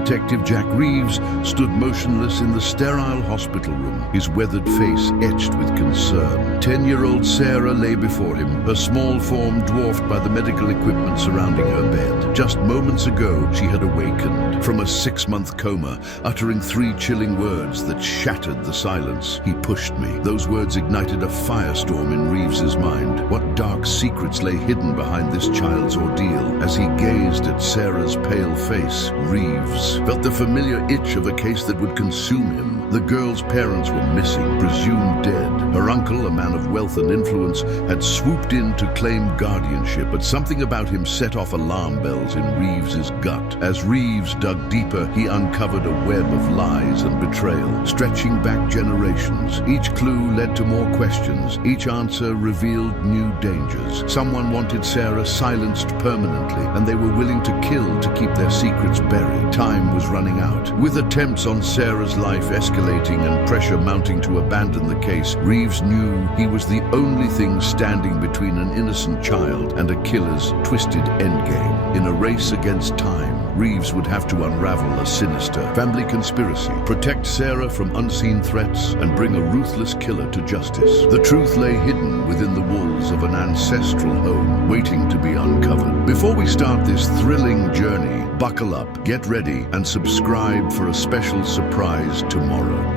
Detective Jack Reeves stood motionless in the sterile hospital room, his weathered face etched with concern. 10-year-old Sarah lay before him, her small form dwarfed by the medical equipment surrounding her bed. Just moments ago, she had awakened from a 6-month coma, uttering 3 chilling words that shattered the silence. "He pushed me." Those words ignited a firestorm in Reeves's mind. What dark secrets lay hidden behind this child's ordeal? As he gazed at Sarah's pale face, Reeves felt the familiar itch of a case that would consume him. The girl's parents were missing, presumed dead. Her uncle, a man of wealth and influence, had swooped in to claim guardianship, but something about him set off alarm bells in Reeves's gut. As Reeves dug deeper, he uncovered a web of lies and betrayal, stretching back generations. Each clue led to more questions. Each answer revealed new dangers. Someone wanted Sarah silenced permanently, and they were willing to kill to keep their secrets buried. Time was running out. With attempts on Sarah's life escalating and pressure mounting to abandon the case, Reeves knew he was the only thing standing between an innocent child and a killer's twisted endgame. In a race against time, Reeves would have to unravel a sinister family conspiracy, protect Sarah from unseen threats, and bring a ruthless killer to justice. The truth lay hidden within the walls of an ancestral home, waiting to be uncovered. Before we start this thrilling journey, buckle up, get ready, and subscribe for a special surprise tomorrow.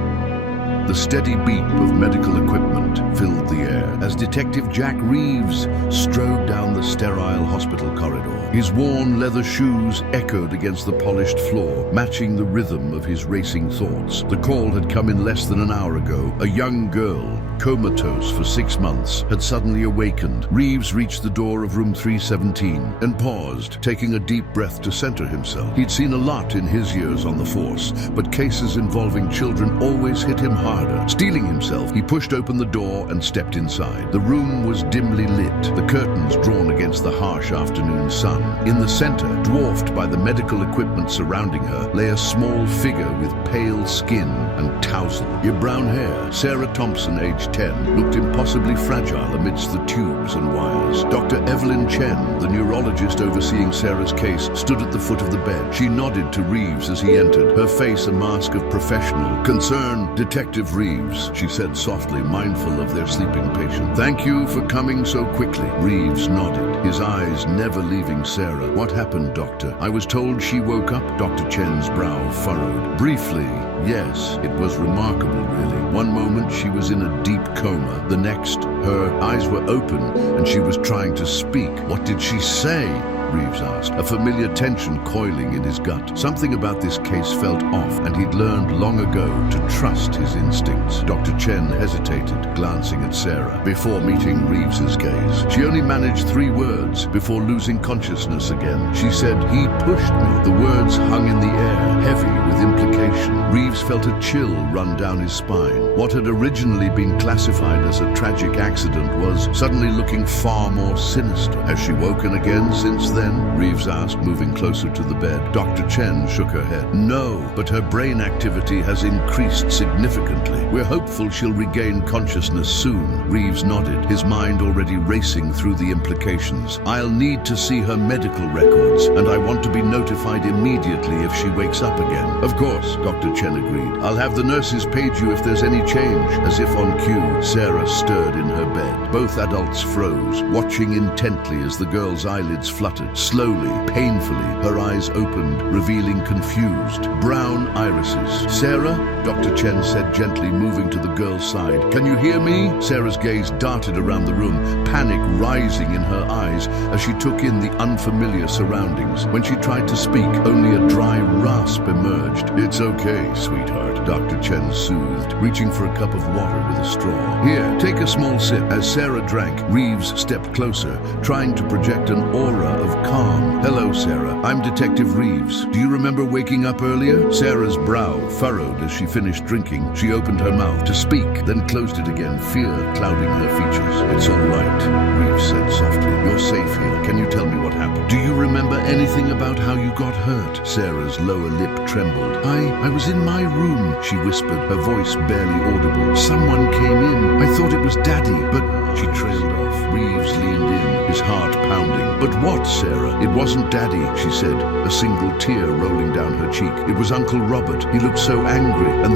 The steady beep of medical equipment filled the air as Detective Jack Reeves strode down the sterile hospital corridor. His worn leather shoes echoed against the polished floor, matching the rhythm of his racing thoughts. The call had come in less than an hour ago. A young girl, comatose for 6 months, had suddenly awakened. Reeves reached the door of room 317 and paused, taking a deep breath to center himself. He'd seen a lot in his years on the force, but cases involving children always hit him harder. Steeling himself, he pushed open the door and stepped inside. The room was dimly lit, the curtains drawn against the harsh afternoon sun. In the center, dwarfed by the medical equipment surrounding her, lay a small figure with pale skin and tousle. Her brown hair, Sarah Thompson, aged 10, looked impossibly fragile amidst the tubes and wires. Dr. Evelyn Chen, the neurologist overseeing Sarah's case, stood at the foot of the bed. She nodded to Reeves as he entered, her face a mask of professional concern. "Detective Reeves," she said softly, mindful of their sleeping patient. "Thank you for coming so quickly." Reeves nodded, his eyes never leaving Sarah. "What happened, doctor?" "I was told she woke up." Dr. Chen's brow furrowed. "Briefly, yes. It was remarkable, really. One moment she was in a deep coma. The next, her eyes were open and she was trying to speak." "What did she say?" Reeves asked, a familiar tension coiling in his gut. Something about this case felt off, and he'd learned long ago to trust his instincts. Dr. Chen hesitated, glancing at Sarah, before meeting Reeves's gaze. She only managed 3 words before losing consciousness again. She said, "He pushed me." The words hung in the air, heavy with implication. Reeves felt a chill run down his spine. What had originally been classified as a tragic accident was suddenly looking far more sinister. "Has she woken again since then?" Reeves asked, moving closer to the bed. Dr. Chen shook her head. "No, but her brain activity has increased significantly. We're hopeful she'll regain consciousness soon." Reeves nodded, his mind already racing through the implications. "I'll need to see her medical records, and I want to be notified immediately if she wakes up again." "Of course," Dr. Chen agreed. "I'll have the nurses page you if there's any change." As if on cue, Sarah stirred in her bed. Both adults froze, watching intently as the girl's eyelids fluttered. Slowly, painfully, her eyes opened, revealing confused, brown irises. "Sarah?" Dr. Chen said gently, moving to the girl's side. "Can you hear me?" Sarah's gaze darted around the room, panic rising in her eyes as she took in the unfamiliar surroundings. When she tried to speak, only a dry rasp emerged. "It's okay, sweetheart," Dr. Chen soothed, reaching for a cup of water with a straw. "Here, take a small sip." As Sarah drank, Reeves stepped closer, trying to project an aura of calm. "Hello, Sarah. I'm Detective Reeves. Do you remember waking up earlier?" Sarah's brow furrowed as she finished drinking. She opened her mouth to speak, then closed it again, fear clouding her features. "It's all right," Reeves said softly. "You're safe here. Can you tell me what happened?" "Do you remember anything about how you got hurt?" Sarah's lower lip trembled. I was in my room," she whispered, her voice barely audible. "Someone came in. I thought it was Daddy, but..." She trailed off. Reeves leaned in, his heart pounding. "But what, Sarah?" "It wasn't Daddy," she said, a single tear rolling down her cheek. "It was Uncle Robert. He looked so angry. And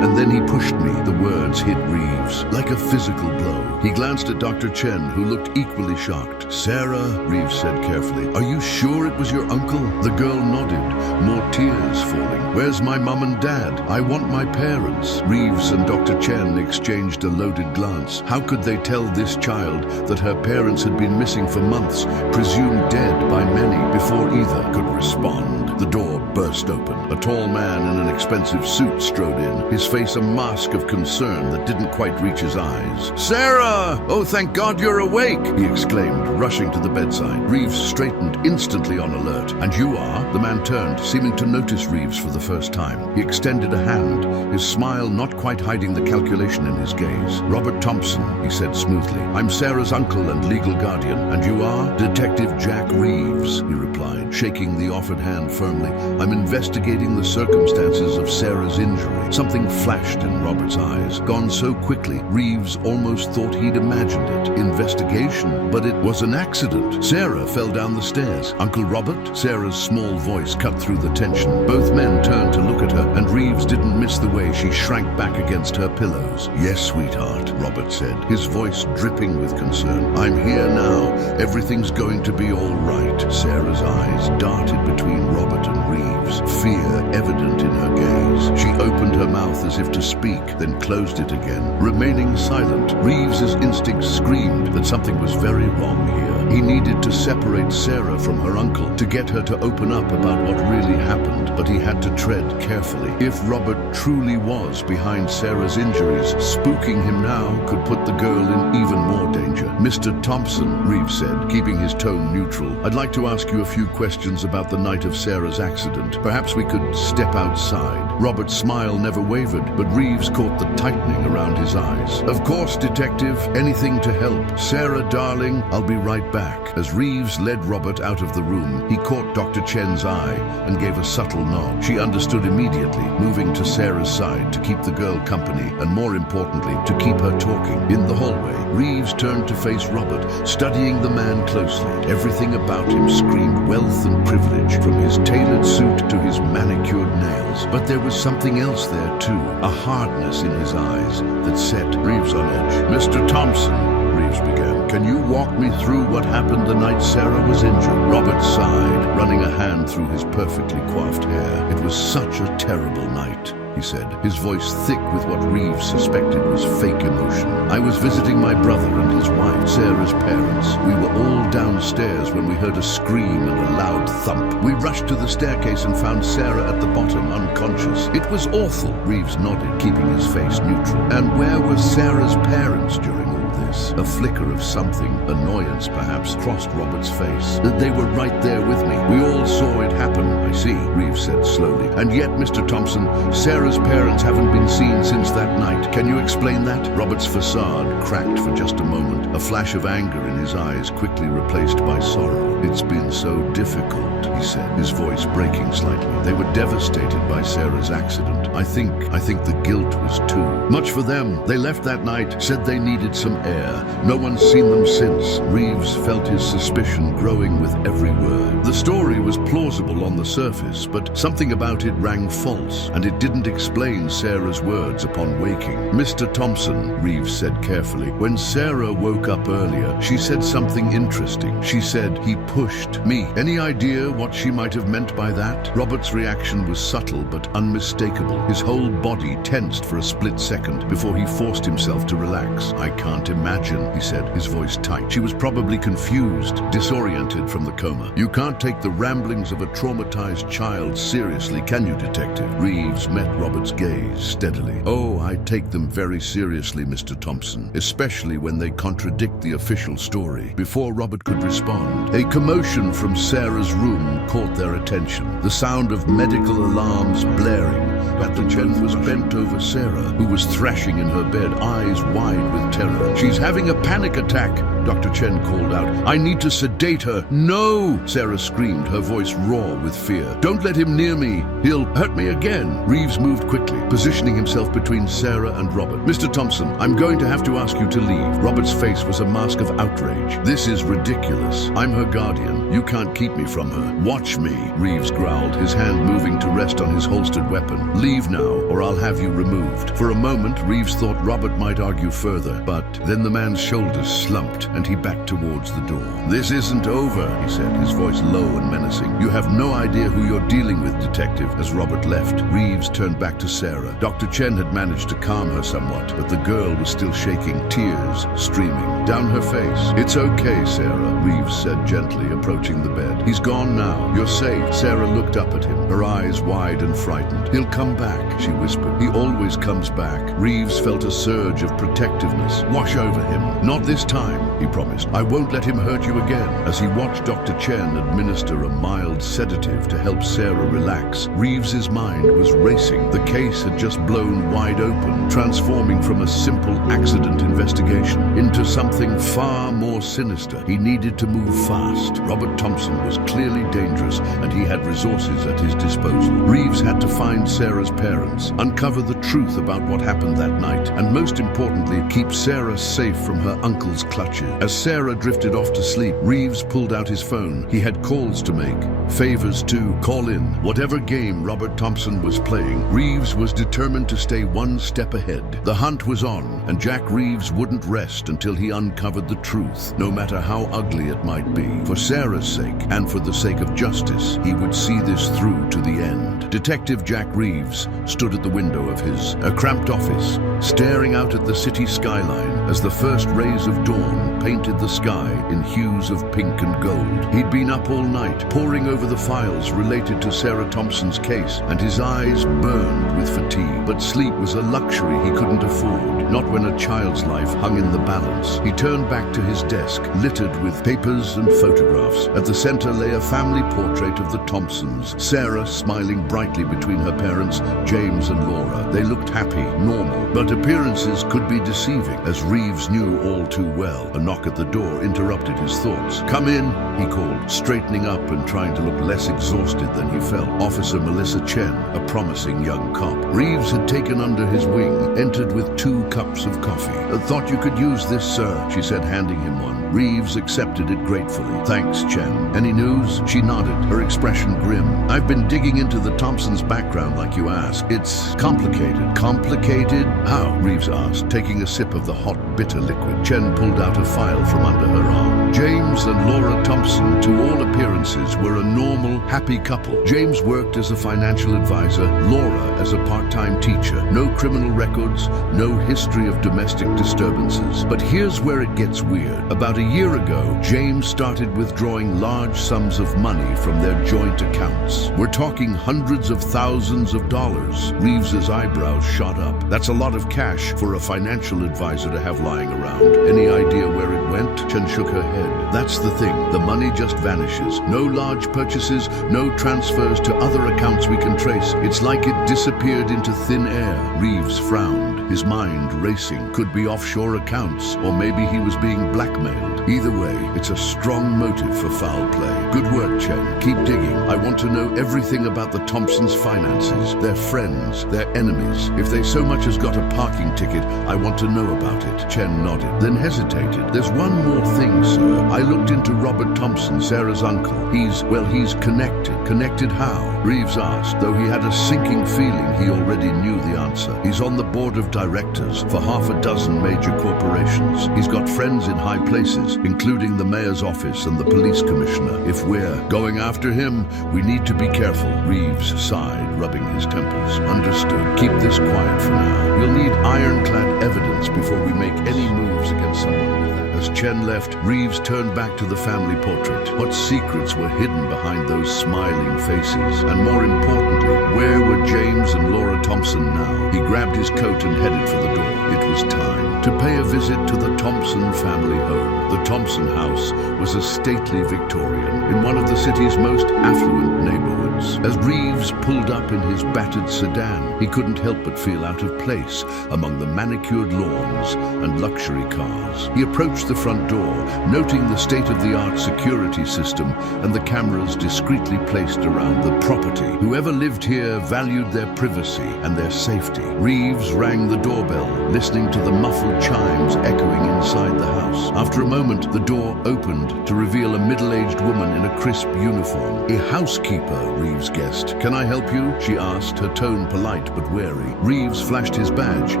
then he pushed me." The words hit Reeves like a physical blow. He glanced at Dr. Chen, who looked equally shocked. "Sarah," Reeves said carefully, "are you sure it was your uncle?" The girl nodded, more tears falling. "Where's my mum and dad? I want my parents." Reeves and Dr. Chen exchanged a loaded glance. How could they tell this child that her parents had been missing for months, presumed dead by many, before either could respond? The door burst open. A tall man in an expensive suit strode in, his face a mask of concern that didn't quite reach his eyes. "Sarah! Oh, thank God you're awake!" he exclaimed, rushing to the bedside. Reeves straightened, instantly on alert. "And you are?" The man turned, seeming to notice Reeves for the first time. He extended a hand, his smile not quite hiding the calculation in his gaze. "Robert Thompson," he said smoothly. "I'm Sarah's uncle and legal guardian. And you are?" "Detective Jack Reeves," he replied, shaking the offered hand firmly. "I'm investigating the circumstances of Sarah's injury." Something flashed in Robert's eyes, gone so quickly, Reeves almost thought he'd imagined it. Investigation? But it was an accident. Sarah fell down the stairs. "Uncle Robert?" Sarah's small voice cut through the tension. Both men turned to look at her, and Reeves didn't miss the way she shrank back against her pillows. "Yes, sweetheart," Robert said, his voice dripping with concern. "I'm here now. Everything's going to be all right." Sarah's eyes darted between Robert and Reeves, fear evident in her gaze. She opened her mouth as if to speak, then closed it again, remaining silent. Reeves's instincts screamed that something was very wrong here. He needed to separate Sarah from her uncle, to get her to open up about what really happened, but he had to tread carefully. If Robert truly was behind Sarah's injuries, spooking him now could put the girl in even more danger. "Mr. Thompson," Reeves said, keeping his tone neutral, "I'd like to ask you a few questions about the night of Sarah's accident. Perhaps we could step outside." Robert's smile never wavered, but Reeves caught the tightening around his eyes. "Of course, detective. Anything to help. Sarah, darling, I'll be right back." As Reeves led Robert out of the room, he caught Dr. Chen's eye and gave a subtle nod. She understood immediately, moving to Sarah's side to keep the girl company and, more importantly, to keep her talking. In the hallway, Reeves turned to face Robert, studying the man closely. Everything about him screamed wealth and privilege, from his tailored suit to his manicured nails. But there was something else there too, a hardness in his eyes that set Reeves on edge. "Mr. Thompson," Reeves began, "can you walk me through what happened the night Sarah was injured?" Robert sighed, running a hand through his perfectly coiffed hair. "It was such a terrible night," he said, his voice thick with what Reeves suspected was fake emotion. "I was visiting my brother and his wife, Sarah's parents. We were all downstairs when we heard a scream and a loud thump. We rushed to the staircase and found Sarah at the bottom, unconscious. It was awful." Reeves nodded, keeping his face neutral. "And where were Sarah's parents during all this?" A flicker of something, annoyance perhaps, crossed Robert's face. "They were right there with me. We all saw it happen." "I see," Reeves said slowly. "And yet, Mr. Thompson, Sarah's parents haven't been seen since that night. Can you explain that?" Robert's facade cracked for just a moment, a flash of anger in his eyes quickly replaced by sorrow. "It's been so difficult," he said, his voice breaking slightly. "They were devastated by Sarah's accident. I think the guilt was too much for them. They left that night, said they needed some air. No one's seen them since." Reeves felt his suspicion growing with every word. The story was plausible on the surface, but something about it rang false, and it didn't explain Sarah's words upon waking. "Mr. Thompson," Reeves said carefully, "when Sarah woke up earlier, she said something interesting. She said he pushed me. Any idea what she might have meant by that?" Robert's reaction was subtle but unmistakable. His whole body tensed for a split second before he forced himself to relax. "I can't imagine," he said, his voice tight. "She was probably confused, disoriented from the coma. You can't take the ramblings of a traumatized child seriously, can you, detective?" Reeves met Robert's gaze steadily. "Oh, I take them very seriously, Mr. Thompson, especially when they contradict the official story." Before Robert could respond, a commotion from Sarah's room caught their attention. The sound of medical alarms blaring. Dr. Chen was bent over Sarah, who was thrashing in her bed, eyes wide with terror. "She's having a panic attack," Dr. Chen called out. I need to sedate her. No! Sarah screamed, her voice raw with fear. Don't let him near me. He'll hurt me again. Reeves moved quickly, positioning himself between Sarah and Robert. Mr. Thompson, I'm going to have to ask you to leave. Robert's face was a mask of outrage. This is ridiculous. I'm her guardian. You can't keep me from her. Watch me, Reeves growled, his hand moving to rest on his holstered weapon. Leave now, or I'll have you removed. For a moment, Reeves thought Robert might argue further, but then the man's shoulders slumped and he backed towards the door. This isn't over, he said, his voice low and menacing. You have no idea who you're dealing with, detective. As Robert left, Reeves turned back to Sarah. Dr. Chen had managed to calm her somewhat, but the girl was still shaking, tears streaming down her face. It's okay, Sarah, Reeves said gently, approaching the bed. He's gone now. You're safe. Sarah looked up at him, her eyes wide and frightened. He'll come back, she whispered. He always comes back. Reeves felt a surge of protectiveness wash over him. Not this time, he promised. I won't let him hurt you again. As he watched Dr. Chen administer a mild sedative to help Sarah relax, Reeves's mind was racing. The case had just blown wide open, transforming from a simple accident investigation into something far more sinister. He needed to move fast. Robert Thompson was clearly dangerous, and he had resources at his disposal. Reeves had to find Sarah's parents, uncover the truth about what happened that night, and most importantly, keep Sarah safe from her uncle's clutches. As Sarah drifted off to sleep, Reeves pulled out his phone. He had calls to make, favors to call in. Whatever game Robert Thompson was playing, Reeves was determined to stay one step ahead. The hunt was on, and Jack Reeves wouldn't rest until he uncovered the truth, no matter how ugly it might be. For Sarah's sake, and for the sake of justice, he would see this through to the end. Detective Jack Reeves stood at the window of his cramped office, staring out at the city skyline as the first rays of dawn painted the sky in hues of pink and gold. He'd been up all night, poring over the files related to Sarah Thompson's case, and his eyes burned with fatigue. But sleep was a luxury he couldn't afford, not when a child's life hung in the balance. He turned back to his desk, littered with papers and photographs. At the center lay a family portrait of the Thompsons, Sarah smiling brightly between her parents, James and Laura. They looked happy, normal, but appearances could be deceiving, as Reeves knew all too well. A knock at the door interrupted his thoughts. Come in, he called, straightening up and trying to look less exhausted than he felt. Officer Melissa Chen, a promising young cop. Reeves had taken under his wing, entered with 2 cups of coffee. I thought you could use this, sir, she said, handing him one. Reeves accepted it gratefully. Thanks, Chen. Any news? She nodded, her expression grim. I've been digging into the Thompsons' background like you asked. It's complicated. Complicated? How? Reeves asked, taking a sip of the hot, bitter liquid. Chen pulled out a file from under her arm. James and Laura Thompson, to all appearances, were a normal, happy couple. James worked as a financial advisor, Laura as a part-time teacher. No criminal records, no history of domestic disturbances. But here's where it gets weird. About a year ago, James started withdrawing large sums of money from their joint accounts. We're talking hundreds of thousands of dollars. Reeves's eyebrows shot up. That's a lot of cash for a financial advisor to have lying around. Any idea where it went? Chen shook her head. That's the thing. The money just vanishes. No large purchases, no transfers to other accounts we can trace. It's like it disappeared into thin air. Reeves frowned, his mind racing. Could be offshore accounts, or maybe he was being blackmailed. Either way, it's a strong motive for foul play. Good work, Chen. Keep digging. I want to know everything about the Thompsons' finances, their friends, their enemies. If they so much as got a parking ticket, I want to know about it. Chen nodded, then hesitated. There's one more thing, sir. I looked into Robert Thompson, Sarah's uncle. He's connected. Connected how? Reeves asked, though he had a sinking feeling he already knew the answer. He's on the board of directors for 6 major corporations. He's got friends in high places, including the mayor's office and the police commissioner. If we're going after him, we need to be careful. Reeves sighed, rubbing his temples. Understood. Keep this quiet for now. We'll need ironclad evidence before we make any moves against someone with that. As Chen left, Reeves turned back to the family portrait. What secrets were hidden behind those smiling faces? And more importantly, where were James and Laura Thompson now? He grabbed his coat and headed for the door. It was time to pay a visit to the Thompson family home. The Thompson house was a stately Victorian in one of the city's most affluent neighborhoods. As Reeves pulled up in his battered sedan, he couldn't help but feel out of place among the manicured lawns and luxury cars. He approached the front door, noting the state-of-the-art security system and the cameras discreetly placed around the property. Whoever lived here valued their privacy and their safety. Reeves rang the doorbell, listening to the muffled chimes echoing inside the house. After a moment, the door opened to reveal a middle-aged woman in a crisp uniform. A housekeeper, Reeves guessed. "Can I help you?" she asked, her tone polite but wary. Reeves flashed his badge.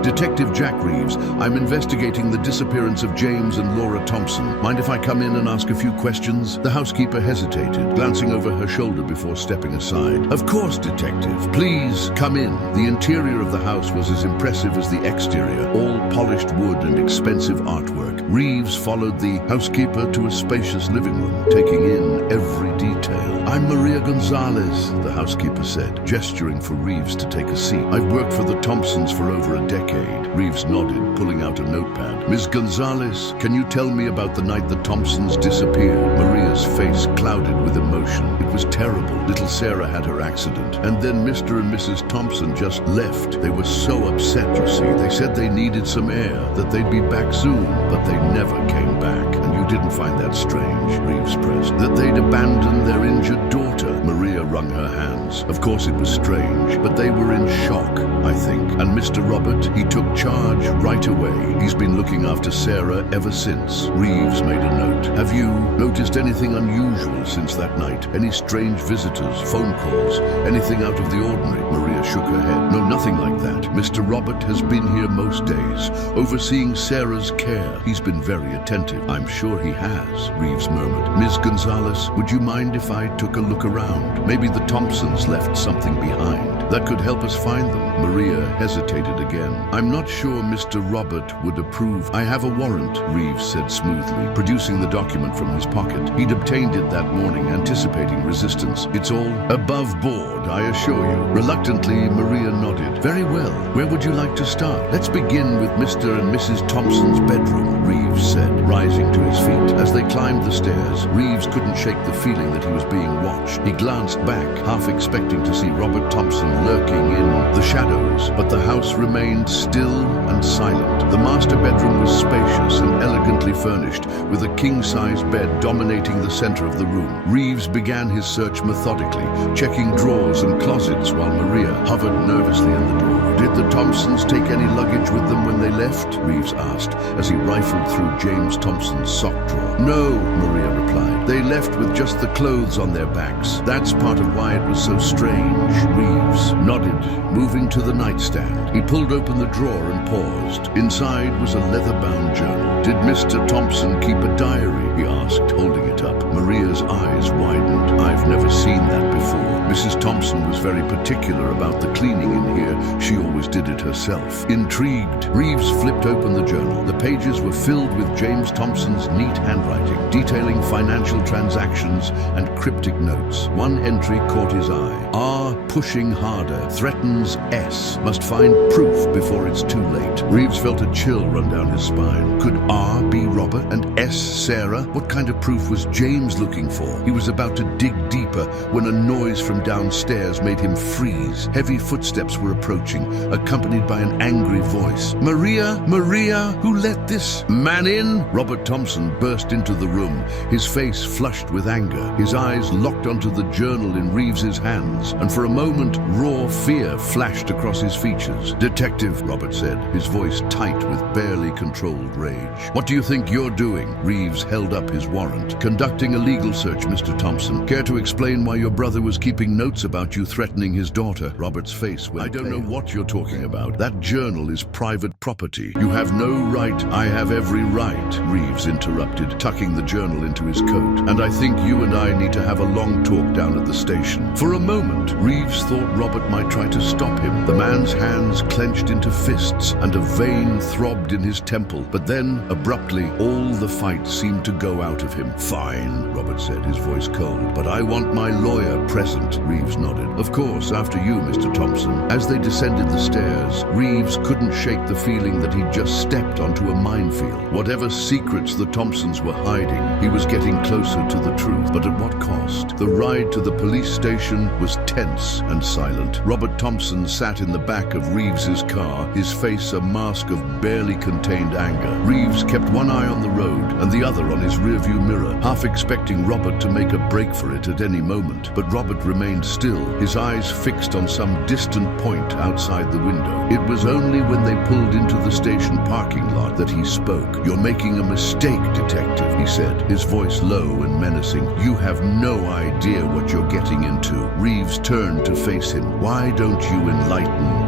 "Detective Jack Reeves. I'm investigating the disappearance of James and Laura Thompson. Mind if I come in and ask a few questions?" The housekeeper hesitated, glancing over her shoulder before stepping aside. "Of course, detective. Please come in." The interior of the house was as impressive as the exterior, all polished wood and expensive artwork. Reeves followed the housekeeper to a spacious living room, taking in every detail. "I'm Maria Gonzalez," the housekeeper said, gesturing for Reeves to take a seat. "I've worked for the Thompsons for over a decade." Reeves nodded, pulling out a notepad. "Miss Gonzalez, can you tell me about the night the Thompsons disappeared?" Maria's face clouded with emotion. "It was terrible. Little Sarah had her accident, and then Mr. and Mrs. Thompson just left. They were so upset, you see. They said they needed some air, that they'd be back soon, but they never came back. And you didn't find that strange," Reeves pressed. "That they'd abandoned their injured daughter." Maria wrung her hands. "Of course it was strange, but they were in shock, I think. And Mr. Robert, he took charge right away. He's been looking after Sarah ever since." Reeves made a note. "Have you noticed anything unusual since that night? Any strange visitors, phone calls, anything out of the ordinary?" Maria shook her head. "No, nothing like that. Mr. Robert has been here most days, overseeing Sarah's care. He's been very attentive." "I'm sure he has," Reeves murmured. "Miss Gonzalez, would you mind if I took a look around? Maybe the Thompsons left something behind that could help us find them." Maria hesitated again. "I'm not sure Mr. Robert would approve." "I have a warrant," Reeves said smoothly, producing the document from his pocket. He'd obtained it that morning, anticipating resistance. "It's all above board, I assure you." Reluctantly, Maria nodded. "Very well. Where would you like to start?" "Let's begin with Mr. and Mrs. Thompson's bedroom," Reeves said, rising to his feet. As they climbed the stairs, Reeves couldn't shake the feeling that he was being watched. He glanced back, half expecting to see Robert Thompson lurking in the shadows, but the house remained still and silent. The master bedroom was spacious and elegantly furnished, with a king-size bed dominating the center of the room. Reeves began his search methodically, checking drawers and closets while Maria hovered nervously in the door. "Did the Thompsons take any luggage with them when they left?" Reeves asked, as he rifled through James Thompson's sock drawer. "No," Maria replied. "They left with just the clothes on their backs. That's part of why it was so strange." Reeves nodded, moving to the nightstand. He pulled open the drawer and paused. Inside was a leather-bound journal. "Did Mr. Thompson keep a diary?" he asked, holding it up. Maria's eyes widened. "I've never seen that before. Mrs. Thompson was very particular about the cleaning in here. She always did it herself." Intrigued, Reeves flipped open the journal. The pages were filled with James Thompson's neat handwriting, detailing financial transactions and cryptic notes. One entry caught his eye. "R pushing harder, threatens S. Must find proof before it's too late." Reeves felt a chill run down his spine. Could R be Robert and S Sarah? What kind of proof was James looking for? He was about to dig deeper when a noise from downstairs made him freeze. Heavy footsteps were approaching, accompanied by an angry voice. "Maria! Maria! Who let this man in?" Robert Thompson burst into the room, his face flushed with anger. His eyes locked onto the journal in Reeves's hands, and for a moment, raw fear flashed across his features. "Detective," Robert said, his voice tight with barely controlled rage. "What do you think you're doing?" Reeves held up his warrant. "Conducting a legal search, Mr. Thompson. Care to explain why your brother was keeping notes about you threatening his daughter?" Robert's face went pale. "I don't know what you're talking about. That journal is private property. You have no right." "I have every right," Reeves interrupted, tucking the journal into his coat. "And I think you and I need to have a long talk down at the station." For a moment, Reeves thought Robert might try to stop him, The man's hands clenched into fists and a vein throbbed in his temple. But then, abruptly, all the fight seemed to go out of him. "Fine," Robert said, his voice cold. "But I want my lawyer present." Reeves nodded. "Of course, after you, Mr. Thompson." As they descended the stairs, Reeves couldn't shake the feeling that he'd just stepped onto a minefield. Whatever secrets the Thompsons were hiding, he was getting closer to the truth. But at what cost? The ride to the police station was tense and silent. Robert Thompson sat in the back of Reeves's car, his face a mask of barely contained anger. Reeves kept one eye on the road and the other on his rearview mirror, half expecting Robert to make a break for it at any moment. But Robert remained still, his eyes fixed on some distant point outside the window. It was only when they pulled into the station parking lot that he spoke. "You're making a mistake, detective," he said, his voice low and menacing. "You have no idea what you're getting into." Reeves turned to face him. "Why don't you enlighten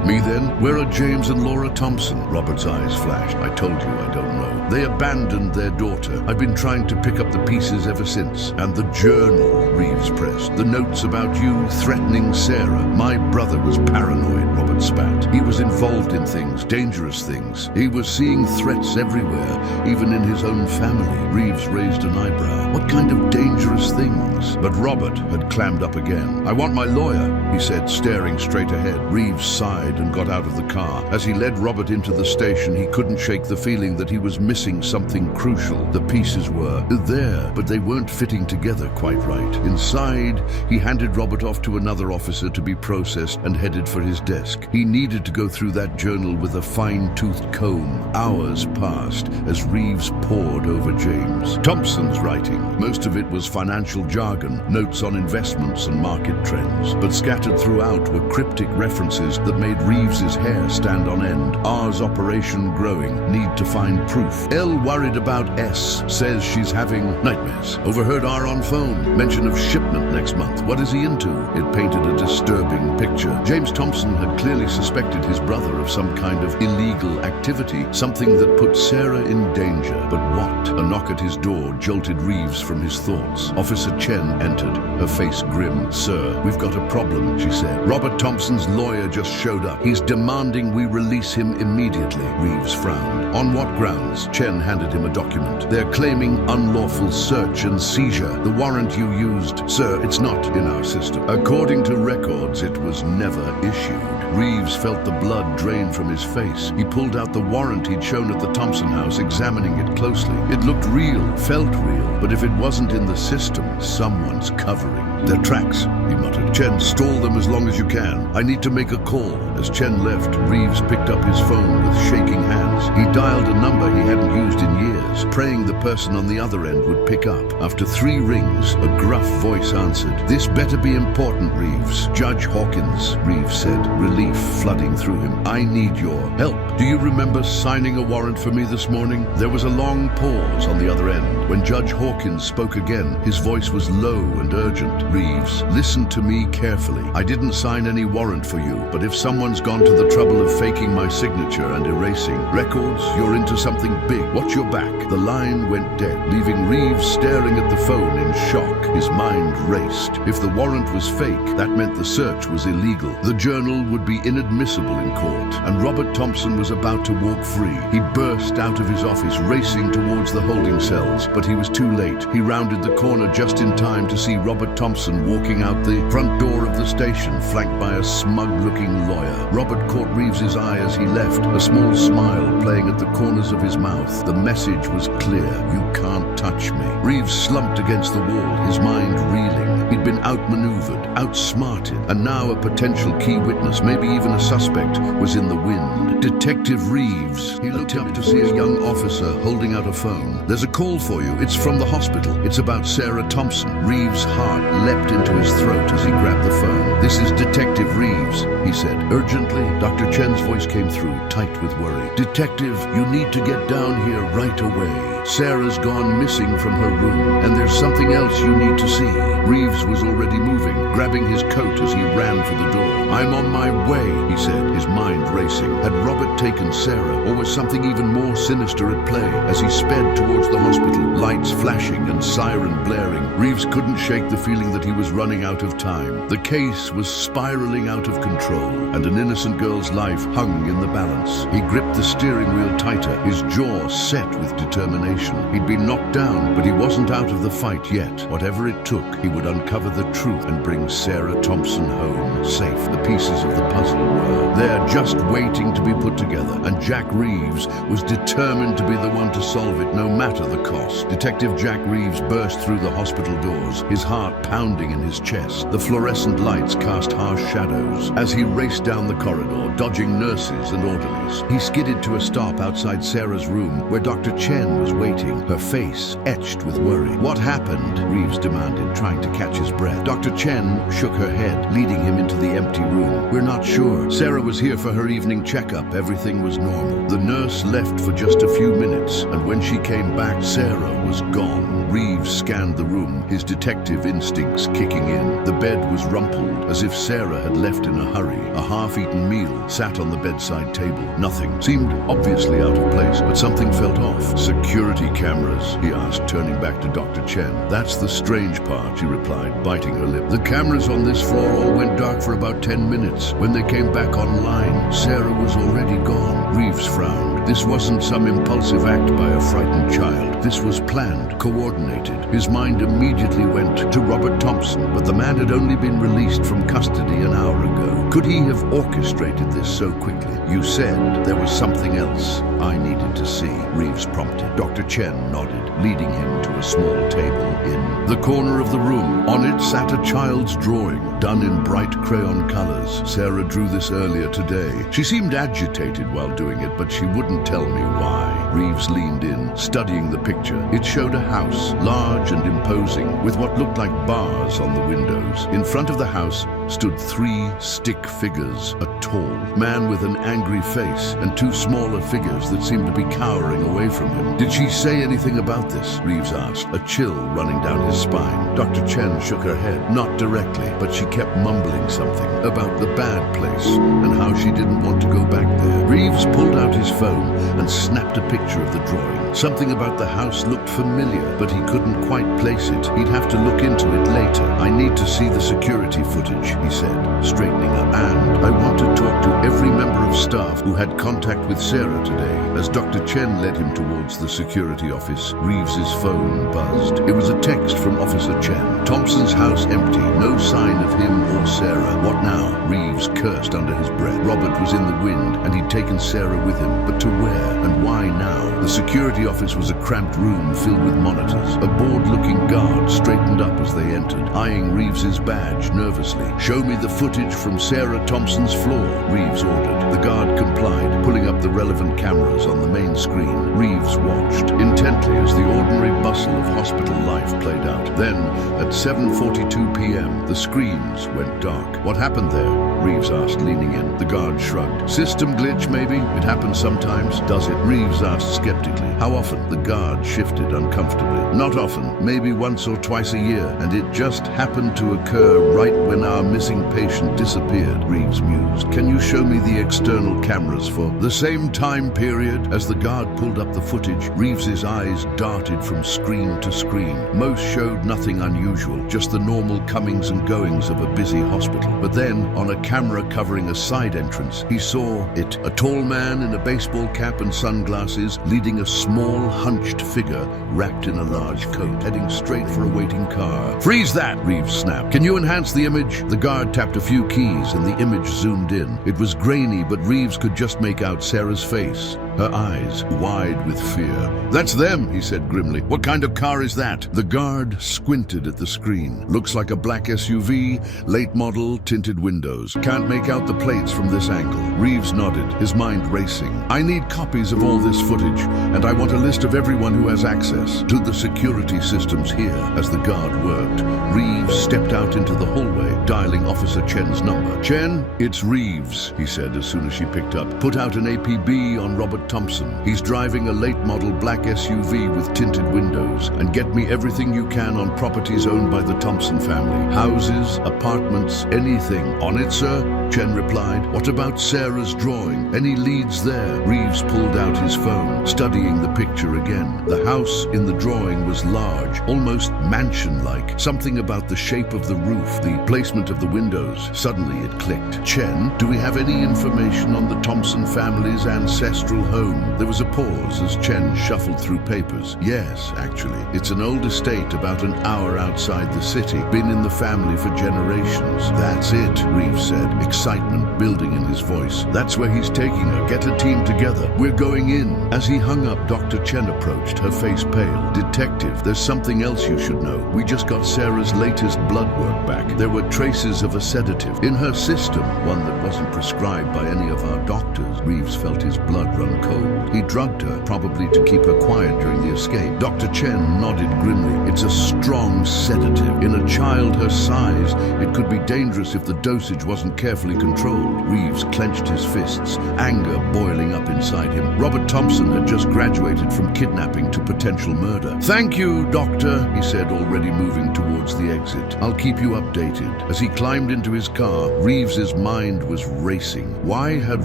me then? Where are James and Laura Thompson?" Robert's eyes flashed. "I told you I don't know. They abandoned their daughter. I've been trying to pick up the pieces ever since." "And the journal," Reeves pressed. "The notes about you threatening Sarah." "My brother was paranoid," Robert spat. "He was involved in things, dangerous things. He was seeing threats everywhere, even in his own family." Reeves raised an eyebrow. "What kind of dangerous things?" But Robert had clammed up again. "I want my lawyer," he said, staring straight ahead. Reeves sighed and got out of the car. As he led Robert into the station, he couldn't shake the feeling that he was missing something crucial. The pieces were there, but they weren't fitting together quite right. Inside, he handed Robert off to another officer to be processed and headed for his desk. He needed to go through that journal with a fine-toothed comb. Hours passed as Reeves pored over James Thompson's writing. Most of it was financial jargon, notes on investments and market trends. But scattered throughout were cryptic references that made Reeves's hair stand on end. "R's operation growing. Need to find proof. L worried about S. Says she's having nightmares. Overheard R on phone. Mention of shipment next month. What is he into?" It painted a disturbing picture. James Thompson had clearly suspected his brother of some kind of illegal activity, something that put Sarah in danger. But what? A knock at his door jolted Reeves from his thoughts. Officer Chen entered, her face grim. "Sir, we've got a problem," she said. "Robert Thompson's lawyer just showed up. He's demanding we release him immediately." Reeves frowned. "On what grounds?" Chen handed him a document. "They're claiming unlawful search and seizure. The warrant you used, sir, it's not in our system. According to records, it was never issued." Reeves felt the blood drain from his face. He pulled out the warrant he'd shown at the Thompson house, examining it closely. It looked real, felt real, but if it wasn't in the system, someone's covering. "Their tracks," he muttered. "Chen, stall them as long as you can. I need to make a call." As Chen left, Reeves picked up his phone with shaking hands. He dialed a number he hadn't used in years, praying the person on the other end would pick up. After 3 rings, a gruff voice answered. "This better be important, Reeves." "Judge Hawkins," Reeves said, relief flooding through him. "I need your help. Do you remember signing a warrant for me this morning?" There was a long pause on the other end. When Judge Hawkins spoke again, his voice was low and urgent. "Reeves, listen to me carefully. I didn't sign any warrant for you, but if someone's gone to the trouble of faking my signature and erasing records, you're into something big. Watch your back." The line went dead, leaving Reeves staring at the phone in shock. His mind raced. If the warrant was fake, that meant the search was illegal. The journal would be inadmissible in court, and Robert Thompson was about to walk free. He burst out of his office, racing towards the holding cells, but he was too late. He rounded the corner just in time to see Robert Thompson walking out the front door of the station, flanked by a smug-looking lawyer. Robert caught Reeves's eye as he left, a small smile playing at the corners of his mouth. The message was clear: "You can't touch me." Reeves slumped against the wall, his mind reeling. He'd been outmaneuvered, outsmarted, and now a potential key witness, maybe even a suspect, was in the wind. Detective Reeves. He looked up to see a young officer holding out a phone. "There's a call for you. It's from the hospital. It's about Sarah Thompson." Reeves' heart leapt into his throat as he grabbed the phone. "This is Detective Reeves," he said, urgently. Dr. Chen's voice came through, tight with worry. "Detective, you need to get down here right away." Sarah's gone missing from her room, and there's something else you need to see. Reeves was already moving, grabbing his coat as he ran for the door. I'm on my way, he said, his mind racing. Had Robert taken Sarah, or was something even more sinister at play? As he sped towards the hospital, lights flashing and siren blaring, Reeves couldn't shake the feeling that he was running out of time. The case was spiraling out of control, and an innocent girl's life hung in the balance. He gripped the steering wheel tighter, his jaw set with determination. He'd been knocked down, but he wasn't out of the fight yet. Whatever it took, he would uncover the truth and bring Sarah Thompson home safe. The pieces of the puzzle were there, just waiting to be put together, and Jack Reeves was determined to be the one to solve it, no matter the cost. Detective Jack Reeves burst through the hospital doors, his heart pounding in his chest. The fluorescent lights cast harsh shadows as he raced down the corridor, dodging nurses and orderlies. He skidded to a stop outside Sarah's room, where Dr. Chen was waiting, her face etched with worry. What happened? Reeves demanded, trying to catch his breath. Dr. Chen shook her head, leading him into the empty room. We're not sure. Sarah was here for her evening checkup. Everything was normal. The nurse left for just a few minutes, and when she came back, Sarah was gone. Reeves scanned the room, his detective instincts kicking in. The bed was rumpled, as if Sarah had left in a hurry. A half-eaten meal sat on the bedside table. Nothing seemed obviously out of place, but something felt off. Security cameras, he asked, turning back to Dr. Chen. That's the strange part, she replied, biting her lip. The cameras on this floor all went dark for about 10 minutes. When they came back online, Sarah was already gone. Reeves frowned. This wasn't some impulsive act by a frightened child. This was planned, coordinated. His mind immediately went to Robert Thompson, but the man had only been released from custody an hour ago. Could he have orchestrated this so quickly? You said there was something else I needed to see, Reeves prompted. Dr. Chen nodded, leading him to a small table in the corner of the room. On it sat a child's drawing, done in bright crayon colors. Sarah drew this earlier today. She seemed agitated while doing it, but she wouldn't tell me why. Reeves leaned in, studying the picture. It showed a house, large and imposing, with what looked like bars on the windows. In front of the house stood 3 stick figures, a tall man with an angry face and 2 smaller figures that seemed to be cowering away from him. Did she say anything about this? Reeves asked, a chill running down his spine. Dr. Chen shook her head. Not directly, but she kept mumbling something about the bad place and how she didn't want to go back there. Reeves pulled out his phone and snapped a picture of the drawing. Something about the house looked familiar, but he couldn't quite place it. He'd have to look into it later. I need to see the security footage, he said, straightening up. And I want to talk to every member of staff who had contact with Sarah today. As Dr. Chen led him towards the security office, Reeves's phone buzzed. It was a text from Officer Chen. Thompson's house empty, no sign of him or Sarah. What now? Reeves cursed under his breath. Robert was in the wind, and he'd taken Sarah with him. But to where and why now? The security office was a cramped room filled with monitors. A bored-looking guard straightened up as they entered, eyeing Reeves's badge nervously. Show me the footage from Sarah Thompson's floor, Reeves ordered. The guard complied, pulling up the relevant cameras on the main screen. Reeves watched intently as the ordinary bustle of hospital life played out. Then, at 7:42 p.m., the screens went dark. What happened there? Reeves asked, leaning in. The guard shrugged. System glitch, maybe? It happens sometimes. Does it? Reeves asked skeptically. How often? The guard shifted uncomfortably. Not often. Maybe once or twice a year. And it just happened to occur right when our missing patient disappeared, Reeves mused. Can you show me the external cameras for the same time period? As the guard pulled up the footage, Reeves's eyes darted from screen to screen. Most showed nothing unusual, just the normal comings and goings of a busy hospital. But then, on a camera covering a side entrance, he saw it. A tall man in a baseball cap and sunglasses, leading a small, hunched figure wrapped in a large coat, heading straight for a waiting car. Freeze that, Reeves snapped. Can you enhance the image? The guard tapped a few keys and the image zoomed in. It was grainy, but Reeves could just make out Sarah's face, her eyes wide with fear. That's them, he said grimly. What kind of car is that? The guard squinted at the screen. Looks like a black SUV, late model, tinted windows. Can't make out the plates from this angle. Reeves nodded, his mind racing. I need copies of all this footage, and I want a list of everyone who has access to the security systems here. As the guard worked, Reeves stepped out into the hallway, dialing Officer Chen's number. Chen, it's Reeves, he said as soon as she picked up. Put out an APB on Robert Robert Thompson. He's driving a late-model black SUV with tinted windows. And get me everything you can on properties owned by the Thompson family. Houses, apartments, anything. On it, sir? Chen replied. What about Sarah's drawing? Any leads there? Reeves pulled out his phone, studying the picture again. The house in the drawing was large, almost mansion-like. Something about the shape of the roof, the placement of the windows. Suddenly it clicked. Chen, do we have any information on the Thompson family's ancestral home? There was a pause as Chen shuffled through papers. Yes, actually. It's an old estate about an hour outside the city. Been in the family for generations. That's it, Reeves said, excitement building in his voice. That's where he's taking her. Get a team together. We're going in. As he hung up, Dr. Chen approached, her face pale. Detective, there's something else you should know. We just got Sarah's latest blood work back. There were traces of a sedative in her system, one that wasn't prescribed by any of our doctors. Reeves felt his blood run cold. He drugged her, probably to keep her quiet during the escape. Dr. Chen nodded grimly. It's a strong sedative. In a child her size, it could be dangerous if the dosage wasn't carefully controlled. Reeves clenched his fists, anger boiling up inside him. Robert Thompson had just graduated from kidnapping to potential murder. Thank you, Doctor, he said, already moving towards the exit. I'll keep you updated. As he climbed into his car, Reeves's mind was racing. Why had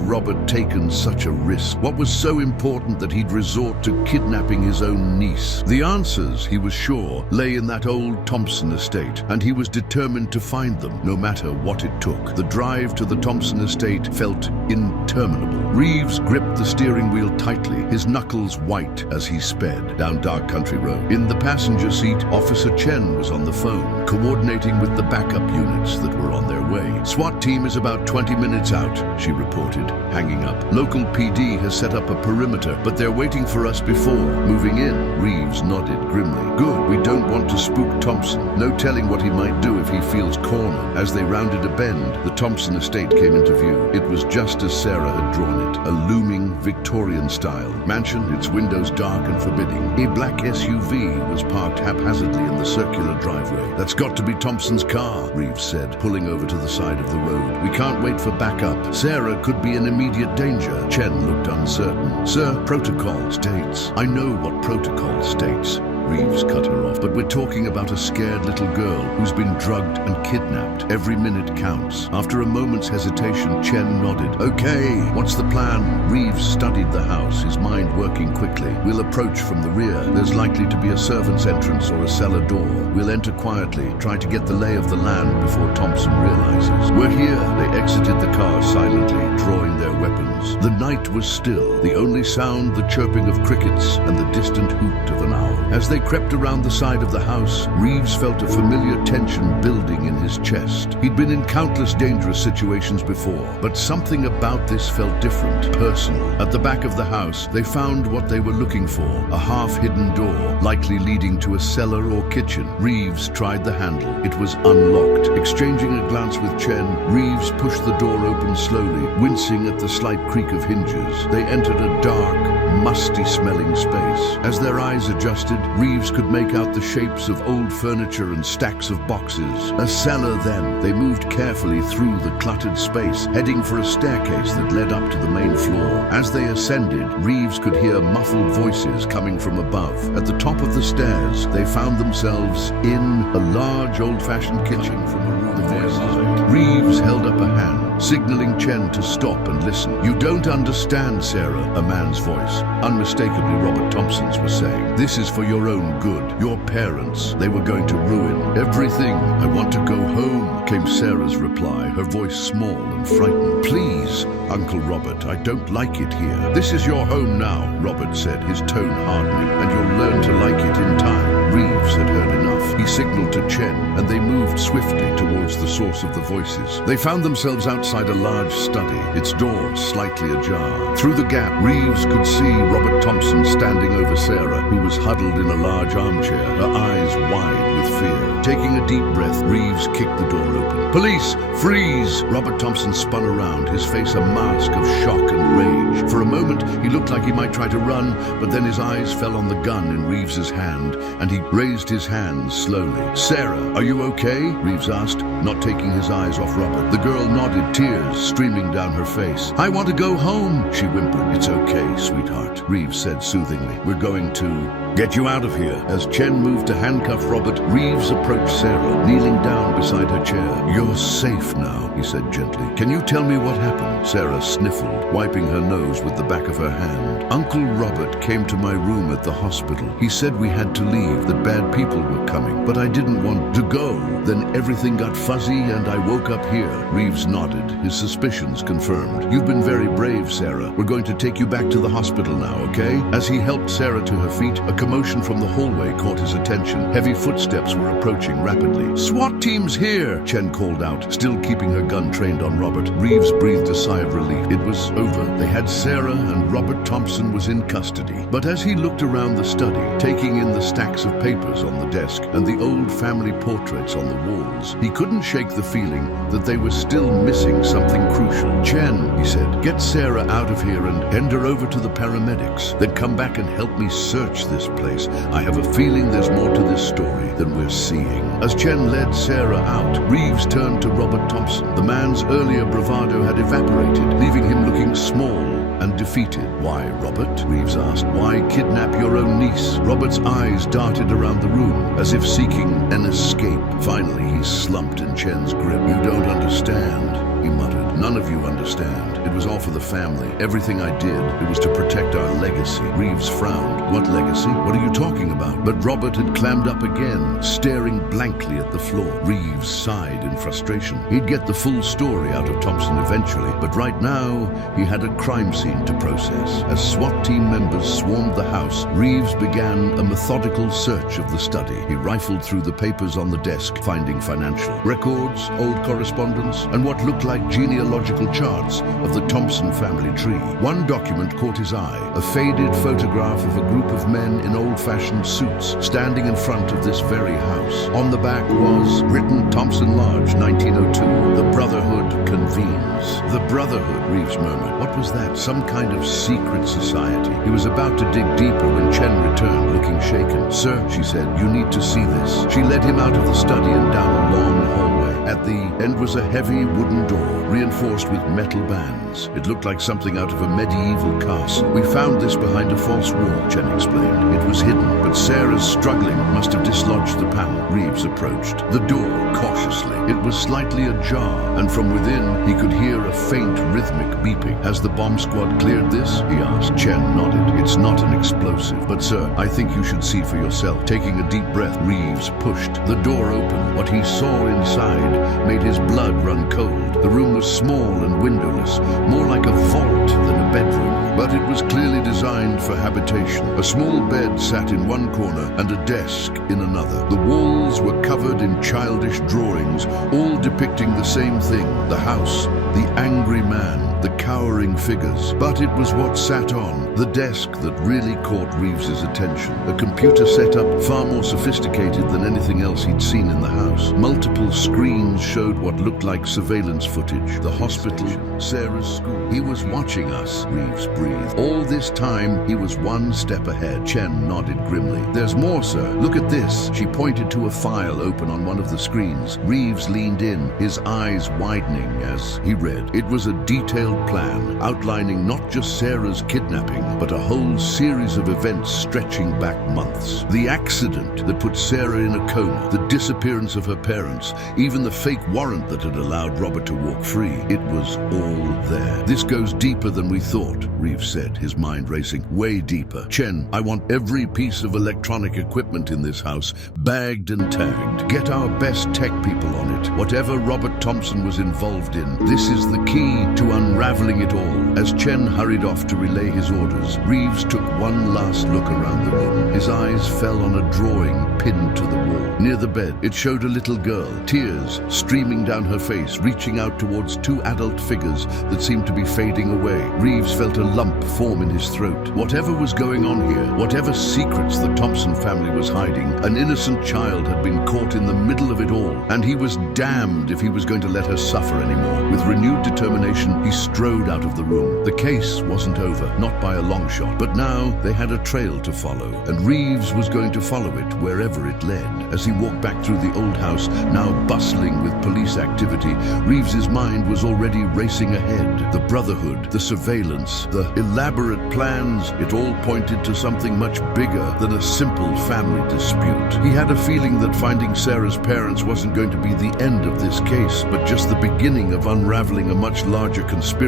Robert taken such a risk? What was so important that he'd resort to kidnapping his own niece? The answers, he was sure, lay in that old Thompson estate, and he was determined to find them, no matter what it took. The drive to the Thompson estate felt interminable. Reeves gripped the steering wheel tightly, his knuckles white as he sped down dark country road. In the passenger seat, Officer Chen was on the phone, coordinating with the backup units that were on their way. SWAT team is about 20 minutes out, she reported, hanging up. Local PD has set up a perimeter, but they're waiting for us before moving in. Reeves nodded grimly. Good, we don't want to spook Thompson. No telling what he might do if he feels cornered. As they rounded a bend, the Thompson estate came into view. It was just as Sarah had drawn it, a looming Victorian-style mansion, its windows dark and forbidding. A black SUV was parked haphazardly in the circular driveway. That's got to be Thompson's car, Reeves said, pulling over to the side of the road. We can't wait for backup. Sarah could be in immediate danger. Chen looked uncertain. Sir, protocol states. I know what protocol states. Reeves cut her off. But we're talking about a scared little girl who's been drugged and kidnapped. Every minute counts. After a moment's hesitation, Chen nodded. Okay, what's the plan? Reeves studied the house, his mind working quickly. We'll approach from the rear. There's likely to be a servant's entrance or a cellar door. We'll enter quietly, try to get the lay of the land before Thompson realizes. We're here. They exited the car silently, drawing their weapons. The night was still. The only sound, the chirping of crickets and the distant hoot of an owl. As they crept around the side of the house, Reeves felt a familiar tension building in his chest. He'd been in countless dangerous situations before, but something about this felt different, personal. At the back of the house, they found what they were looking for, a half-hidden door, likely leading to a cellar or kitchen. Reeves tried the handle. It was unlocked. Exchanging a glance with Chen, Reeves pushed the door open slowly, wincing at the slight creak of hinges. They entered a dark, musty-smelling space. As their eyes adjusted, Reeves could make out the shapes of old furniture and stacks of boxes. A cellar then. They moved carefully through the cluttered space, heading for a staircase that led up to the main floor. As they ascended, Reeves could hear muffled voices coming from above. At the top of the stairs, they found themselves in a large old-fashioned kitchen from a room nearby. Reeves held up a hand, signaling Chen to stop and listen. You don't understand, Sarah, a man's voice, unmistakably Robert Thompson's, was saying. This is for your own good. Your parents, they were going to ruin everything. I want to go home, came Sarah's reply, her voice small and frightened. Please, Uncle Robert, I don't like it here. This is your home now, Robert said, his tone hardening, and you'll learn to like it in time. Reeves had heard enough. He signaled to Chen, and they moved swiftly towards the source of the voices. They found themselves outside a large study, its door slightly ajar. Through the gap, Reeves could see Robert Thompson standing over Sarah, who was huddled in a large armchair, her eyes wide with fear. Taking a deep breath, Reeves kicked the door open. Police, freeze! Robert Thompson spun around, his face a mask of shock and rage. For a moment, he looked like he might try to run, but then his eyes fell on the gun in Reeves's hand, and he raised his hands slowly. Sarah, are you okay? Reeves asked, not taking his eyes off Robert. The girl nodded, tears streaming down her face. "I want to go home," she whimpered. "It's okay, sweetheart," Reeves said soothingly. "We're going to get you out of here." As Chen moved to handcuff Robert, Reeves approached Sarah, kneeling down beside her chair. "You're safe now," he said gently. "Can you tell me what happened?" Sarah sniffled, wiping her nose with the back of her hand. "Uncle Robert came to my room at the hospital. He said we had to leave, that bad people were coming, but I didn't want to go. Then everything got fuzzy and I woke up here." Reeves nodded, his suspicions confirmed. "You've been very brave, Sarah. We're going to take you back to the hospital now, okay?" As he helped Sarah to her feet, a commotion from the hallway caught his attention. Heavy footsteps were approaching rapidly. "SWAT team's here!" Chen called out, still keeping her gun trained on Robert. Reeves breathed a sigh of relief. It was over. They had Sarah, and Robert Thompson was in custody. But as he looked around the study, taking in the stacks of papers on the desk and the old family portraits on the walls, he couldn't shake the feeling that they were still missing something crucial. "Chen," he said, "get Sarah out of here and hand her over to the paramedics. Then come back and help me search this place. I have a feeling there's more to this story than we're seeing." As Chen led Sarah out, Reeves turned to Robert Thompson. The man's earlier bravado had evaporated, leaving him looking small and defeated. "Why, Robert?" Reeves asked. "Why kidnap your own niece?" Robert's eyes darted around the room, as if seeking an escape. Finally, he slumped in Chen's grip. "You don't understand," he muttered. "None of you understand. It was all for the family. Everything I did, it was to protect our legacy." Reeves frowned. "What legacy? What are you talking about?" But Robert had clammed up again, staring blankly at the floor. Reeves sighed in frustration. He'd get the full story out of Thompson eventually, but right now, he had a crime scene to process. As SWAT team members swarmed the house, Reeves began a methodical search of the study. He rifled through the papers on the desk, finding financial records, old correspondence, and what looked like genealogical charts of the Thompson family tree. One document caught his eye, a faded photograph of a group of men in old-fashioned suits standing in front of this very house. On the back was written Thompson Lodge, 1902. "The Brotherhood convenes." The Brotherhood, Reeves murmured. What was that? Some kind of secret society. He was about to dig deeper when Chen returned, looking shaken. "Sir," she said, "you need to see this." She led him out of the study and down a long hallway. At the end was a heavy wooden door, reinforced with metal bands. It looked like something out of a medieval castle. "We found this behind a false wall," Chen explained. "It was hidden, but Sarah's struggling must have dislodged the panel." Reeves approached the door cautiously. It was slightly ajar, and from within he could hear a faint rhythmic beeping. "Has the bomb squad cleared this?" he asked. Chen nodded. "It's not an explosive, but sir, I think you should see for yourself." Taking a deep breath, Reeves pushed the door open. What he saw inside made his blood run cold. The room was small and windowless, more like a vault than a bedroom, but it was clearly designed for habitation. A small bed sat in one corner and a desk in another. The walls were covered in childish drawings, all depicting the same thing: the house, the angry man, the cowering figures. But it was what sat on the desk that really caught Reeves's attention. A computer setup far more sophisticated than anything else he'd seen in the house. Multiple screens showed what looked like surveillance footage. The hospital, Sarah's school. "He was watching us," Reeves breathed. "All this time, he was one step ahead." Chen nodded grimly. "There's more, sir. Look at this." She pointed to a file open on one of the screens. Reeves leaned in, his eyes widening as he read. It was a detailed plan, outlining not just Sarah's kidnapping, but a whole series of events stretching back months. The accident that put Sarah in a coma, the disappearance of her parents, even the fake warrant that had allowed Robert to walk free. It was all there. "This goes deeper than we thought," Reeves said, his mind racing. "Way deeper. Chen, I want every piece of electronic equipment in this house bagged and tagged. Get our best tech people on it. Whatever Robert Thompson was involved in, this is the key to unraveling it all." As Chen hurried off to relay his orders, Reeves took one last look around the room. His eyes fell on a drawing pinned to the wall. Near the bed, it showed a little girl, tears streaming down her face, reaching out towards two adult figures that seemed to be fading away. Reeves felt a lump form in his throat. Whatever was going on here, whatever secrets the Thompson family was hiding, an innocent child had been caught in the middle of it all, and he was damned if he was going to let her suffer anymore. With renewed determination, he strode out of the room. The case wasn't over, not by a long shot, but now they had a trail to follow, and Reeves was going to follow it wherever it led. As he walked back through the old house, now bustling with police activity, Reeves's mind was already racing ahead. The Brotherhood, the surveillance, the elaborate plans, it all pointed to something much bigger than a simple family dispute. He had a feeling that finding Sarah's parents wasn't going to be the end of this case, but just the beginning of unraveling a much larger conspiracy.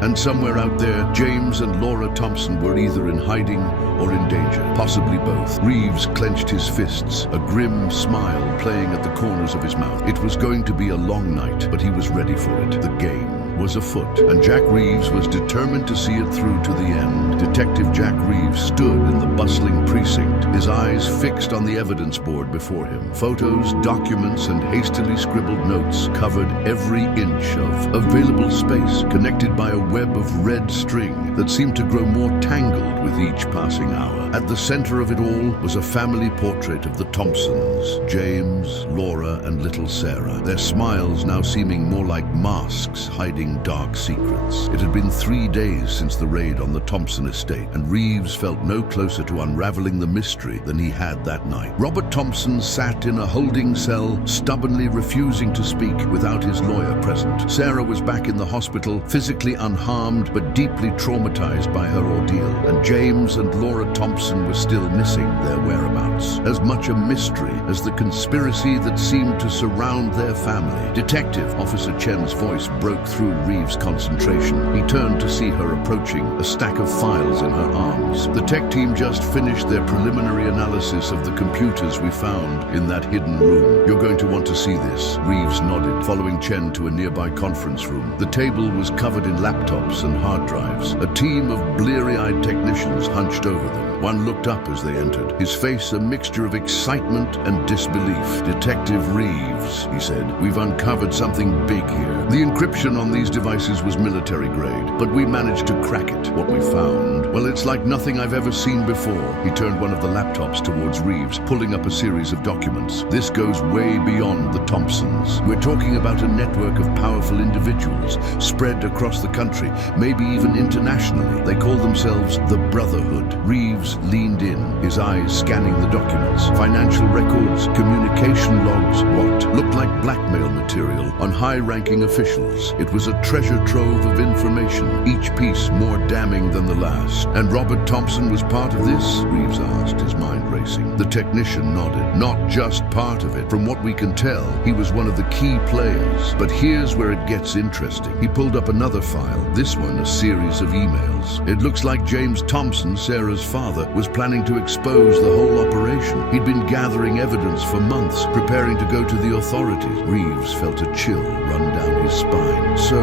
And somewhere out there, James and Laura Thompson were either in hiding or in danger, possibly both. Reeves clenched his fists, a grim smile playing at the corners of his mouth. It was going to be a long night, but he was ready for it. The game was afoot, and Jack Reeves was determined to see it through to the end. Detective Jack Reeves stood in the bustling precinct, his eyes fixed on the evidence board before him. Photos, documents, and hastily scribbled notes covered every inch of available space, connected by a web of red string that seemed to grow more tangled with each passing hour. At the center of it all was a family portrait of the Thompsons, James, Laura, and little Sarah, their smiles now seeming more like masks hiding dark secrets. It had been 3 days since the raid on the Thompson estate, and Reeves felt no closer to unraveling the mystery than he had that night. Robert Thompson sat in a holding cell, stubbornly refusing to speak without his lawyer present. Sarah was back in the hospital, physically unharmed but deeply traumatized by her ordeal, and James and Laura Thompson were still missing their whereabouts. As much a mystery as the conspiracy that seemed to surround their family. Detective Officer Chen's voice broke through Reeves' concentration. He turned to see her approaching, a stack of files in her arms. The tech team just finished their preliminary analysis of the computers we found in that hidden room. You're going to want to see this. Reeves nodded, following Chen to a nearby conference room. The table was covered in laptops and hard drives. A team of bleary-eyed technicians hunched over them. One looked up as they entered, his face a mixture of excitement and disbelief. "Detective Reeves," he said, "we've uncovered something big here. The encryption on these devices was military grade, but we managed to crack it. What we found, well, it's like nothing I've ever seen before." He turned one of the laptops towards Reeves, pulling up a series of documents. "This goes way beyond the Thompsons. We're talking about a network of powerful individuals spread across the country, maybe even internationally. They call themselves the Brotherhood." Reeves leaned in, his eyes scanning the documents. Financial records, communication logs, what looked like blackmail material on high-ranking officials. It was a treasure trove of information, each piece more damning than the last. "And Robert Thompson was part of this?" Reeves asked, his mind racing. The technician nodded. "Not just part of it. From what we can tell, he was one of the key players. But here's where it gets interesting." He pulled up another file, this one a series of emails. It looks like James Thompson, Sarah's father, was planning to expose the whole operation. He'd been gathering evidence for months, preparing to go to the authorities. Reeves felt a chill run down his spine. So,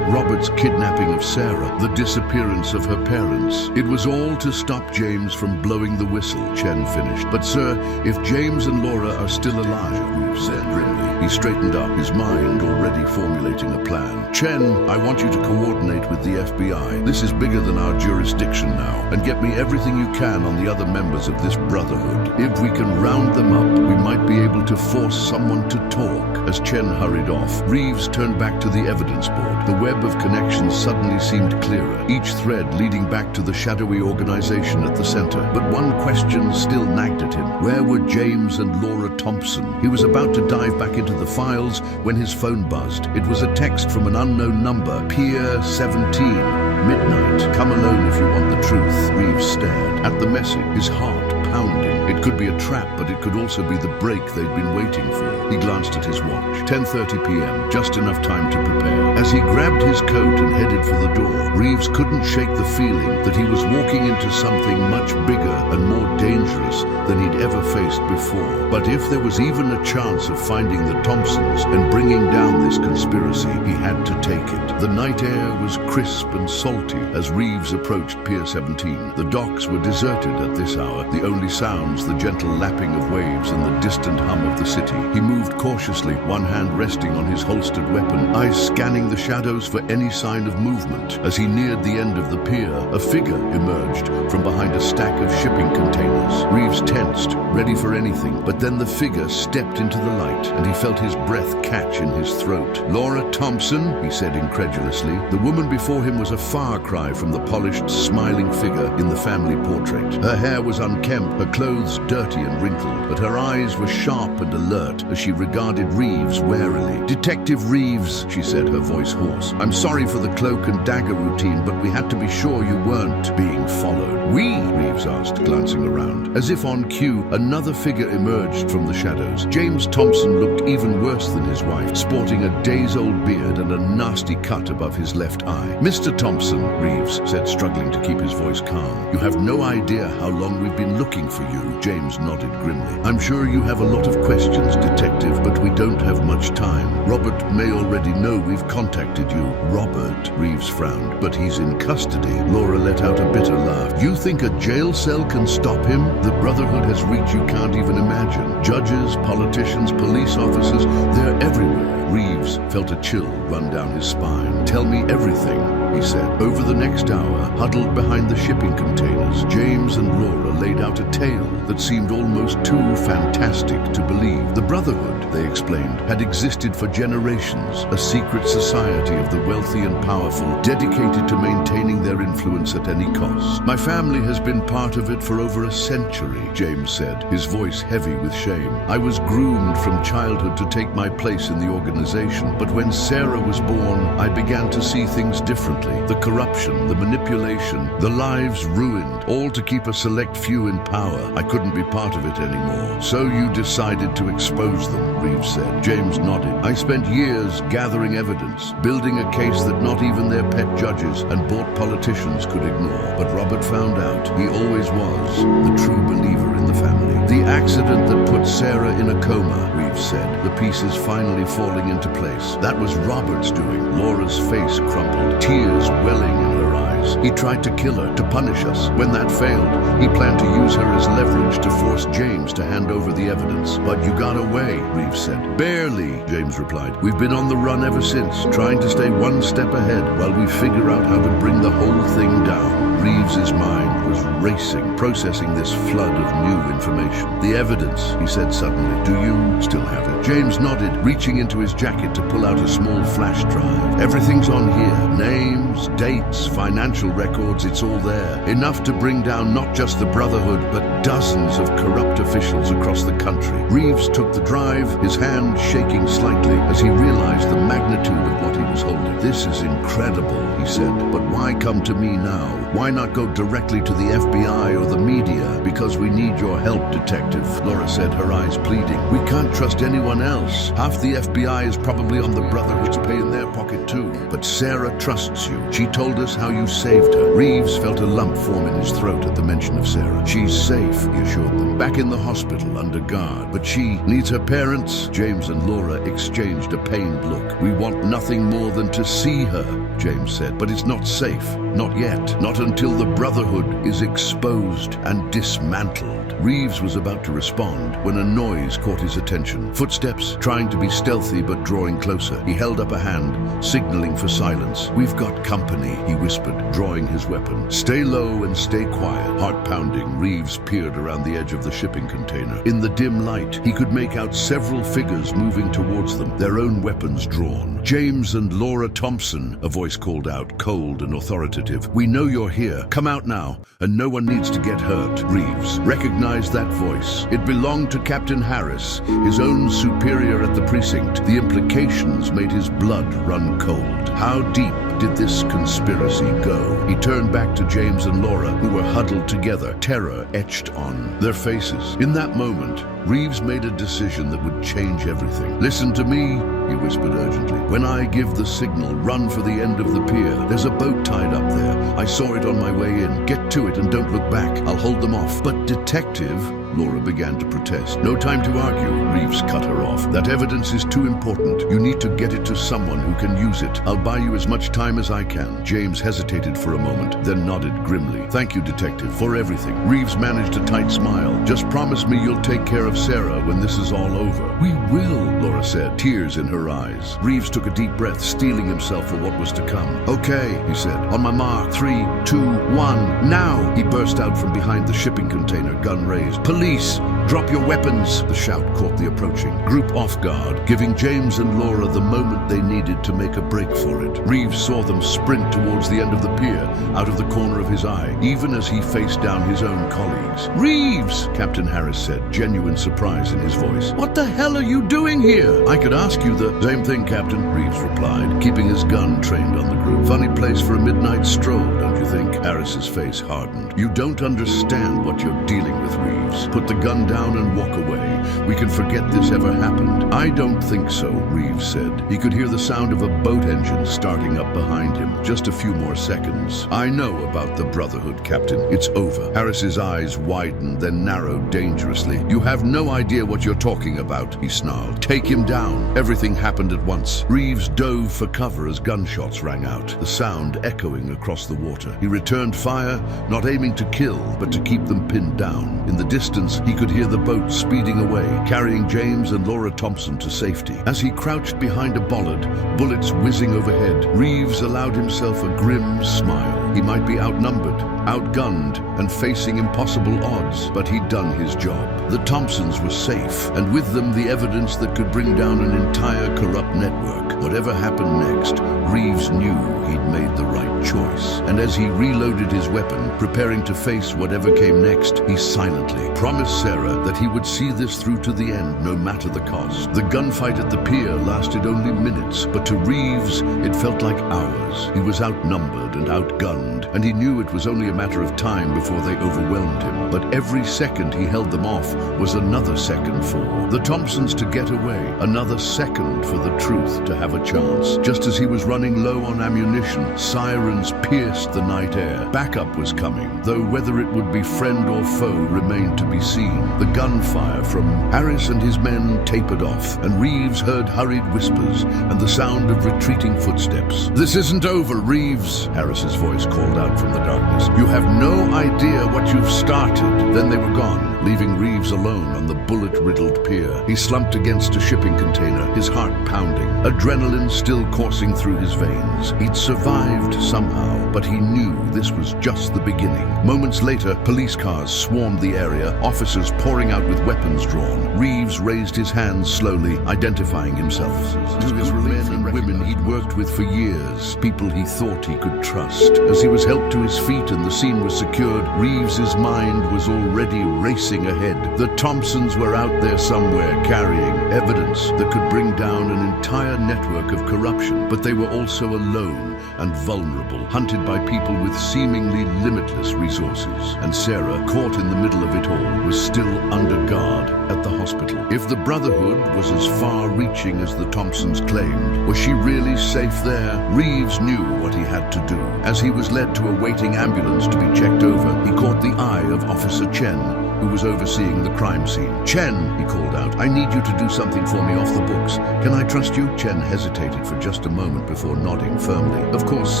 Robert's kidnapping of Sarah, the disappearance of her parents, it was all to stop James from blowing the whistle, Chen finished. "But sir, if James and Laura are still alive," Reeves said grimly. He straightened up, his mind already formulating a plan. "Chen, I want you to coordinate with the FBI. This is bigger than our jurisdiction now, and get me everything you can on the other members of this Brotherhood. If we can round them up, we might be able to force someone to talk." As Chen hurried off, Reeves turned back to the evidence board. The web of connections suddenly seemed clearer, each thread leading back to the shadowy organization at the center. But one question still nagged at him. Where were James and Laura Thompson? He was about to dive back into the files when his phone buzzed. It was a text from an unknown number, Pier 17. "Midnight. Come alone if you want the truth." Reeves stared at the message, his heart pounding. It could be a trap, but it could also be the break they'd been waiting for. He glanced at his watch. 10:30 p.m., just enough time to prepare. As he grabbed his coat and headed for the door, Reeves couldn't shake the feeling that he was walking into something much bigger and more dangerous than he'd ever faced before. But if there was even a chance of finding the Thompsons and bringing down this conspiracy, he had to take it. The night air was crisp and salty as Reeves approached Pier 17. The docks were deserted at this hour, the only sounds the gentle lapping of waves and the distant hum of the city. He moved cautiously, one hand resting on his holstered weapon, eyes scanning the shadows for any sign of movement. As he neared the end of the pier, a figure emerged from behind a stack of shipping containers. Reeves tensed, ready for anything, but then the figure stepped into the light, and he felt his breath catch in his throat. "Laura Thompson," he said incredulously. The woman before him was a far cry from the polished, smiling figure in the family portrait. Her hair was unkempt, her clothes dirty and wrinkled, but her eyes were sharp and alert as she regarded Reeves warily. "Detective Reeves," she said, her voice hoarse. "I'm sorry for the cloak and dagger routine, but we had to be sure you weren't being followed." "We?" Reeves asked, glancing around. As if on cue, another figure emerged from the shadows. James Thompson looked even worse than his wife, sporting a days-old beard and a nasty cut above his left eye. "Mr. Thompson," Reeves said, struggling to keep his voice calm, "you have no idea how long we've been looking for you." James nodded grimly. "I'm sure you have a lot of questions, Detective, but we don't have much time. Robert may already know we've contacted you." "Robert?" Reeves frowned. "But he's in custody." Laura let out a bitter laugh. "You think a jail cell can stop him? The Brotherhood has reach you can't even imagine. Judges, politicians, police officers, they're everywhere." Reeves felt a chill run down his spine. "Tell me everything," he said. Over the next hour, huddled behind the shipping containers, James and Laura laid out a tale that seemed almost too fantastic to believe. The Brotherhood, they explained, had existed for generations, a secret society of the wealthy and powerful, dedicated to maintaining their influence at any cost. "My family has been part of it for over a century," James said, his voice heavy with shame. "I was groomed from childhood to take my place in the organization, but when Sarah was born, I began to see things differently. The corruption, the manipulation, the lives ruined, all to keep a select few in power. I couldn't be part of it anymore." "So you decided to expose them," Reeves said. James nodded. "I spent years gathering evidence, building a case that not even their pet judges and bought politicians could ignore. But Robert found out. He always was the true believer in the family." "The accident that put Sarah in a coma," Reeves said, the pieces finally falling into place. "That was Robert's doing." Laura's face crumpled, tears welling in her eyes. "He tried to kill her, to punish us. When that failed, he planned to use her as leverage to force James to hand over the evidence." "But you got away," Reeves said. "Barely," James replied. "We've been on the run ever since, trying to stay one step ahead while we figure out how to bring the whole thing down." Reeves's mind was racing, processing this flood of new information. "The evidence," he said suddenly. "Do you still have it?" James nodded, reaching into his jacket to pull out a small flash drive. "Everything's on here. Names, dates, financial records, it's all there. Enough to bring down not just the Brotherhood, but dozens of corrupt officials across the country." Reeves took the drive, his hand shaking slightly as he realized the magnitude of what he was holding. "This is incredible," he said. "But why come to me now? Why not go directly to the FBI or the media? Because we need your help, Detective," Laura said, her eyes pleading. "We can't trust anyone else. Half the FBI is probably on the Brotherhood's pay in their pocket too. But Sarah trusts you. She told us how you saved her." Reeves felt a lump form in his throat at the mention of Sarah. "She's safe," he assured them, "back in the hospital under guard. But she needs her parents." James and Laura exchanged a pained look. "We want nothing more than to see her," James said. "But it's not safe. Not yet. Not until the Brotherhood is exposed and dismantled." Reeves was about to respond when a noise caught his attention. Footsteps, trying to be stealthy but drawing closer. He held up a hand, signaling for silence. "We've got company," he whispered, drawing his weapon. "Stay low and stay quiet." Heart pounding, Reeves peered around the edge of the shipping container. In the dim light, he could make out several figures moving towards them, their own weapons drawn. "James and Laura Thompson," a voice called out, cold and authoritative. "We know you're here. Come out now, and no one needs to get hurt." Reeves recognized that voice. It belonged to Captain Harris, his own superior at the precinct. The implications made his blood run cold. How deep did this conspiracy go? He turned back to James and Laura, who were huddled together, terror etched on their faces. In that moment, Reeves made a decision that would change everything. "Listen to me," he whispered urgently. "When I give the signal, run for the end of the pier. There's a boat tied up there. I saw it on my way in. Get to it and don't look back. I'll hold them off." "But Detective," Laura began to protest. "No time to argue," Reeves cut her off. "That evidence is too important. You need to get it to someone who can use it. I'll buy you as much time as I can." James hesitated for a moment, then nodded grimly. "Thank you, Detective, for everything." Reeves managed a tight smile. "Just promise me you'll take care of Sarah when this is all over." "We will," Laura said, tears in her eyes. Reeves took a deep breath, steeling himself for what was to come. "Okay," he said. "On my mark, 3, 2, 1, now!" He burst out from behind the shipping container, gun raised. "Police! Drop your weapons!" The shout caught the approaching group off guard, giving James and Laura the moment they needed to make a break for it. Reeves saw them sprint towards the end of the pier, out of the corner of his eye, even as he faced down his own colleagues. "Reeves!" Captain Harris said, genuine surprise in his voice. "What the hell are you doing here?" "I could ask you the..." "Same thing, Captain," Reeves replied, keeping his gun trained on the group. "Funny place for a midnight stroll, don't you think?" Harris's face hardened. "You don't understand what you're dealing with, Reeves. Put the gun down and walk away. We can forget this ever happened." "I don't think so," Reeves said. He could hear the sound of a boat engine starting up behind him. "Just a few more seconds." "I know about the Brotherhood, Captain. It's over." Harris's eyes widened, then narrowed dangerously. "You have no idea what you're talking about," he snarled. "Take him down." Everything happened at once. Reeves dove for cover as gunshots rang out, the sound echoing across the water. He returned fire, not aiming to kill, but to keep them pinned down. In the distance, he could hear the boat speeding away, carrying James and Laura Thompson to safety. As he crouched behind a bollard, bullets whizzing overhead, Reeves allowed himself a grim smile. He might be outnumbered, outgunned, and facing impossible odds, but he'd done his job. The Thompsons were safe, and with them the evidence that could bring down an entire corrupt network. Whatever happened next, Reeves knew he'd made the right choice. And as he reloaded his weapon, preparing to face whatever came next, he silently promised Sarah that he would see this through to the end, no matter the cost. The gunfight at the pier lasted only minutes, but to Reeves, it felt like hours. He was outnumbered and outgunned, and he knew it was only a matter of time before they overwhelmed him. But every second he held them off was another second for the Thompsons to get away, another second for the truth to have a chance. Just as he was running low on ammunition, sirens pierced the night air. Backup was coming, though whether it would be friend or foe remained to be seen. The gunfire from Harris and his men tapered off, and Reeves heard hurried whispers and the sound of retreating footsteps. "This isn't over, Reeves," Harris's voice called out from the darkness. "You have no idea what you've started." Then they were gone, leaving Reeves alone on the bullet-riddled pier. He slumped against a shipping container, his heart pounding, adrenaline still coursing through his veins. He'd survived somehow, but he knew this was just the beginning. Moments later, police cars swarmed the area, officers pouring out with weapons drawn. Reeves raised his hands slowly, identifying himself. To his men and women he'd worked with for years, people he thought he could trust. As he was helped to his feet and the scene was secured, Reeves's mind was already racing ahead. The Thompsons were out there somewhere, carrying evidence that could bring down an entire network of corruption, but they were also alone and vulnerable, hunted by people with seemingly limitless resources. And Sarah, caught in the middle of it all, was still under guard at the hospital. If the Brotherhood was as far-reaching as the Thompsons claimed, was she really safe there? Reeves knew what he had to do. As he was led to a waiting ambulance to be checked over, he caught the eye of Officer Chen, who was overseeing the crime scene. "Chen," he called out, "I need you to do something for me off the books. Can I trust you?" Chen hesitated for just a moment before nodding firmly. "Of course,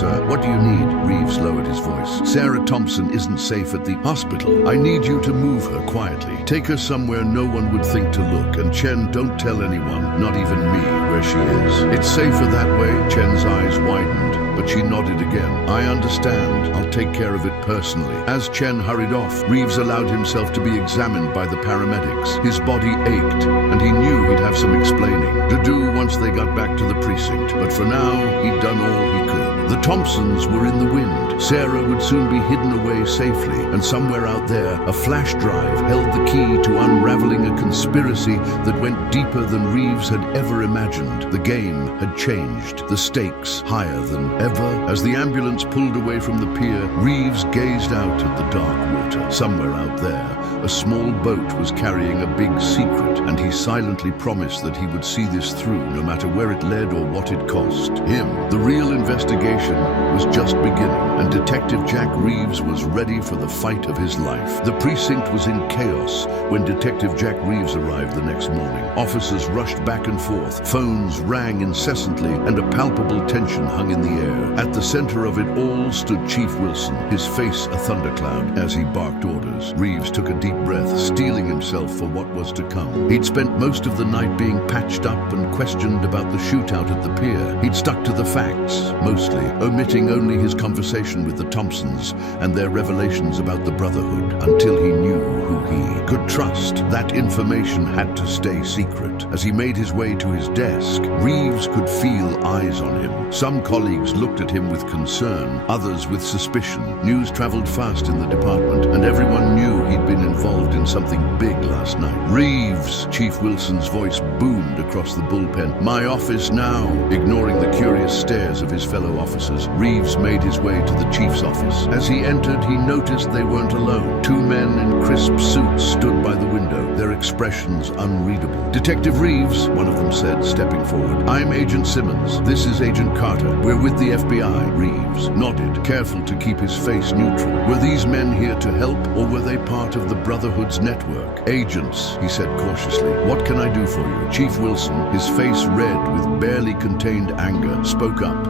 sir. What do you need?" Reeves lowered his voice. "Sarah Thompson isn't safe at the hospital. I need you to move her quietly. Take her somewhere no one would think to look. And Chen, don't tell anyone, not even me, where she is. It's safer that way." Chen's eyes widened, but she nodded again. "I understand. I'll take care of it personally." As Chen hurried off, Reeves allowed himself to be examined by the paramedics. His body ached, and he knew he'd have some explaining to do once they got back to the precinct. But for now, he'd done all he could. The Thompsons were in the wind. Sarah would soon be hidden away safely, and somewhere out there, a flash drive held the key to unraveling a conspiracy that went deeper than Reeves had ever imagined. The game had changed, the stakes higher than ever. As the ambulance pulled away from the pier, Reeves gazed out at the dark water. Somewhere out there, a small boat was carrying a big secret, and he silently promised that he would see this through, no matter where it led or what it cost. Him. The real investigation investigation was just beginning, and Detective Jack Reeves was ready for the fight of his life. The precinct was in chaos when Detective Jack Reeves arrived the next morning. Officers rushed back and forth, phones rang incessantly, and a palpable tension hung in the air. At the center of it all stood Chief Wilson, his face a thundercloud as he barked orders. Reeves took a deep breath, steeling himself for what was to come. He'd spent most of the night being patched up and questioned about the shootout at the pier. He'd stuck to the facts, mostly, omitting only his conversation with the Thompsons and their revelations about the Brotherhood, until he knew who he could trust. That information had to stay secret. As he made his way to his desk, Reeves could feel eyes on him. Some colleagues looked at him with concern, others with suspicion. News traveled fast in the department, and everyone knew he'd been involved in something big last night. "Reeves!" Chief Wilson's voice boomed across the bullpen. "My office now!" Ignoring the curious stares of his fellow officers, Reeves made his way to the chief's office. As he entered, he noticed they weren't alone. Two men in crisp suits stood by the window, their expressions unreadable. "Detective Reeves," one of them said, stepping forward. "I'm Agent Simmons. This is Agent Carter. We're with the FBI." Reeves nodded, careful to keep his face neutral. Were these men here to help, or were they part of the Brotherhood's network? "Agents," he said cautiously. "What can I do for you?" Chief Wilson, his face red with barely contained anger, spoke up.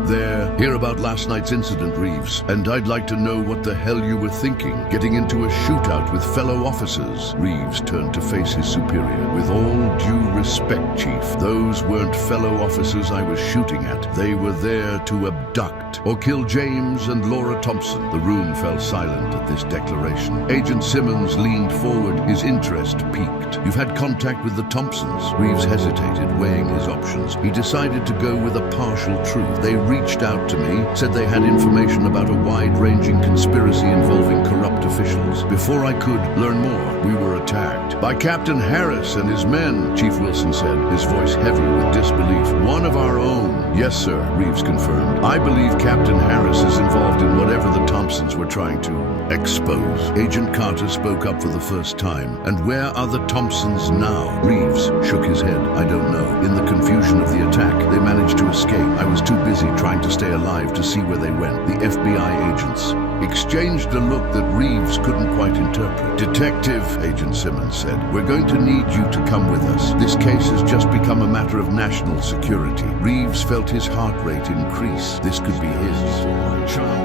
Hear about last night's incident, Reeves, and I'd like to know what the hell you were thinking, getting into a shootout with fellow officers." Reeves turned to face his superior. "With all due respect, Chief, those weren't fellow officers I was shooting at. They were there to abduct or kill James and Laura Thompson." The room fell silent at this declaration. Agent Simmons leaned forward, his interest piqued. "You've had contact with the Thompsons?" Reeves hesitated, weighing his options. He decided to go with a partial truth. "They reached out to me, said they had information about a wide-ranging conspiracy involving corrupt officials. Before I could learn more, we were attacked by Captain Harris and his men," Chief Wilson said, his voice heavy with disbelief. "One of our own." "Yes, sir," Reeves confirmed. "I believe Captain Harris is involved in whatever the Thompsons were trying to expose." Agent Carter spoke up for the first time. "And where are the Thompsons now?" Reeves shook his head. "I don't know. In the confusion of the attack, they managed to escape. I was too busy trying to stay alive to see where they went." The FBI agents exchanged a look that Reeves couldn't quite interpret. "Detective," Agent Simmons said, "we're going to need you to come with us. This case has just become a matter of national security." Reeves felt his heart rate increase. This could be his,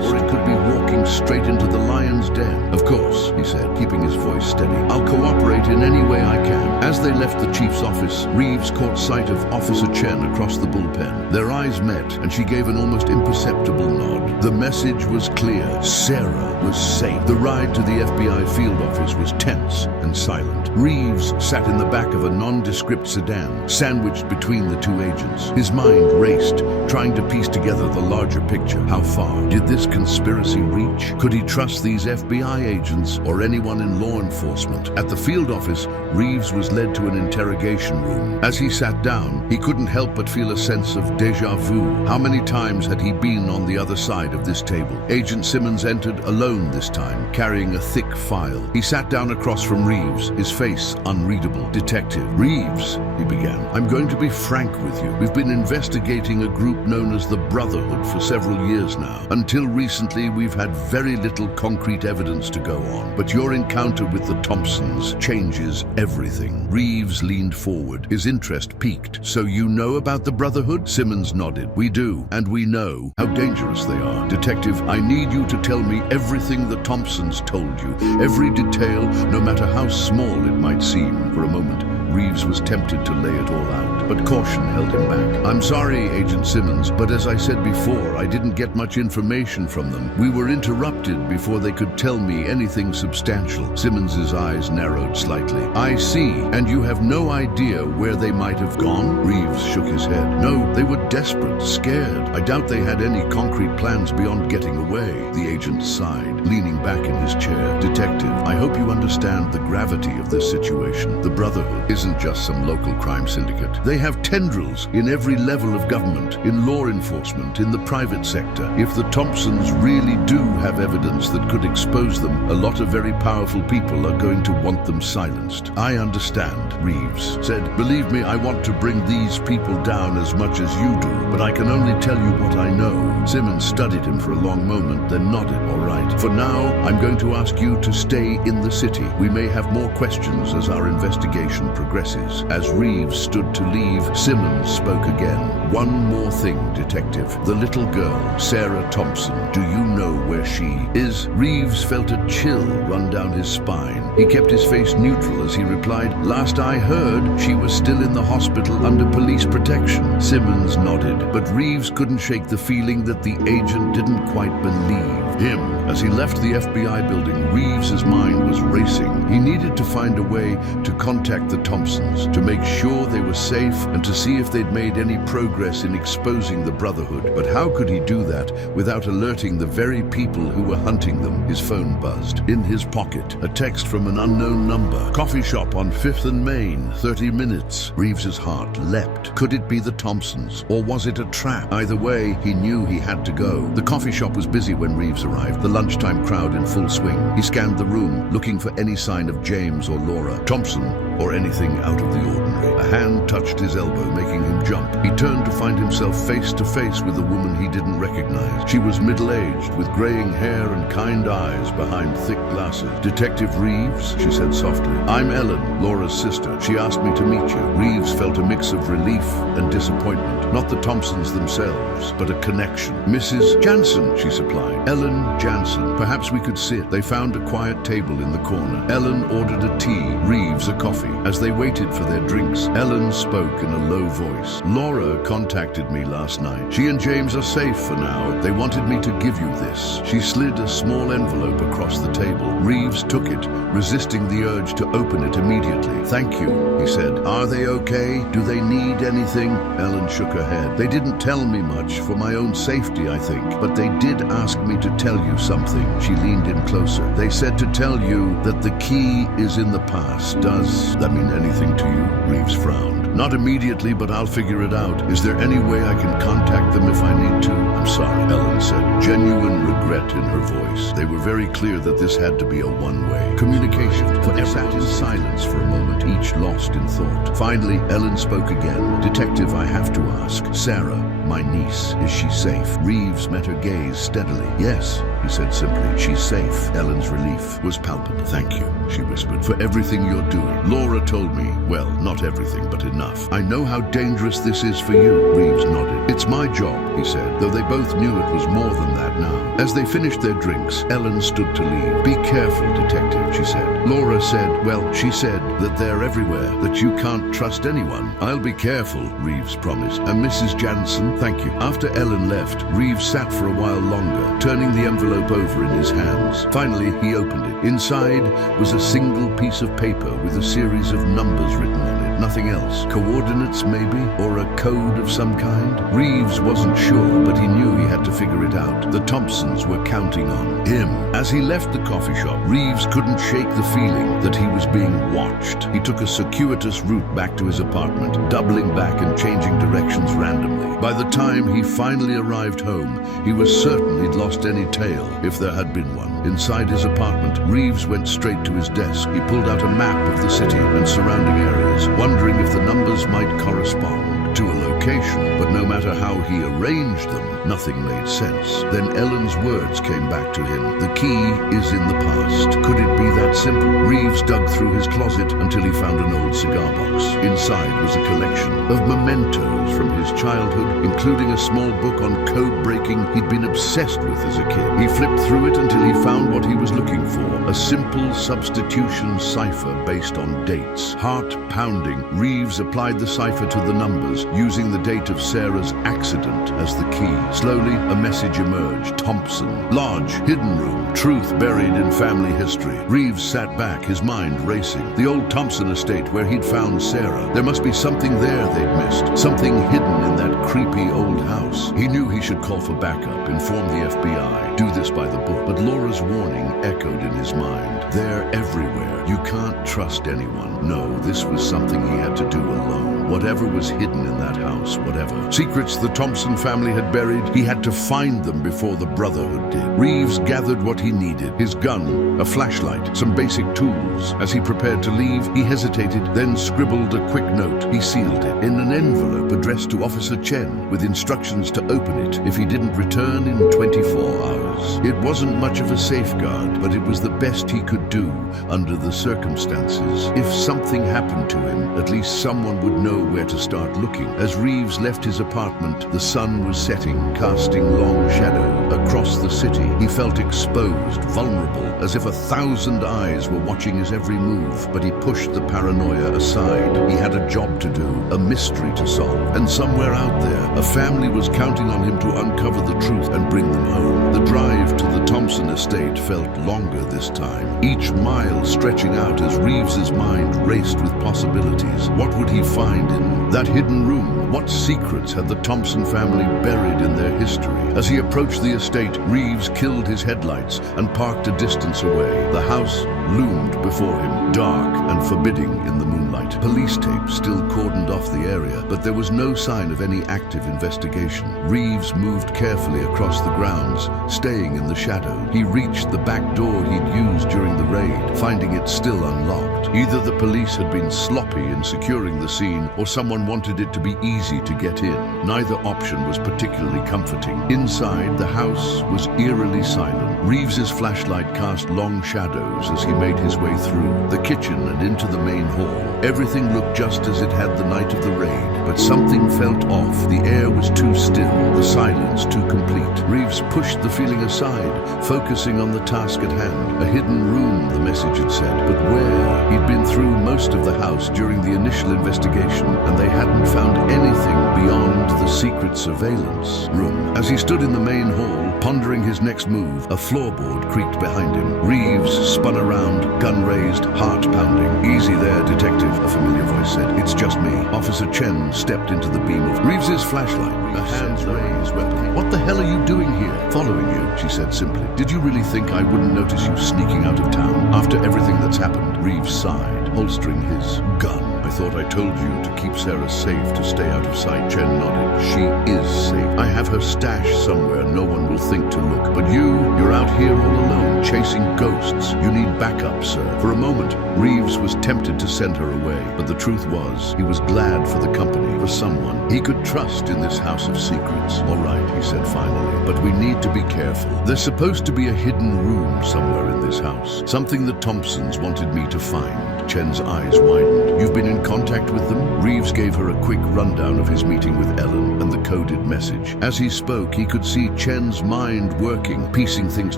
or it could be walking straight into the lion's den. "Of course," he said, keeping his voice steady. "I'll cooperate in any way I can." As they left the chief's office, Reeves caught sight of Officer Chen across the bullpen. Their eyes met, and she gave an almost imperceptible nod. The message was clear. Sarah was safe. The ride to the FBI field office was tense and silent. Reeves sat in the back of a nondescript sedan, sandwiched between the two agents. His mind raced, trying to piece together the larger picture. How far did this conspiracy reach? Could he trust these FBI agents or anyone in law enforcement? At the field office, Reeves was led to an interrogation room. As he sat down, he couldn't help but feel a sense of déjà vu. How many times had he been on the other side of this table? Agent Simmons entered alone this time, carrying a thick file. He sat down across from Reeves, his face unreadable. "Detective Reeves," he began, "I'm going to be frank with you. We've been investigating a group known as the Brotherhood for several years now. Until recently, we've had very little concrete evidence to go on. But your encounter with the Thompsons changes everything." Reeves leaned forward, his interest piqued. "So you know about the Brotherhood?" Simmons nodded. "We do, and we know how dangerous they are. Detective, I need you to tell me everything the Thompsons told you. Every detail, no matter how small it might seem." For a moment, Reeves was tempted to lay it all out, but caution held him back. "I'm sorry, Agent Simmons, but as I said before, I didn't get much information from them. We were interrupted before they could tell me anything substantial." Simmons's eyes narrowed slightly. "I see, and you have no idea where they might have gone?" Reeves shook his head. "No, they were desperate, scared. I doubt they had any concrete plans beyond getting away." The agent sighed, leaning back in his chair. Detective, I hope you understand the gravity of this situation. The Brotherhood isn't just some local crime syndicate. They have tendrils in every level of government, in law enforcement, in the private sector. If the Thompsons really do have evidence that could expose them, a lot of very powerful people are going to want them silenced. I understand, Reeves said. Believe me, I want to bring these people down as much as you do, but I can only tell you what I know. Simmons studied him for a long moment, then nodded. All right. For now, I'm going to ask you to stay in the city. We may have more questions as our investigation progresses. As Reeves stood to leave, Simmons spoke again. One more thing, Detective. The little girl, Sarah Thompson, do you know where she is? Reeves felt a chill run down his spine. He kept his face neutral as he replied, last I heard, she was still in the hospital under police protection. Simmons nodded, but Reeves couldn't shake the feeling that the agent didn't quite believe him. As he left the FBI building, Reeves's mind was racing. He needed to find a way to contact the Thompsons, to make sure they were safe and to see if they'd made any progress in exposing the Brotherhood. But how could he do that without alerting the very people who were hunting them? His phone buzzed. In his pocket, a text from an unknown number. Coffee shop on 5th and Main, 30 minutes. Reeves's heart leapt. Could it be the Thompsons? Or was it a trap? Either way, he knew he had to go. The coffee shop was busy when Reeves arrived, the lunchtime crowd in full swing. He scanned the room, looking for any sign of James or Laura, Thompson, or anything out of the ordinary. A hand touched his elbow, making him jump. He turned to find himself face to face with a woman he didn't recognize. She was middle-aged, with graying hair and kind eyes behind thick glasses. Detective Reeves, she said softly. I'm Ellen, Laura's sister. She asked me to meet you. Reeves felt a mix of relief and disappointment. Not the Thompsons themselves, but a connection. Mrs. Jansen, she supplied. Ellen Jansen. Perhaps we could sit. They found a quiet table in the corner. Ellen ordered a tea, Reeves a coffee. As they waited for their drinks, Ellen spoke in a low voice. Laura contacted me last night. She and James are safe for now. They wanted me to give you this. She slid a small envelope across the table. Reeves took it, resisting the urge to open it immediately. Thank you, he said. Are they okay? Do they need anything? Ellen shook her head. They didn't tell me much, for my own safety, I think, but they did ask me to tell you something. She leaned in closer. They said to tell you that the key is in the past. Does that mean anything to you? Reeves frowned. Not immediately, but I'll figure it out. Is there any way I can contact them if I need to? I'm sorry, Ellen said, genuine regret in her voice. They were very clear that this had to be a one-way communication. They sat in silence for a moment, each lost in thought. Finally, Ellen spoke again. Detective, I have to ask. Sarah, my niece, is she safe? Reeves met her gaze steadily. Yes, he said simply. She's safe. Ellen's relief was palpable. Thank you, she whispered, for everything you're doing. Laura told me, well, not everything, but enough. I know how dangerous this is for you. Reeves nodded. It's my job, he said, though they both knew it was more than that now. As they finished their drinks, Ellen stood to leave. Be careful, Detective, she said. Laura said, well, she said that they're everywhere, that you can't trust anyone. I'll be careful, Reeves promised. And Mrs. Jansen, thank you. After Ellen left, Reeves sat for a while longer, turning the envelope over in his hands. Finally, he opened it. Inside was a single piece of paper with a series of numbers written on it. Nothing else. Coordinates, maybe? Or a code of some kind? Reeves wasn't sure, but he knew he had to figure it out. The Thompsons were counting on him. As he left the coffee shop, Reeves couldn't shake the feeling that he was being watched. He took a circuitous route back to his apartment, doubling back and changing directions randomly. By the time he finally arrived home, he was certain he'd lost any tail, if there had been one. Inside his apartment, Reeves went straight to his desk. He pulled out a map of the city and surrounding areas, wondering if the numbers might correspond to a location, but no matter how he arranged them, nothing made sense. Then Ellen's words came back to him. The key is in the past. Could it be that simple? Reeves dug through his closet until he found an old cigar box. Inside was a collection of mementos from his childhood, including a small book on code breaking he'd been obsessed with as a kid. He flipped through it until he found what he was looking for, a simple substitution cipher based on dates. Heart pounding, Reeves applied the cipher to the numbers, using the date of Sarah's accident as the key. Slowly, a message emerged. Thompson. Large, hidden room. Truth buried in family history. Reeves sat back, his mind racing. The old Thompson estate where he'd found Sarah. There must be something there they'd missed. Something hidden in that creepy old house. He knew he should call for backup, inform the FBI. Do this by the book. But Laura's warning echoed in his mind. They're everywhere. You can't trust anyone. No, this was something he had to do alone. Whatever was hidden in that house, whatever. Secrets the Thompson family had buried, he had to find them before the Brotherhood did. Reeves gathered what he needed. His gun, a flashlight, some basic tools. As he prepared to leave, he hesitated, then scribbled a quick note. He sealed it in an envelope addressed to Officer Chen, with instructions to open it if he didn't return in 24 hours. It wasn't much of a safeguard, but it was the best he could do under the circumstances. If something happened to him, at least someone would know where to start looking. As Reeves left his apartment, the sun was setting, casting long shadow across the city. He felt exposed, vulnerable, as if 1,000 eyes were watching his every move, but he pushed the paranoia aside. He had a job to do, a mystery to solve, and somewhere out there, a family was counting on him to uncover the truth and bring them home. The drive to the Thompson estate felt longer this time, each mile stretching out as Reeves's mind raced with possibilities. What would he find in that hidden room? What secrets had the Thompson family buried in their history? As he approached the estate, Reeves killed his headlights and parked a distance away. The house loomed before him, dark and forbidding in the moonlight. Police tape still cordoned off the area, but there was no sign of any active investigation. Reeves moved carefully across the grounds, staying in the shadow. He reached the back door he'd used during the raid, finding it still unlocked. Either the police had been sloppy in securing the scene, or someone wanted it to be easy to get in. Neither option was particularly comforting. Inside, the house was eerily silent. Reeves's flashlight cast long shadows as he made his way through the kitchen and into the main hall. Everything looked just as it had the night of the raid, but something felt off. The air was too still, the silence too complete. Reeves pushed the feeling aside, focusing on the task at hand. A hidden room, the message had said, but where? He'd been through most of the house during the initial investigation, and they hadn't found anything beyond the secret surveillance room. As he stood in the main hall, pondering his next move, a floorboard creaked behind him. Reeves spun around, gun raised, heart pounding. "Easy there, detective," a familiar voice said. "It's just me." Officer Chen stepped into the beam of Reeves's flashlight, a hands raised weapon. "What the hell are you doing here?" "Following you," she said simply. "Did you really think I wouldn't notice you sneaking out of town after everything that's happened?" Reeves sighed, holstering his gun. "I thought I told you to keep Sarah safe, to stay out of sight." Chen nodded. "She is safe. I have her stashed somewhere no one will think to look. But you're out here all alone, chasing ghosts. You need backup, sir." For a moment, Reeves was tempted to send her away, but the truth was, he was glad for the company, for someone he could trust in this house of secrets. "All right," he said finally, "but we need to be careful. There's supposed to be a hidden room somewhere in this house. Something the Thompsons wanted me to find." Chen's eyes widened. "You've been in contact with them?" Reeves gave her a quick rundown of his meeting with Ellen and the coded message. As he spoke, he could see Chen's mind working, piecing things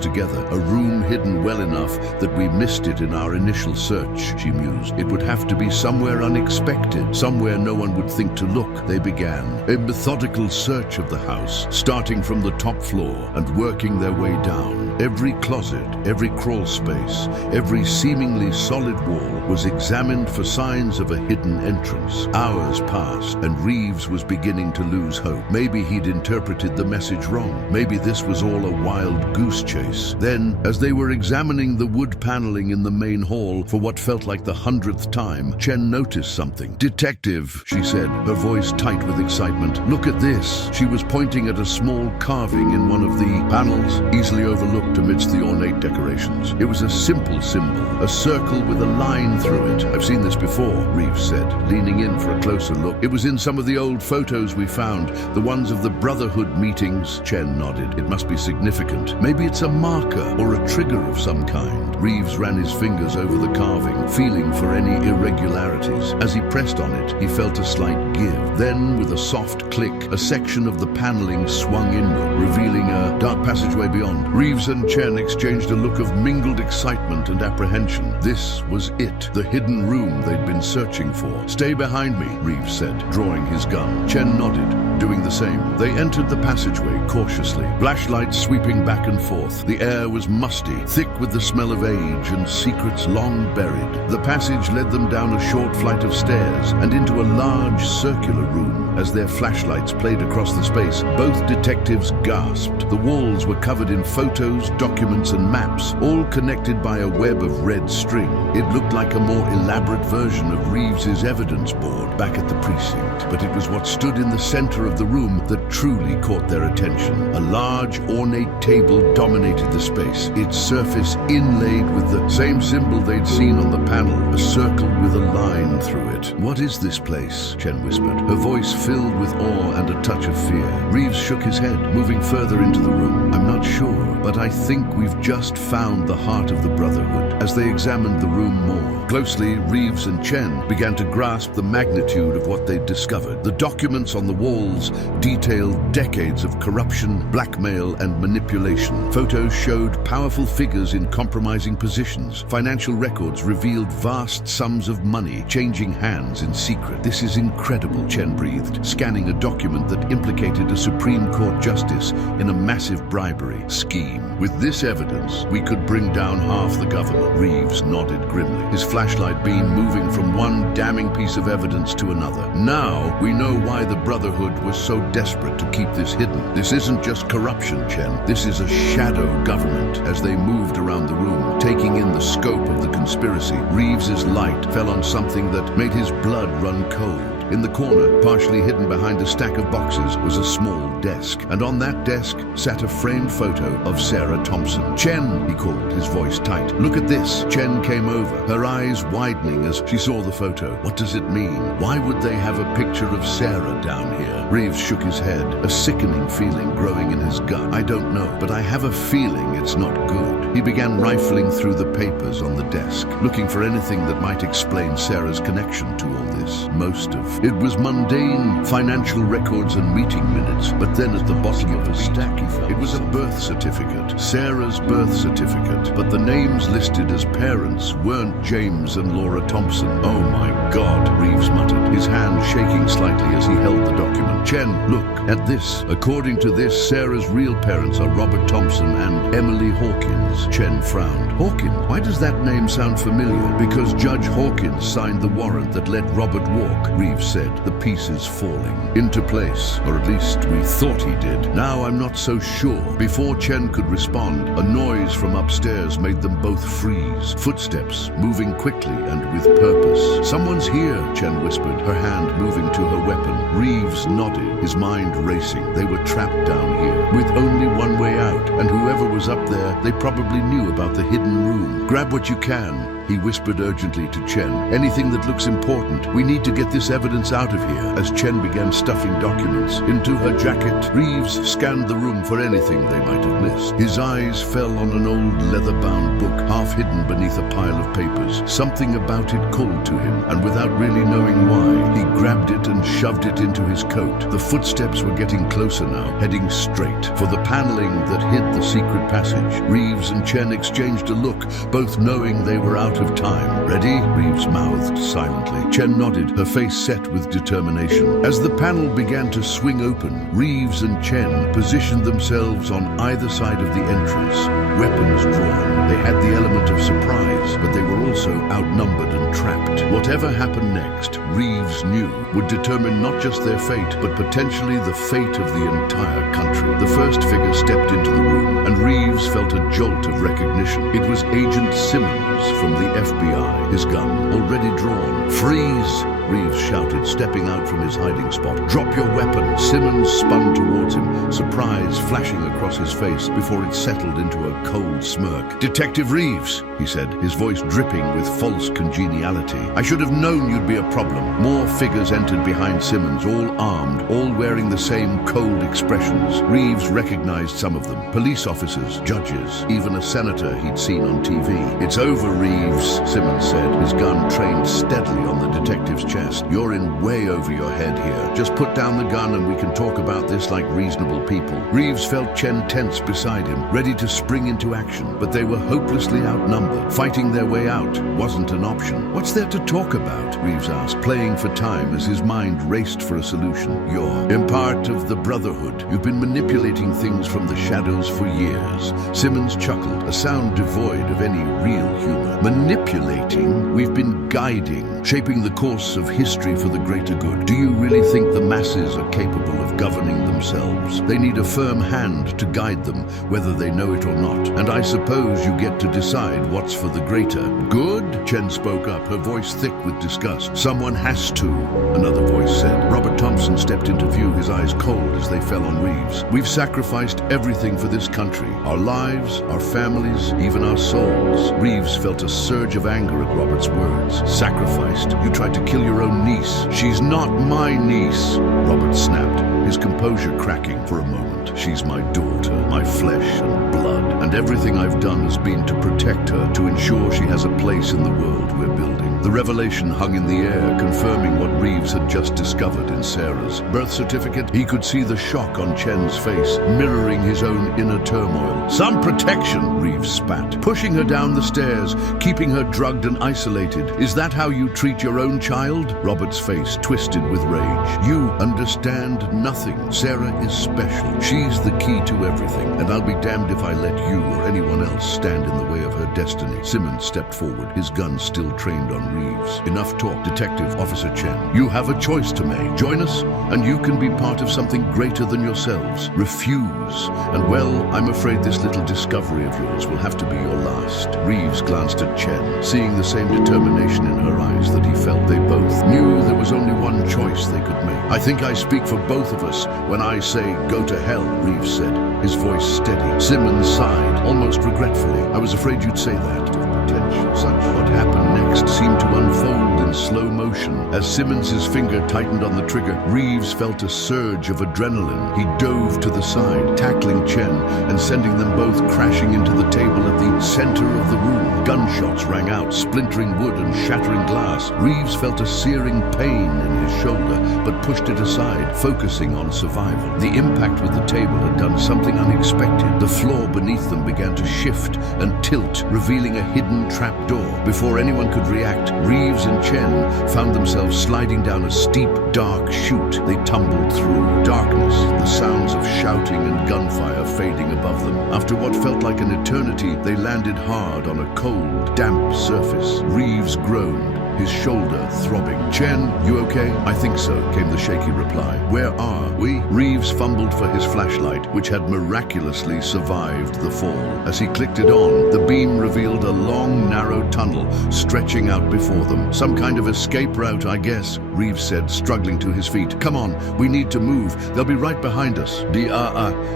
together. "A room hidden well enough that we missed it in our initial search," she mused. "It would have to be somewhere unexpected, somewhere no one would think to look." They began a methodical search of the house, starting from the top floor and working their way down. Every closet, every crawl space, every seemingly solid wall was examined for signs of a hidden entrance. Hours passed, and Reeves was beginning to lose hope. Maybe he'd interpreted the message wrong. Maybe this was all a wild goose chase. Then, as they were examining the wood paneling in the main hall for what felt like the 100th time, Chen noticed something. "Detective," she said, her voice tight with excitement. "Look at this." She was pointing at a small carving in one of the panels, easily overlooked amidst the ornate decorations. It was a simple symbol, a circle with a line through it. "I've seen this before," Reeves said, leaning in for a closer look. "It was in some of the old photos we found, the ones of the Brotherhood meetings." Chen nodded. "It must be significant. Maybe it's a marker or a trigger of some kind." Reeves ran his fingers over the carving, feeling for any irregularities. As he pressed on it, he felt a slight give. Then, with a soft click, a section of the paneling swung inward, revealing a dark passageway beyond. Reeves and and Chen exchanged a look of mingled excitement and apprehension. This was it, the hidden room they'd been searching for. "Stay behind me," Reeves said, drawing his gun. Chen nodded, doing the same. They entered the passageway cautiously, flashlights sweeping back and forth. The air was musty, thick with the smell of age and secrets long buried. The passage led them down a short flight of stairs and into a large circular room. As their flashlights played across the space, both detectives gasped. The walls were covered in photos, documents, and maps, all connected by a web of red string. It looked like a more elaborate version of Reeves's evidence board back at the precinct, but it was what stood in the center of the room that truly caught their attention. A large, ornate table dominated the space, its surface inlaid with the same symbol they'd seen on the panel, a circle with a line through it. "What is this place?" Chen whispered, her voice filled with awe and a touch of fear. Reeves shook his head, moving further into the room. "I'm not sure, but I think we've just found the heart of the Brotherhood." As they examined the room more closely, Reeves and Chen began to grasp the magnitude of what they'd discovered. The documents on the walls detailed decades of corruption, blackmail, and manipulation. Photos showed powerful figures in compromising positions. Financial records revealed vast sums of money changing hands in secret. "This is incredible," Chen breathed, scanning a document that implicated a Supreme Court justice in a massive bribery scheme. "With this evidence, we could bring down half the government." Reeves nodded grimly, his flashlight beam moving from one damning piece of evidence to another. "Now we know why the Brotherhood was so desperate to keep this hidden. This isn't just corruption, Chen. This is a shadow government." As they moved around the room, taking in the scope of the conspiracy, Reeves's light fell on something that made his blood run cold. In the corner, partially hidden behind a stack of boxes, was a small desk, and on that desk sat a framed photo of Sarah Thompson. "Chen," he called, his voice tight. "Look at this." Chen came over, her eyes widening as she saw the photo. "What does it mean? Why would they have a picture of Sarah down here?" Reeves shook his head, a sickening feeling growing in his gut. "I don't know, but I have a feeling it's not good." He began rifling through the papers on the desk, looking for anything that might explain Sarah's connection to all this. Most of it was mundane financial records and meeting minutes, but then at the bottom of a stack he found it was a birth certificate, Sarah's birth certificate, but the names listed as parents weren't James and Laura Thompson. "Oh my God," Reeves muttered, his hand shaking slightly as he held the document. "Chen, look at this. According to this, Sarah's real parents are Robert Thompson and Emily Hawkins." Chen frowned. "Hawkins? Why does that name sound familiar?" "Because Judge Hawkins signed the warrant that let Robert walk," Reeves said, the pieces falling into place, or at least we thought he did. "Now I'm not so sure." Before Chen could respond, a noise from upstairs made them both freeze. Footsteps moving quickly and with purpose. "Someone's here," Chen whispered, her hand moving to her weapon. Reeves nodded, his mind racing. They were trapped down here, with only one way out, and whoever was up there, they probably knew about the hidden room. "Grab what you can," he whispered urgently to Chen. "Anything that looks important. We need to get this evidence out of here." As Chen began stuffing documents into her jacket, Reeves scanned the room for anything they might have missed. His eyes fell on an old leather-bound book, half hidden beneath a pile of papers. Something about it called to him, and without really knowing why, he grabbed it and shoved it into his coat. The footsteps were getting closer now, heading straight for the paneling that hid the secret passage. Reeves and Chen exchanged a look, both knowing they were out of time. "Ready?" Reeves mouthed silently. Chen nodded, her face set with determination. As the panel began to swing open, Reeves and Chen positioned themselves on either side of the entrance, weapons drawn. They had the element of surprise, but they were also outnumbered and trapped. Whatever happened next, Reeves knew, would determine not just their fate, but potentially the fate of the entire country. The first figure stepped into the room, and Reeves felt a jolt of recognition. It was Agent Simmons from the FBI, his gun already drawn. "Freeze!" Reeves shouted, stepping out from his hiding spot. "Drop your weapon!" Simmons spun towards him, surprise flashing across his face before it settled into a cold smirk. "Detective Reeves," he said, his voice dripping with false congeniality. "I should have known you'd be a problem." More figures entered behind Simmons, all armed, all wearing the same cold expressions. Reeves recognized some of them. Police officers, judges, even a senator he'd seen on TV. "It's over, Reeves," Reeves, Simmons said, his gun trained steadily on the detective's chest. You're in way over your head here. Just put down the gun and we can talk about this like reasonable people. Reeves felt Chen tense beside him, ready to spring into action, but they were hopelessly outnumbered. Fighting their way out wasn't an option. What's there to talk about? Reeves asked, playing for time as his mind raced for a solution. You're in part of the Brotherhood. You've been manipulating things from the shadows for years. Simmons chuckled, a sound devoid of any real humor. Manipulating? We've been guiding, shaping the course of history for the greater good. Do you really think the masses are capable of governing themselves? They need a firm hand to guide them, whether they know it or not. And I suppose you get to decide what's for the greater good? Chen spoke up, her voice thick with disgust. Someone has to, another voice said. Robert Thompson stepped into view, his eyes cold as they fell on Reeves. We've sacrificed everything for this country. Our lives, our families, even our souls. Reeves felt a surge of anger at Robert's words. Sacrificed? You tried to kill your own niece. She's not my niece, Robert snapped, his composure cracking for a moment. She's my daughter, my flesh and blood, and everything I've done has been to protect her, to ensure she has a place in the world we're building. The revelation hung in the air, confirming what Reeves had just discovered in Sarah's birth certificate. He could see the shock on Chen's face, mirroring his own inner turmoil. Some protection, Reeves spat, pushing her down the stairs, keeping her drugged and isolated. Is that how you treat your own child? Robert's face twisted with rage. You understand nothing. Sarah is special. She's the key to everything, and I'll be damned if I let you or anyone else stand in the way of her destiny. Simmons stepped forward, his gun still trained on Reeves. Enough talk, Detective Officer Chen. You have a choice to make. Join us, and you can be part of something greater than yourselves. Refuse, and well, I'm afraid this little discovery of yours will have to be your last. Reeves glanced at Chen, seeing the same determination in her eyes that he felt. They both knew there was only one choice they could make. I think I speak for both of us when I say go to hell, Reeves said, his voice steady. Simmons sighed, almost regretfully. I was afraid you'd say that. Potential. Such what happened next seemed to unfold in slow motion. As Simmons's finger tightened on the trigger, Reeves felt a surge of adrenaline. He dove to the side, tackling Chen and sending them both crashing into the table at the center of the room. Gunshots rang out, splintering wood and shattering glass. Reeves felt a searing pain in his shoulder, but pushed it aside, focusing on survival. The impact with the table had done something unexpected. The floor beneath them began to shift and tilt, revealing a hidden trapdoor. Before anyone could react, Reeves and Chen found themselves sliding down a steep, dark chute. They tumbled through darkness, the sounds of shouting and gunfire fading above them. After what felt like an eternity, they landed hard on a cold, damp surface. Reeves groaned, his shoulder throbbing. Chen, you okay? I think so, came the shaky reply. Where are we? Reeves fumbled for his flashlight, which had miraculously survived the fall. As he clicked it on, the beam revealed a long, narrow tunnel stretching out before them. Some kind of escape route, I guess, Reeves said, struggling to his feet. Come on, we need to move. They'll be right behind us.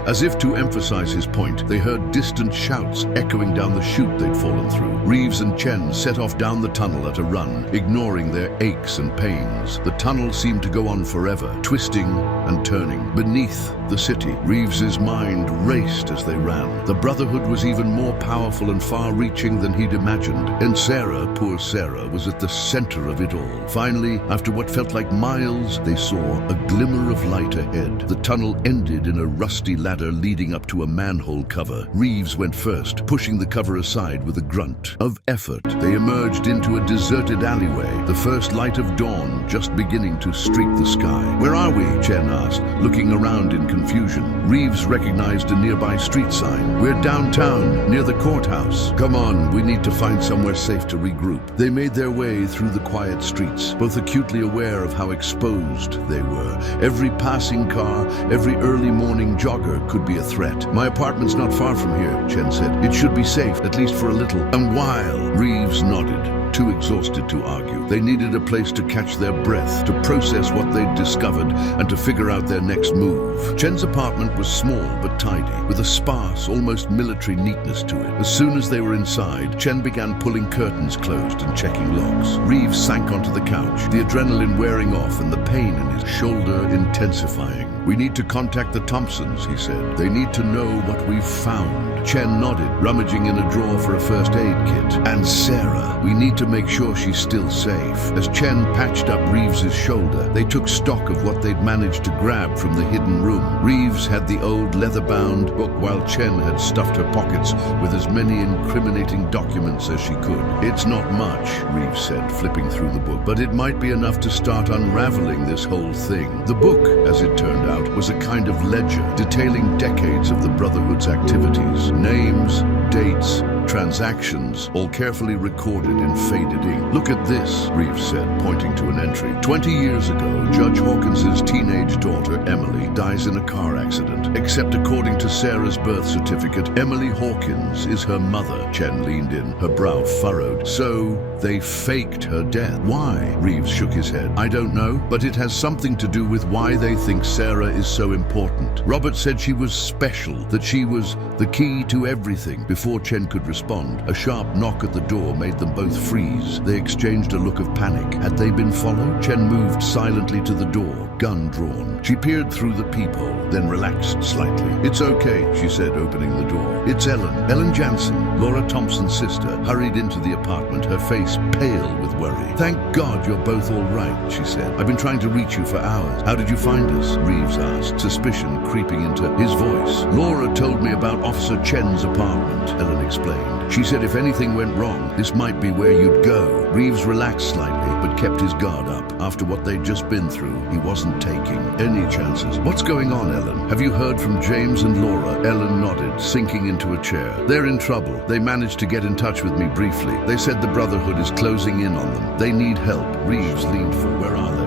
As if to emphasize his point, they heard distant shouts echoing down the chute they'd fallen through. Reeves and Chen set off down the tunnel at a run, ignoring their aches and pains. The tunnel seemed to go on forever, twisting and turning. Beneath the city, Reeves's mind raced as they ran. The Brotherhood was even more powerful and far-reaching than he'd imagined, and Sarah, poor Sarah, was at the center of it all. Finally, after what felt like miles, they saw a glimmer of light ahead. The tunnel ended in a rusty ladder leading up to a manhole cover. Reeves went first, pushing the cover aside with a grunt of effort. They emerged into a deserted alleyway, the first light of dawn just beginning to streak the sky. Where are we? Chen asked, looking around in confusion. Reeves recognized a nearby street sign. We're downtown, near the courthouse. Come on, we need to find somewhere safe to regroup. They made their way through the quiet streets, both acutely aware of how exposed they were. Every passing car, every early morning jogger could be a threat. My apartment's not far from here, Chen said. It should be safe, at least for a little. And while Reeves nodded, too exhausted to argue. They needed a place to catch their breath, to process what they'd discovered, and to figure out their next move. Chen's apartment was small but tidy, with a sparse, almost military neatness to it. As soon as they were inside, Chen began pulling curtains closed and checking locks. Reeves sank onto the couch, the adrenaline wearing off and the pain in his shoulder intensifying. We need to contact the Thompsons, he said. They need to know what we've found. Chen nodded, rummaging in a drawer for a first aid kit. And Sarah, we need to make sure she's still safe. As Chen patched up Reeves's shoulder, they took stock of what they'd managed to grab from the hidden room. Reeves had the old leather-bound book while Chen had stuffed her pockets with as many incriminating documents as she could. It's not much, Reeves said, flipping through the book, but it might be enough to start unraveling this whole thing. The book, as it turned out, was a kind of ledger detailing decades of the Brotherhood's activities. Names, dates, transactions, all carefully recorded in faded ink. Look at this, Reeves said, pointing to an entry. 20 years ago, Judge Hawkins's teenage daughter, Emily, dies in a car accident. Except according to Sarah's birth certificate, Emily Hawkins is her mother. Chen leaned in, her brow furrowed. So, they faked her death. Why? Reeves shook his head. I don't know, but it has something to do with why they think Sarah is so important. Robert said she was special, that she was the key to everything. Before Chen could respond, a sharp knock at the door made them both freeze. They exchanged a look of panic. Had they been followed? Chen moved silently to the door, gun drawn. She peered through the peephole, then relaxed slightly. It's okay, she said, opening the door. It's Ellen. Ellen Jansen, Laura Thompson's sister, hurried into the apartment, her face pale with worry. Thank God you're both all right, she said. I've been trying to reach you for hours. How did you find us? Reeves asked, suspicion creeping into his voice. Laura told me about Officer Chen's apartment, Ellen explained. She said if anything went wrong, this might be where you'd go. Reeves relaxed slightly, but kept his guard up. After what they'd just been through, he wasn't taking any chances. What's going on, Ellen? Have you heard from James and Laura? Ellen nodded, sinking into a chair. They're in trouble. They managed to get in touch with me briefly. They said the Brotherhood is closing in on them. They need help. Reeves leaned forward. Where are they?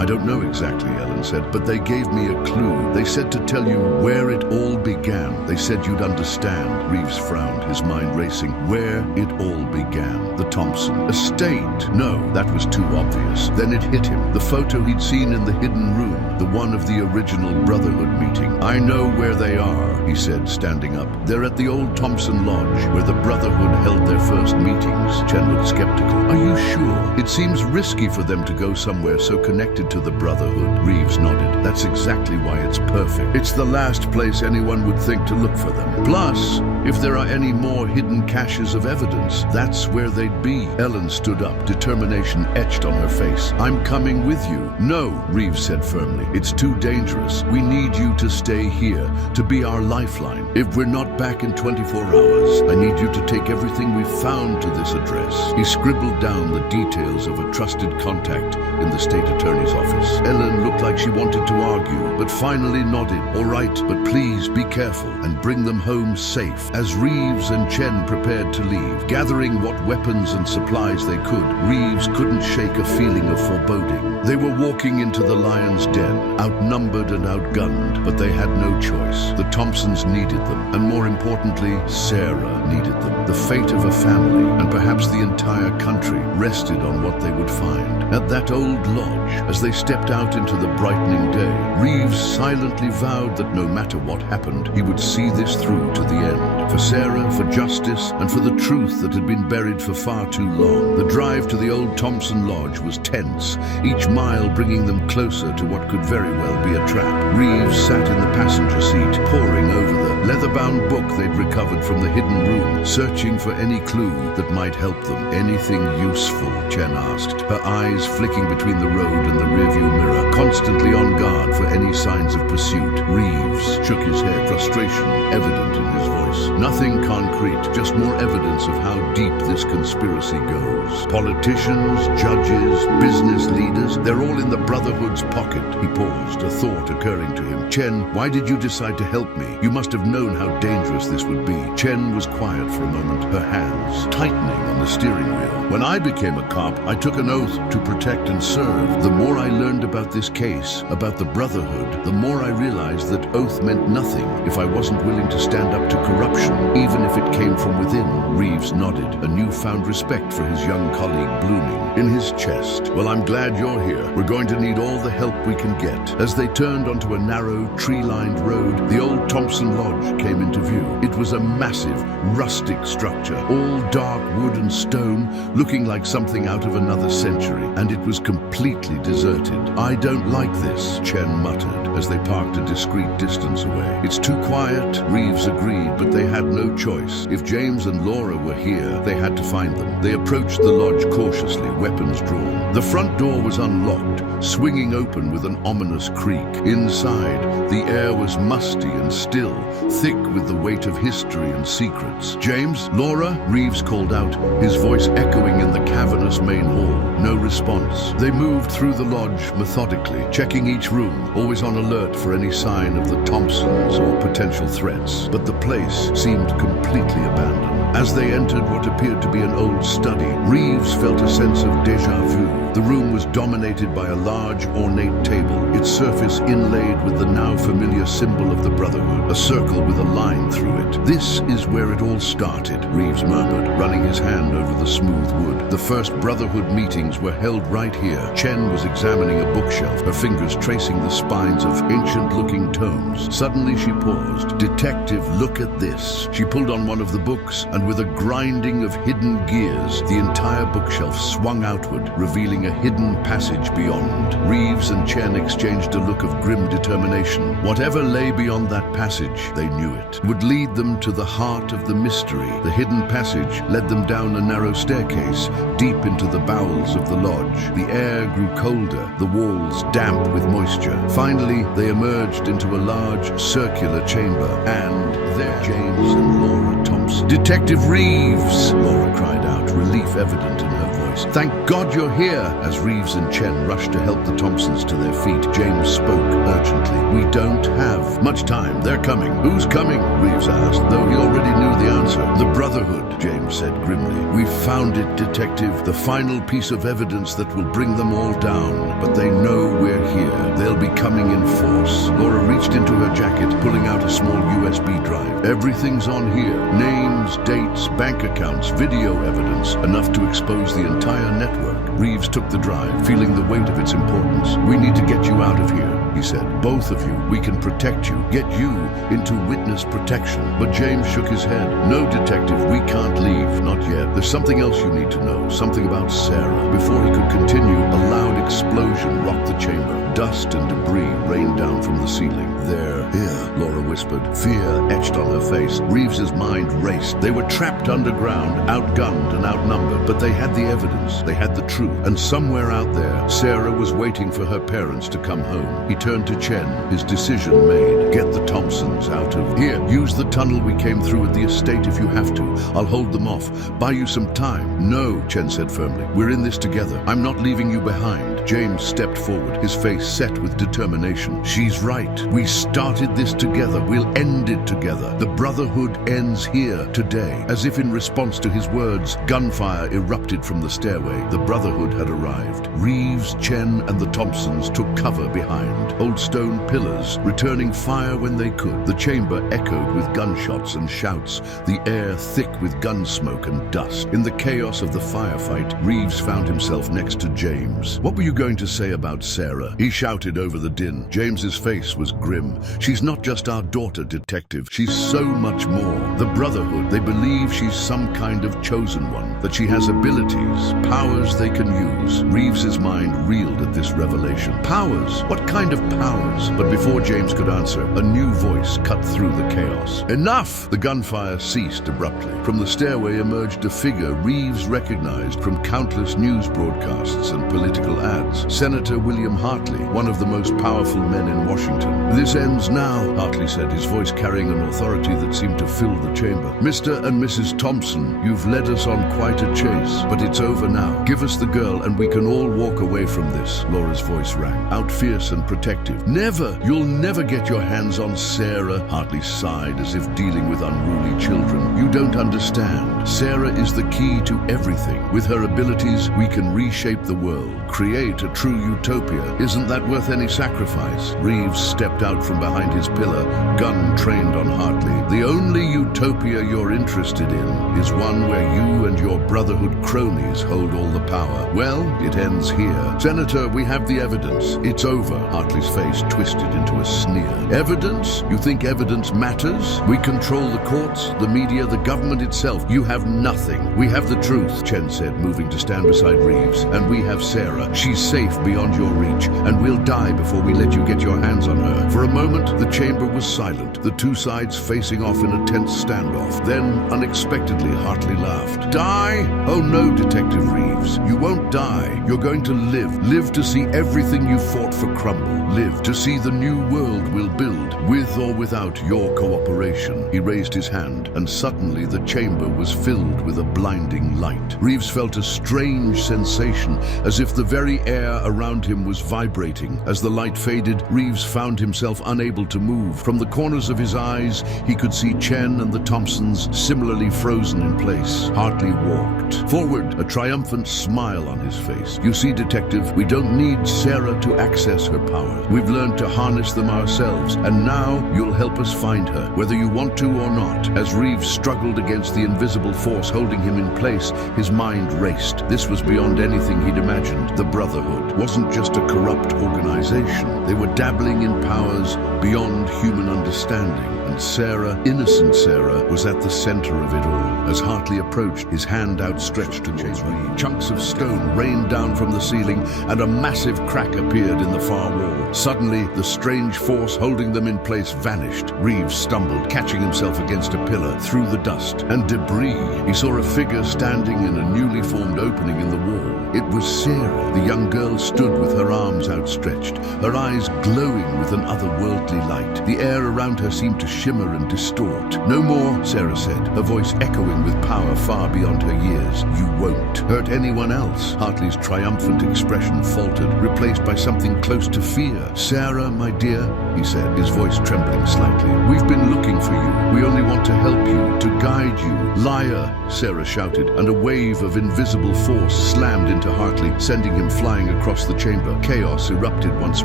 I don't know exactly, Ellen said, but they gave me a clue. They said to tell you where it all began. They said you'd understand. Reeves frowned, his mind racing. Where it all began. The Thompson estate. No, that was too obvious. Then it hit him. The photo he'd seen in the hidden room, the one of the original Brotherhood meeting. I know where they are, he said, standing up. They're at the old Thompson Lodge, where the Brotherhood held their first meetings. Chen looked skeptical. Are you sure? It seems risky for them to go somewhere so connected to the Brotherhood. Reeves nodded. That's exactly why it's perfect. It's the last place anyone would think to look for them. Plus, if there are any more hidden caches of evidence, that's where they'd be. Ellen stood up, determination etched on her face. I'm coming with you. No, Reeves said firmly. It's too dangerous. We need you to stay here, to be our lifeline. If we're not back in 24 hours, I need you to take everything we've found to this address. He scribbled down the details of a trusted contact in the state attorney's office. Ellen looked like she wanted to argue, but finally nodded. All right, but please be careful and bring them home safe. As Reeves and Chen prepared to leave, gathering what weapons and supplies they could, Reeves couldn't shake a feeling of foreboding. They were walking into the lion's den, outnumbered and outgunned, but they had no choice. The Thompsons needed them, and more importantly, Sarah needed them. The fate of a family, and perhaps the entire country, rested on what they would find. At that old lodge, as they stepped out into the brightening day, Reeves silently vowed that no matter what happened, he would see this through to the end. For Sarah, for justice, and for the truth that had been buried for far too long. The drive to the old Thompson Lodge was tense, each mile bringing them closer to what could very well be a trap. Reeves sat in the passenger seat, poring over the leather-bound book they'd recovered from the hidden room, searching for any clue that might help them. Anything useful, Chen asked, her eyes flicking between the road and the rearview mirror, constantly on guard for any signs of pursuit. Reeves shook his head, frustration evident in his voice. Nothing concrete, just more evidence of how deep this conspiracy goes. Politicians, judges, business leaders, they're all in the Brotherhood's pocket. He paused, a thought occurring to him. Chen, why did you decide to help me? You must have known how dangerous this would be. Chen was quiet for a moment, her hands tightening on the steering wheel. When I became a cop, I took an oath to protect and serve. The more I learned about this case, about the Brotherhood, the more I realized that oath meant nothing if I wasn't willing to stand up to corruption, even if it came from within. Reeves nodded, a newfound respect for his young colleague blooming in his chest. Well, I'm glad you're here. We're going to need all the help we can get. As they turned onto a narrow narrow, tree-lined road, the old Thompson Lodge came into view. It was a massive, rustic structure, all dark wood and stone, looking like something out of another century, and it was completely deserted. "I don't like this," Chen muttered as they parked a discreet distance away. "It's too quiet," Reeves agreed, but they had no choice. If James and Laura were here, they had to find them. They approached the lodge cautiously, weapons drawn. The front door was unlocked, swinging open with an ominous creak. Inside, the air was musty and still, thick with the weight of history and secrets. "James? Laura?" Reeves called out, his voice echoing in the cavernous main hall. No response. They moved through the lodge methodically, checking each room, always on alert for any sign of the Thompsons or potential threats. But the place seemed completely abandoned. As they entered what appeared to be an old study, Reeves felt a sense of déjà vu. The room was dominated by a large, ornate table, its surface inlaid with the now familiar symbol of the Brotherhood, a circle with a line through it. "This is where it all started," Reeves murmured, running his hand over the smooth wood. "The first Brotherhood meetings were held right here." Chen was examining a bookshelf, her fingers tracing the spines of ancient-looking tomes. Suddenly she paused. "Detective, look at this." She pulled on one of the books, and with a grinding of hidden gears, the entire bookshelf swung outward, revealing a hidden passage beyond. Reeves and Chen exchanged a look of grim determination. Whatever lay beyond that passage, they knew it, would lead them to the heart of the mystery. The hidden passage led them down a narrow staircase, deep into the bowels of the lodge. The air grew colder, the walls damp with moisture. Finally, they emerged into a large, circular chamber, and there James and Laura Thompson. "Detective Reeves!" Laura cried out, relief evident in her voice. "Thank God you're here!" As Reeves and Chen rushed to help the Thompsons to their feet, James spoke urgently. "We don't have much time. They're coming." "Who's coming?" Reeves asked, though he already knew the answer. "The Brotherhood," James said grimly. "We found it, Detective. The final piece of evidence that will bring them all down. But they know we're here. They'll be coming in force." Laura reached into her jacket, pulling out a small USB drive. "Everything's on here. Names, dates, bank accounts, video evidence, enough to expose the entire network." Reeves took the drive, feeling the weight of its importance. "We need to get you out of here," he said. "Both of you. We can protect you. Get you into witness protection." But James shook his head. "No, Detective, we can't leave. Not yet. There's something else you need to know. Something about Sarah." Before he could continue, a loud explosion rocked the chamber. Dust and debris rained down from the ceiling. "They're here," Laura whispered, fear etched on her face. Reeves's mind raced. They were trapped underground, outgunned and outnumbered, but they had the evidence. They had the truth. And somewhere out there, Sarah was waiting for her parents to come home. He turned to Chen, his decision made. "Get the Thompsons out of here. Use the tunnel we came through at the estate if you have to. I'll hold them off. Buy you some time." "No," Chen said firmly. "We're in this together. I'm not leaving you behind." James stepped forward, his face set with determination. "She's right. We started this together. We'll end it together. The Brotherhood ends here today." As if in response to his words, gunfire erupted from the stairway. The Brotherhood had arrived. Reeves, Chen, and the Thompsons took cover behind old stone pillars, returning fire when they could. The chamber echoed with gunshots and shouts, the air thick with gun smoke and dust. In the chaos of the firefight, Reeves found himself next to James. "What were you going to say about Sarah?" he shouted over the din. James's face was grim. "She's not just our daughter, Detective. She's so much more. The Brotherhood, they believe she's some kind of chosen one, that she has abilities, powers they can use." Reeves's mind reeled at this revelation. Powers? What kind of powers? But before James could answer, a new voice cut through the chaos. "Enough!" The gunfire ceased abruptly. From the stairway emerged a figure Reeves recognized from countless news broadcasts and political ads. Senator William Hartley, one of the most powerful men in Washington. "This ends now," Hartley said, his voice carrying an authority that seemed to fill the chamber. "Mr. and Mrs. Thompson, you've led us on quite a chase, but it's over now. Give us the girl and we can all walk away from this." Laura's voice rang, out fierce and protective. "Never! You'll never get your hands on Sarah." Hartley sighed as if dealing with unruly children. "You don't understand. Sarah is the key to everything. With her abilities, we can reshape the world, create a true utopia. Isn't that worth any sacrifice?" Reeves stepped out from behind his pillar, gun trained on Hartley. "The only utopia you're interested in is one where you and your Brotherhood cronies hold all the power. power. Well, it ends here. Senator, we have the evidence. It's over. Hartley's face twisted into a sneer. Evidence? You think evidence matters? We control the courts, the media, the government itself. You have nothing. We have the truth, Chen said, moving to stand beside Reeves. And we have Sarah. She's safe beyond your reach, and we'll die before we let you get your hands on her. For a moment, the chamber was silent, the two sides facing off in a tense standoff. Then, unexpectedly, Hartley laughed. Die? Oh no, Detective Reeves. You won't die. You're going to live. Live to see everything you fought for crumble. Live to see the new world we'll build, with or without your cooperation. He raised his hand, and suddenly the chamber was filled with a blinding light. Reeves felt a strange sensation, as if the very air around him was vibrating. As the light faded, Reeves found himself unable to move. From the corners of his eyes, he could see Chen and the Thompsons similarly frozen in place. Hartley walked forward, a triumphant smile on his face. You see, Detective, we don't need Sarah to access her powers. We've learned to harness them ourselves, and now you'll help us find her, whether you want to or not. As Reeves struggled against the invisible force holding him in place, his mind raced. This was beyond anything he'd imagined. The Brotherhood wasn't just a corrupt organization. They were dabbling in powers beyond human understanding. And Sarah, innocent Sarah, was at the center of it all. As Hartley approached, his hand outstretched towards Reeves, chunks of stone rained down from the ceiling, and a massive crack appeared in the far wall. Suddenly, the strange force holding them in place vanished. Reeves stumbled, catching himself against a pillar, through the dust and debris. He saw a figure standing in a newly formed opening in the wall. It was Sarah. The young girl stood with her arms outstretched, her eyes glowing with an otherworldly light. The air around her seemed to shimmer and distort. No more, Sarah said, her voice echoing with power far beyond her years. You won't hurt anyone else. Hartley's triumphant expression faltered, replaced by something close to fear. Sarah, my dear, he said, his voice trembling slightly. We've been looking for you. We only want to help you, to guide you. Liar, Sarah shouted, and a wave of invisible force slammed into Hartley, sending him flying across the chamber. Chaos erupted once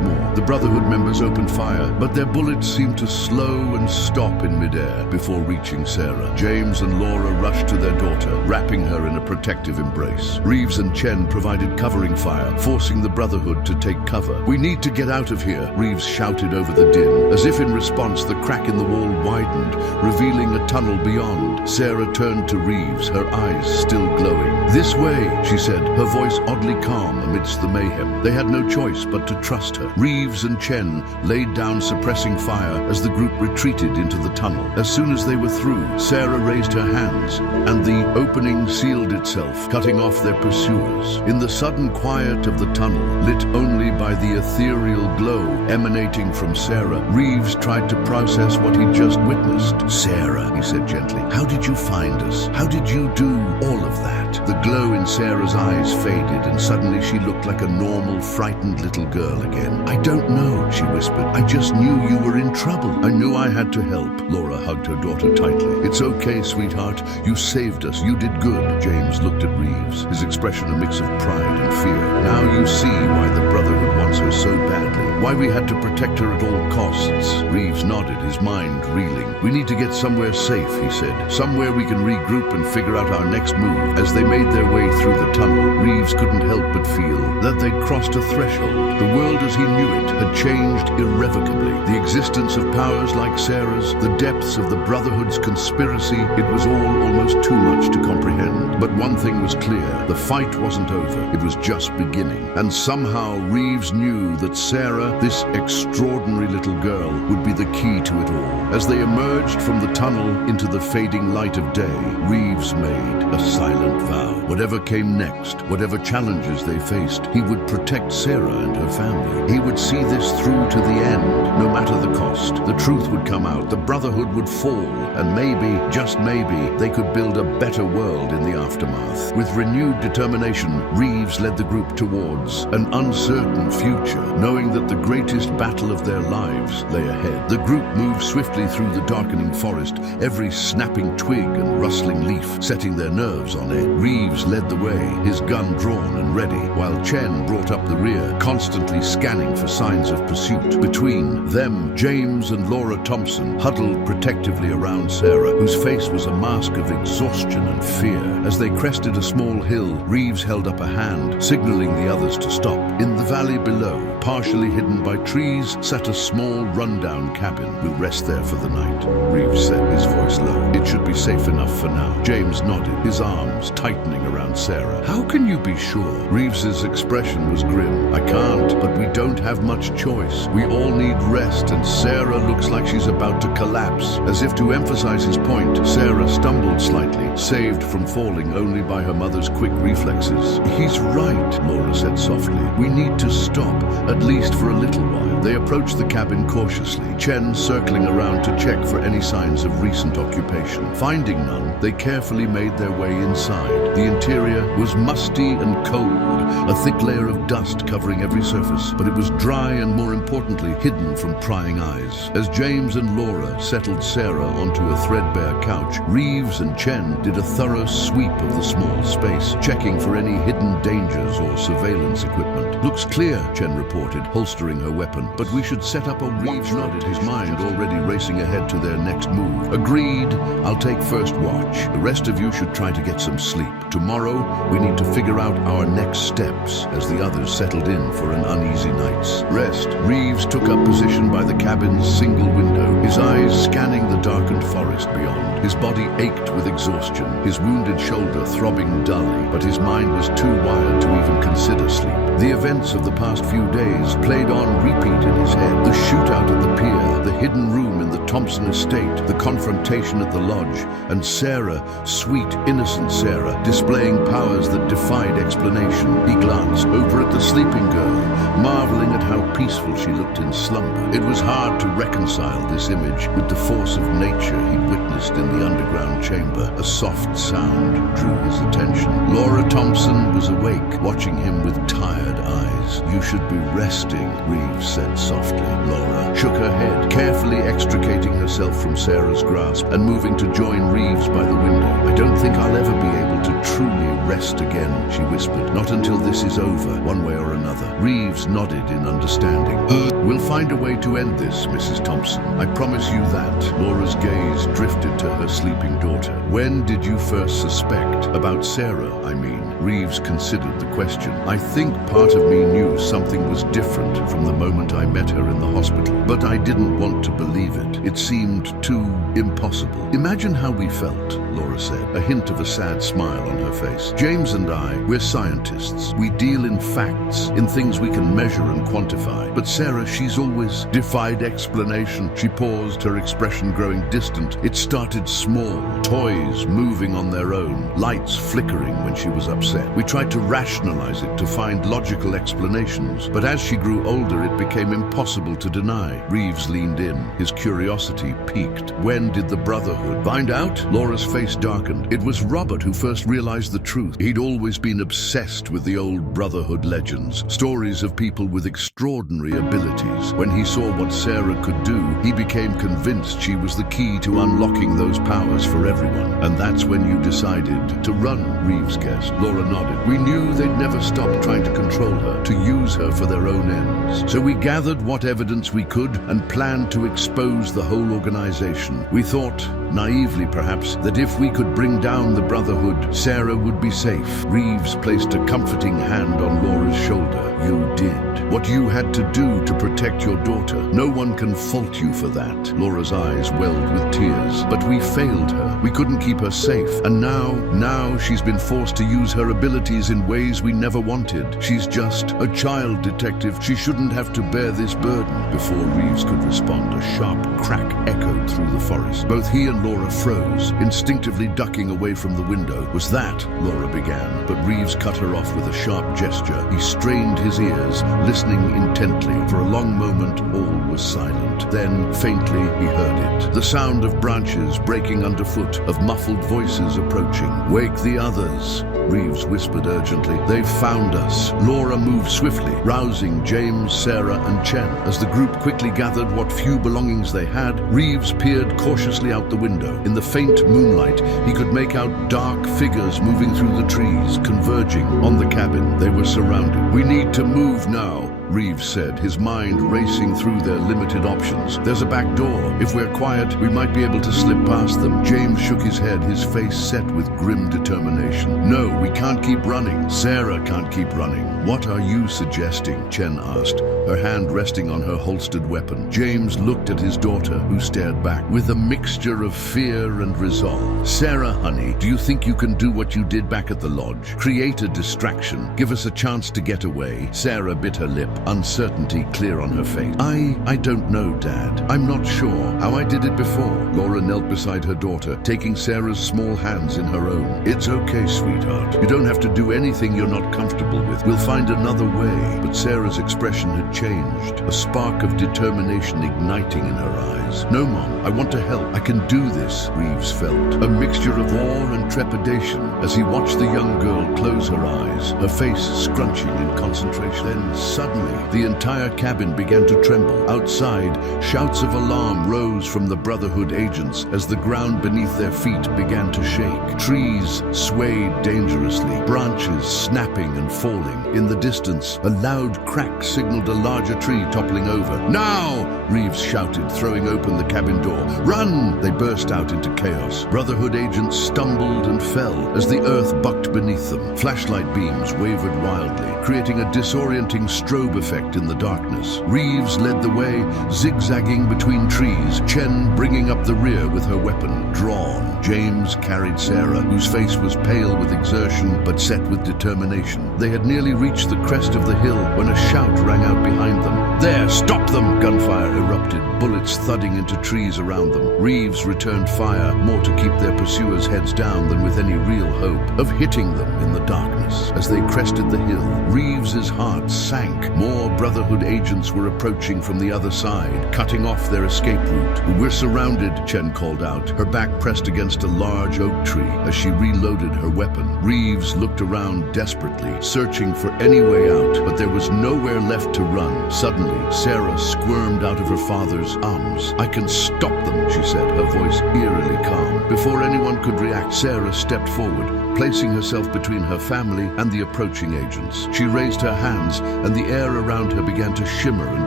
more. The Brotherhood members opened fire, but their bullets seemed to slow and stop in midair before reaching Sarah. James and Laura rushed to their daughter, wrapping her in a protective embrace. Reeves and Chen provided covering fire, forcing the Brotherhood to take cover. We need to get out of here, Reeves shouted over the din. As if in response, the crack in the wall widened, revealing a tunnel beyond. Sarah turned to Reeves, her eyes still glowing. This way, she said, her voice oddly calm amidst the mayhem. They had no choice but to trust her. Reeves and Chen laid down suppressing fire as the group retreated into the tunnel. As soon as they were through, Sarah raised her hands, and the opening sealed itself, cutting off their pursuers. In the sudden quiet of the tunnel, lit only by the ethereal glow emanating from Sarah, Reeves tried to process what he'd just witnessed. Sarah, he said gently, how did you find us? How did you do all of that? The glow in Sarah's eyes faded, and suddenly she looked like a normal, frightened little girl again. I don't know, she whispered. I just knew you were in trouble. I knew I had to help. Laura hugged her daughter tightly. It's okay, sweetheart. You saved us. You did good. James looked at Reeves, his expression a mix of pride and fear. Now you see why the Brotherhood wants her so badly. Why we had to protect her at all costs. Reeves nodded, his mind reeling. We need to get somewhere safe, he said. Somewhere we can regroup and figure out our next move. As they made their way through the tunnel, Reeves couldn't help but feel that they'd crossed a threshold. The world as he knew it had changed irrevocably. The existence of powers like Sarah's, the depths of the Brotherhood's conspiracy, it was all almost too much to comprehend. But one thing was clear, the fight wasn't over, it was just beginning. And somehow Reeves knew that Sarah, this extraordinary little girl, would be the key to it all. As they emerged from the tunnel into the fading light of day, Reeves made a silent vow. Whatever came next, whatever challenges they faced, he would protect Sarah and her family. He would see this through to the end, no matter the cost. The truth would come out, the Brotherhood would fall, and maybe, just maybe, they could build a better world in the aftermath. With renewed determination, Reeves led the group towards an uncertain future, knowing that the the greatest battle of their lives lay ahead. The group moved swiftly through the darkening forest, every snapping twig and rustling leaf setting their nerves on edge. Reeves led the way, his gun drawn and ready, while Chen brought up the rear, constantly scanning for signs of pursuit. Between them, James and Laura Thompson huddled protectively around Sarah, whose face was a mask of exhaustion and fear. As they crested a small hill, Reeves held up a hand, signaling the others to stop. In the valley below, partially hidden by trees, sat a small rundown cabin. "We'll rest there for the night," Reeves said, his voice low. "It should be safe enough for now." James nodded, his arms tightening around Sarah. "How can you be sure?" Reeves's expression was grim. "I can't, but we don't have much choice. We all need rest, and Sarah looks like she's about to collapse." As if to emphasize his point, Sarah stumbled slightly, saved from falling only by her mother's quick reflexes. "He's right," Laura said softly. "We need to stop, at least for a little while." They approached the cabin cautiously, Chen circling around to check for any signs of recent occupation. Finding none, they carefully made their way inside. The interior was musty and cold, a thick layer of dust covering every surface, but it was dry and, more importantly, hidden from prying eyes. As James and Laura settled Sarah onto a threadbare couch, Reeves and Chen did a thorough sweep of the small space, checking for any hidden dangers or surveillance equipment. "Looks clear," Chen reported, holstering her weapon, "but we should set up a watch." Reeves nodded, his mind already racing ahead to their next move. "Agreed. I'll take first watch. The rest of you should try to get some sleep. Tomorrow, we need to figure out our next steps," as the others settled in for an uneasy night's rest. Reeves took up position by the cabin's single window, his eyes scanning the darkened forest beyond. His body ached with exhaustion, his wounded shoulder throbbing dully, but his mind was too wired to even consider sleep. The events of the past few days played on repeat in his head. The shootout at the pier, the hidden room in the Thompson estate, the confrontation at the lodge, and Sarah, sweet, innocent Sarah, displaying powers that defied explanation. He glanced over at the sleeping girl, marveling at how peaceful she looked in slumber. It was hard to reconcile this image with the force of nature he'd witnessed in the underground chamber. A soft sound drew his attention. Laura Thompson was awake, watching him with tired eyes. "You should be resting," Reeves said softly. Laura shook her head, carefully extricating herself from Sarah's grasp and moving to join Reeves by the window. "I don't think I'll ever be able to truly rest again," she whispered. "Not until this is over, one way or another." Reeves nodded in understanding. "We'll find a way to end this, Mrs. Thompson. I promise you that." Laura's gaze drifted to her sleeping daughter. "When did you first suspect? About Sarah, I mean." Reeves considered the question. "I think part of me knew something was different from the moment I met her in the hospital, but I didn't want to believe it. It seemed too impossible." "Imagine how we felt," Laura said, a hint of a sad smile on her face. "James and I, we're scientists. We deal in facts, in things we can measure and quantify. But Sarah, she's always defied explanation." She paused, her expression growing distant. "It started small, toys moving on their own, lights flickering when she was upset. We tried to rationalize it, to find logical explanations. But as she grew older, it became impossible to deny." Reeves leaned in, his curiosity piqued. "When did the Brotherhood find out?" Laura's face darkened. "It was Robert who first realized the truth. He'd always been obsessed with the old Brotherhood legends, stories of people with extraordinary abilities. When he saw what Sarah could do, he became convinced she was the key to unlocking those powers for everyone. And that's when you decided to run," Reeves guessed. Laura nodded. "We knew they'd never stop trying to control her, to use her for their own ends. So we gathered what evidence we could and planned to expose the whole organization. We thought, naively perhaps, that if we could bring down the Brotherhood, Sarah would be safe." Reeves placed a comforting hand on Laura's shoulder. "You did what you had to do to protect your daughter. No one can fault you for that." Laura's eyes welled with tears. "But we failed her. We couldn't keep her safe. And now she's been forced to use her abilities in ways we never wanted. She's just a child detective. She shouldn't have to bear this burden." Before Reeves could respond, a sharp crack echoed through the forest. Both he and and Laura froze, instinctively ducking away from the window. "Was that?" Laura began, but Reeves cut her off with a sharp gesture. He strained his ears, listening intently. For a long moment, all was silent. Then, faintly, he heard it. The sound of branches breaking underfoot, of muffled voices approaching. "Wake the others," Reeves whispered urgently. "They've found us." Laura moved swiftly, rousing James, Sarah, and Chen. As the group quickly gathered what few belongings they had, Reeves peered cautiously out the window. In the faint moonlight, he could make out dark figures moving through the trees, converging on the cabin. They were surrounded. "We need to move now," Reeves said, his mind racing through their limited options. "There's a back door. If we're quiet, we might be able to slip past them." James shook his head, his face set with grim determination. "No, we can't keep running. Sarah can't keep running." "What are you suggesting?" Chen asked, her hand resting on her holstered weapon. James looked at his daughter, who stared back with a mixture of fear and resolve. "Sarah, honey, do you think you can do what you did back at the lodge? Create a distraction. Give us a chance to get away." Sarah bit her lip, uncertainty clear on her face. I don't know, Dad. I'm not sure how I did it before." Laura knelt beside her daughter, taking Sarah's small hands in her own. "It's okay, sweetheart. You don't have to do anything you're not comfortable with. We'll find another way." But Sarah's expression had changed, a spark of determination igniting in her eyes. "No, Mom, I want to help. I can do this," Reeves felt. A mixture of awe and trepidation as he watched the young girl close her eyes, her face scrunching in concentration. Then, suddenly, the entire cabin began to tremble. Outside, shouts of alarm rose from the Brotherhood agents as the ground beneath their feet began to shake. Trees swayed dangerously, branches snapping and falling. In the distance, a loud crack signaled a larger tree toppling over. "Now!" Reeves shouted, throwing open the cabin door. "Run!" They burst out into chaos. Brotherhood agents stumbled and fell as the earth bucked beneath them. Flashlight beams wavered wildly, creating a disorienting strobe effect in the darkness. Reeves led the way, zigzagging between trees, Chen bringing up the rear with her weapon drawn. James carried Sarah, whose face was pale with exertion but set with determination. They had nearly reached the crest of the hill when a shout rang out behind them. "There! Stop them!" Gunfire erupted, bullets thudding into trees around them. Reeves returned fire, more to keep their pursuers' heads down than with any real hope of hitting them in the darkness. As they crested the hill, Reeves's heart sank. More Brotherhood agents were approaching from the other side, cutting off their escape route. "We're surrounded," Chen called out, her back pressed against a large oak tree as she reloaded her weapon. Reeves looked around desperately, searching for any way out, but there was nowhere left to run. Suddenly, Sarah squirmed out of her father's arms. "I can stop them," she said, her voice eerily calm. Before anyone could react, Sarah stepped forward, placing herself between her family and the approaching agents. She raised her hands, and the air around her began to shimmer and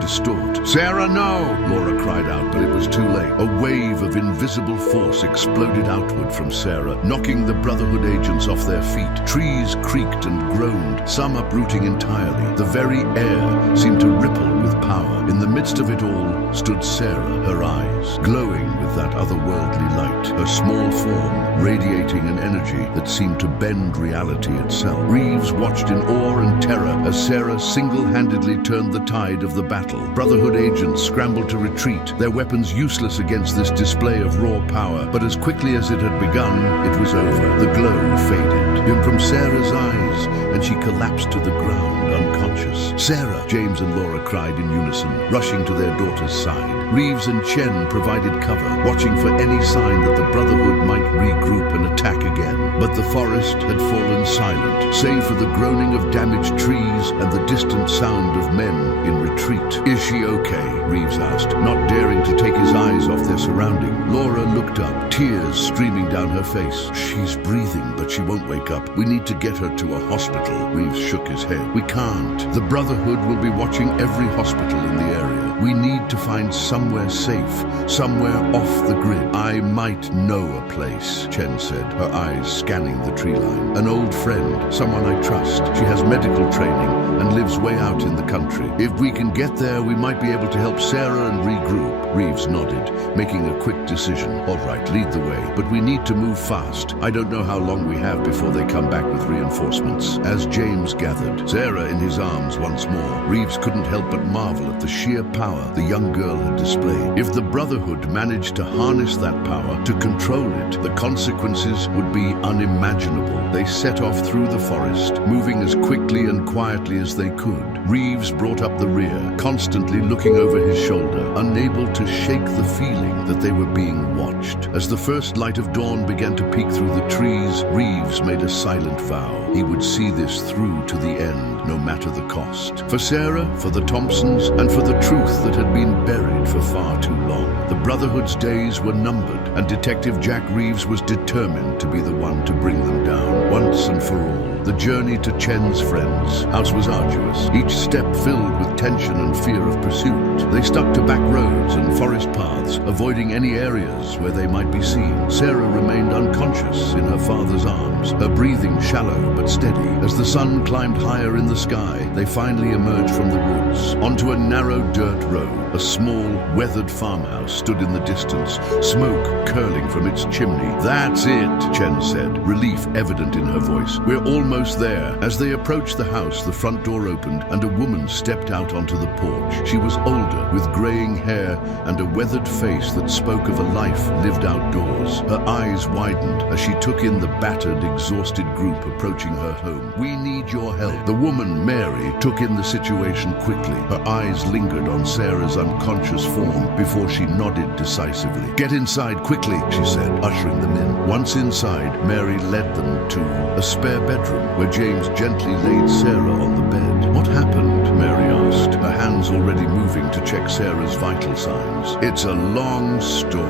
distort. "Sarah, no!" Laura cried out, but it was too late. A wave of invisible force exploded outward from Sarah, knocking the Brotherhood agents off their feet. Trees creaked and groaned, some uprooting entirely. The very air seemed to ripple with power. In the midst of it all stood Sarah, her eyes glowing with that otherworldly light, her small form radiating an energy that seemed to bend reality itself. Reeves watched in awe and terror as Sarah single-handedly turned the tide of the battle. Brotherhood agents scrambled to retreat, their weapons useless against this display of raw power. But as quickly as it had begun, it was over. The glow faded from Sarah's eyes, and she collapsed to the ground, unconscious. "Sarah!" James and Laura cried in unison, rushing to their daughter's side. Reeves and Chen provided cover, watching for any sign that the Brotherhood might regroup and attack again. But the forest had fallen silent, save for the groaning of damaged trees and the distant sound of men in retreat. "Is she okay?" Reeves asked, not daring to take his eyes off their surrounding. Laura looked up, tears streaming down her face. "She's breathing, but she won't wake up. We need to get her to a hospital." Reeves shook his head. "We can't. The Brotherhood will be watching every hospital in the area. We need to find somewhere safe, somewhere off the grid." "I might know a place," Chen said, her eyes scanning the tree line. "An old friend, someone I trust. She has medical training and lives way out in the country. If we can get there, we might be able to help Sarah and regroup." Reeves nodded, making a quick decision. "All right, lead the way, but we need to move fast. I don't know how long we have before they come back with reinforcements." As As James gathered, Sarah in his arms once more, Reeves couldn't help but marvel at the sheer power the young girl had displayed. If the Brotherhood managed to harness that power, to control it, the consequences would be unimaginable. They set off through the forest, moving as quickly and quietly as they could. Reeves brought up the rear, constantly looking over his shoulder, unable to shake the feeling that they were being watched. As the first light of dawn began to peek through the trees, Reeves made a silent vow. He would see this through to the end, no matter the cost. For Sarah, for the Thompsons, and for the truth that had been buried for far too long. The Brotherhood's days were numbered, and Detective Jack Reeves was determined to be the one to bring them down, once and for all. The journey to Chen's friends' house was arduous, each step filled with tension and fear of pursuit. They stuck to back roads and forest paths, avoiding any areas where they might be seen. Sarah remained unconscious in her father's arms, her breathing shallow but steady. As the sun climbed higher in the sky, they finally emerged from the woods. Onto a narrow dirt road, a small, weathered farmhouse stood in the distance, smoke curling from its chimney. "That's it," Chen said, relief evident in her voice. "We're almost there." As they approached the house, the front door opened and a woman stepped out onto the porch. She was older, with graying hair and a weathered face that spoke of a life lived outdoors. Her eyes widened as she took in the battered, exhausted group approaching her home. "We need your help." The woman, Mary, took in the situation quickly. Her eyes lingered on Sarah's unconscious form before she nodded decisively. "Get inside quickly," she said, ushering them in. Once inside, Mary led them to a spare bedroom where James gently laid Sarah on the bed. "What happened?" Mary asked, her hands already moving to check Sarah's vital signs. "It's a long story,"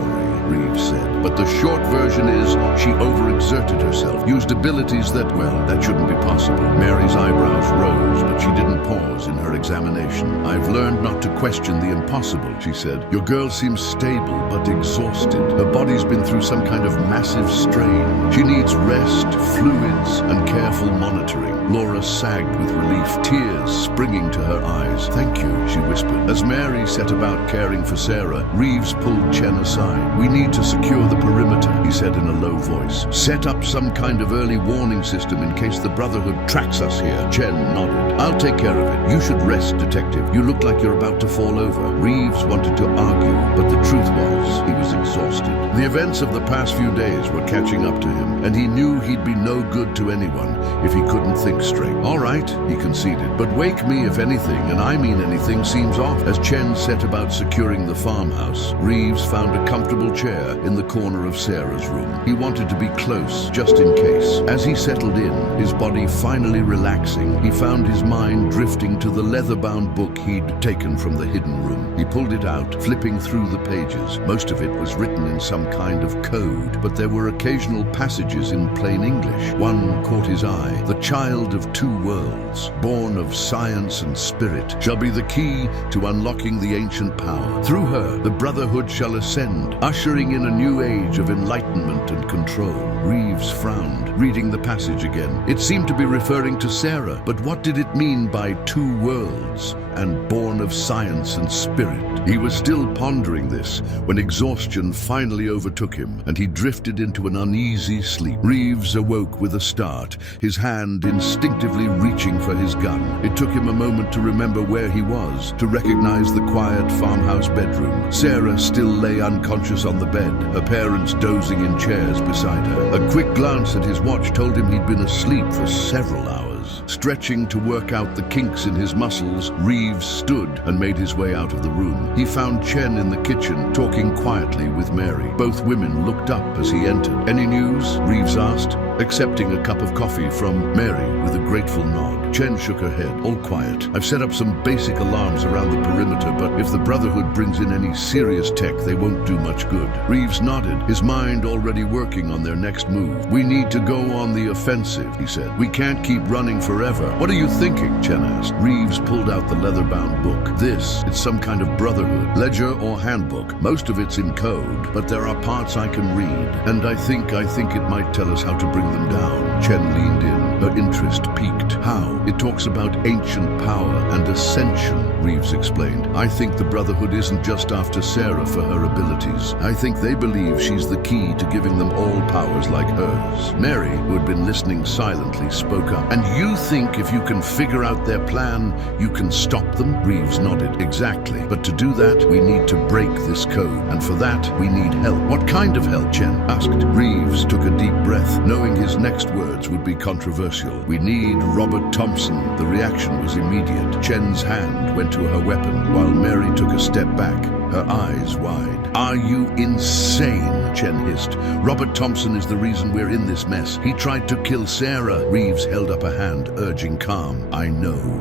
Reeves said, "but the short version is she overexerted herself, used abilities that, well, that shouldn't be possible." Mary's eyebrows rose, but she didn't pause in her examination. "I've learned not to question the impossible," she said. "Your girl seems stable but exhausted. Her body's been through some kind of massive strain. She needs rest, fluids, and careful monitoring." Laura sagged with relief, tears springing to her eyes. "Thank you," she whispered. As Mary set about caring for Sarah, Reeves pulled Chen aside. "We need to secure the perimeter," he said in a low voice. "Set up some kind of early warning system in case the Brotherhood tracks us here." Chen nodded. "I'll take care of it. You should rest, Detective. You look like you're about to fall over." Reeves wanted to argue, but the truth was, he was exhausted. The events of the past few days were catching up to him, and he knew he'd be no good to anyone if he couldn't think straight. "All right," he conceded, "but wake me if anything, and I mean anything, seems off." As Chen set about securing the farmhouse, Reeves found a comfortable chair in the corner of Sarah's room. He wanted to be close, just in case. As he settled in, his body finally relaxing, he found his mind drifting to the leather-bound book he'd taken from the hidden room. He pulled it out, flipping through the pages. Most of it was written in some kind of code, but there were occasional passages in plain English. One caught his eye. "The child of two worlds, born of science and spirit, shall be the key to unlocking the ancient power. Through her, the Brotherhood shall ascend, ushering in a new age of enlightenment and control." Reeves frowned, reading the passage again. It seemed to be referring to Sarah, but what did it mean by two worlds and born of science and spirit? He was still pondering this when exhaustion finally overtook him, and he drifted into an uneasy sleep. Reeves awoke with a start, his hand instinctively reaching for his gun. It took him a moment to remember where he was, to recognize the quiet farmhouse bedroom. Sarah still lay unconscious on the bed, her parents dozing in chairs beside her. A quick glance at his watch told him he'd been asleep for several hours. Stretching to work out the kinks in his muscles, Reeves stood and made his way out of the room. He found Chen in the kitchen, talking quietly with Mary. Both women looked up as he entered. "Any news?" Reeves asked, accepting a cup of coffee from Mary with a grateful nod. Chen shook her head. "All quiet. I've set up some basic alarms around the perimeter, but if the Brotherhood brings in any serious tech, they won't do much good." Reeves nodded, his mind already working on their next move. "We need to go on the offensive," he said. "We can't keep running forever." "What are you thinking?" Chen asked. Reeves pulled out the leather-bound book. It's some kind of Brotherhood ledger or handbook. Most of it's in code, but there are parts I can read, and I think it might tell us how to bring them down." Chen leaned in, her interest piqued. "How?" "It talks about ancient power and ascension. Reeves explained. I think the Brotherhood isn't just after Sarah for her abilities. I think they believe she's the key to giving them all powers like hers. Mary, who had been listening silently, spoke up. And you think if you can figure out their plan, you can stop them? Reeves nodded. Exactly. But to do that, we need to break this code. And for that, we need help. What kind of help? Chen asked. Reeves took a deep breath, knowing his next words would be controversial. We need Robert Thompson. The reaction was immediate. Chen's hand went to her weapon, while Mary took a step back, her eyes wide. Are you insane? Chen hissed. Robert Thompson is the reason we're in this mess. He tried to kill Sarah. Reeves held up a hand, urging calm. I know.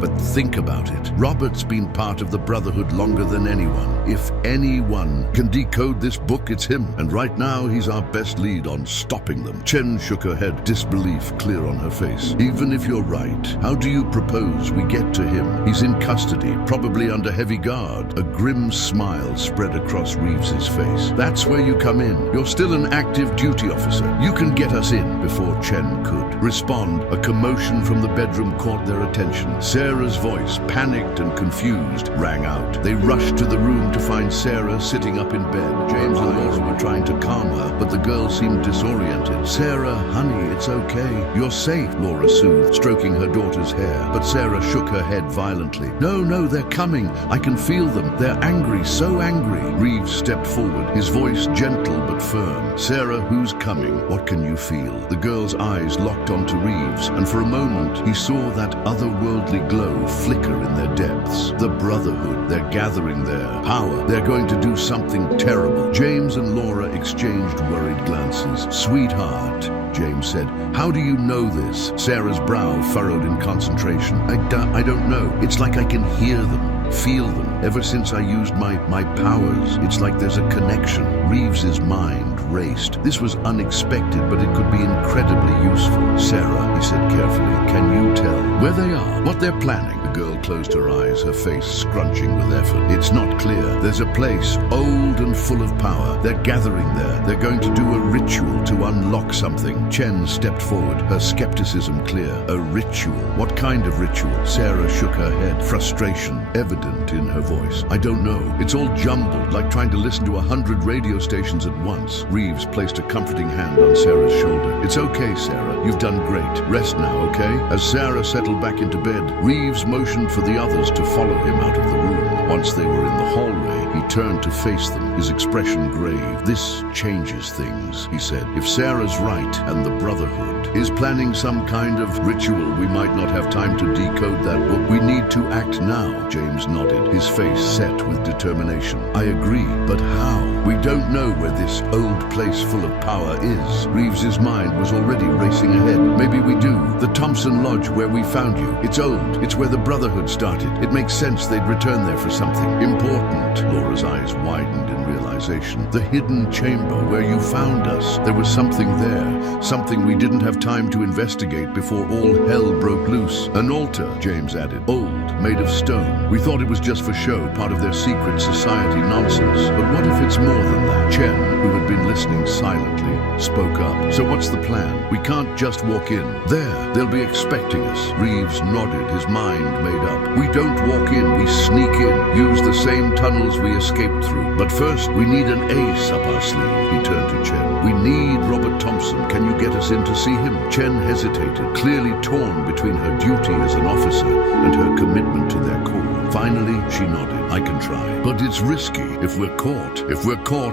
But think about it. Robert's been part of the Brotherhood longer than anyone. If anyone can decode this book, it's him. And right now, he's our best lead on stopping them. Chen shook her head, disbelief clear on her face. Even if you're right, how do you propose we get to him? He's in custody, probably under heavy guard. A grim smile spread across Reeves's face. That's where you come in. You're still an active duty officer. You can get us in. Before Chen could respond, a commotion from the bedroom caught their attention. Sarah's voice, panicked and confused, rang out. They rushed to the room to find Sarah sitting up in bed. James and Laura were trying to calm her, but the girl seemed disoriented. Sarah, honey, it's okay. You're safe, Laura soothed, stroking her daughter's hair. But Sarah shook her head violently. No, they're coming. I can feel them. They're angry, so angry. Reeves stepped forward, his voice gentle but firm. Sarah, who's coming? What can you feel? The girl's eyes locked onto Reeves, and for a moment he saw that otherworldly glow flicker in their depths. The Brotherhood, they're gathering their power. They're going to do something terrible. James and Laura exchanged worried glances. Sweetheart, James said, how do you know this? Sarah's brow furrowed in concentration. I don't know. It's like I can hear them, feel them. Ever since I used my powers, it's like there's a connection. Reeves's mind raced. This was unexpected, but it could be incredibly useful. Sarah, he said carefully, can you tell where they are, what they're planning? The girl closed her eyes, her face scrunching with effort. It's not clear. There's a place, old and full of power. They're gathering there. They're going to do a ritual to unlock something. Chen stepped forward, her skepticism clear. A ritual? What kind of ritual? Sarah shook her head, frustration evident in her voice. I don't know. It's all jumbled, like trying to listen to 100 radio stations at once. Reeves placed a comforting hand on Sarah's shoulder. It's okay, Sarah. You've done great. Rest now, okay? As Sarah settled back into bed, Reeves motioned for the others to follow him out of the room. Once they were in the hallway, he turned to face them, his expression grave. This changes things, he said. If Sarah's right and the Brotherhood is planning some kind of ritual, we might not have time to decode that book. We need to act now. James nodded, his face set with determination. I agree, but how? We don't know where this old place full of power is. Reeves's mind was already racing ahead. Maybe we do. The Thompson Lodge where we found you. It's old. It's where the Brotherhood started. It makes sense they'd return there for something important. Laura's eyes widened in realization. The hidden chamber where you found us. There was something there. Something we didn't have time to investigate before all hell broke loose. An altar, James added. Old, made of stone. We thought it was just for show, part of their secret society nonsense. But what if it's more than that? Chen, who had been listening silently, spoke up. So what's the plan? We can't just walk in. There, they'll be expecting us. Reeves nodded, his mind made up. We don't walk in, we sneak in. Use the same tunnels we escaped through. But first, we need an ace up our sleeve. He turned to Chen. We need Robert Thompson. Can you get us in to see him? Chen hesitated, clearly torn between her duty as an officer and her commitment to their cause. Finally, she nodded. I can try. But it's risky. If we're caught,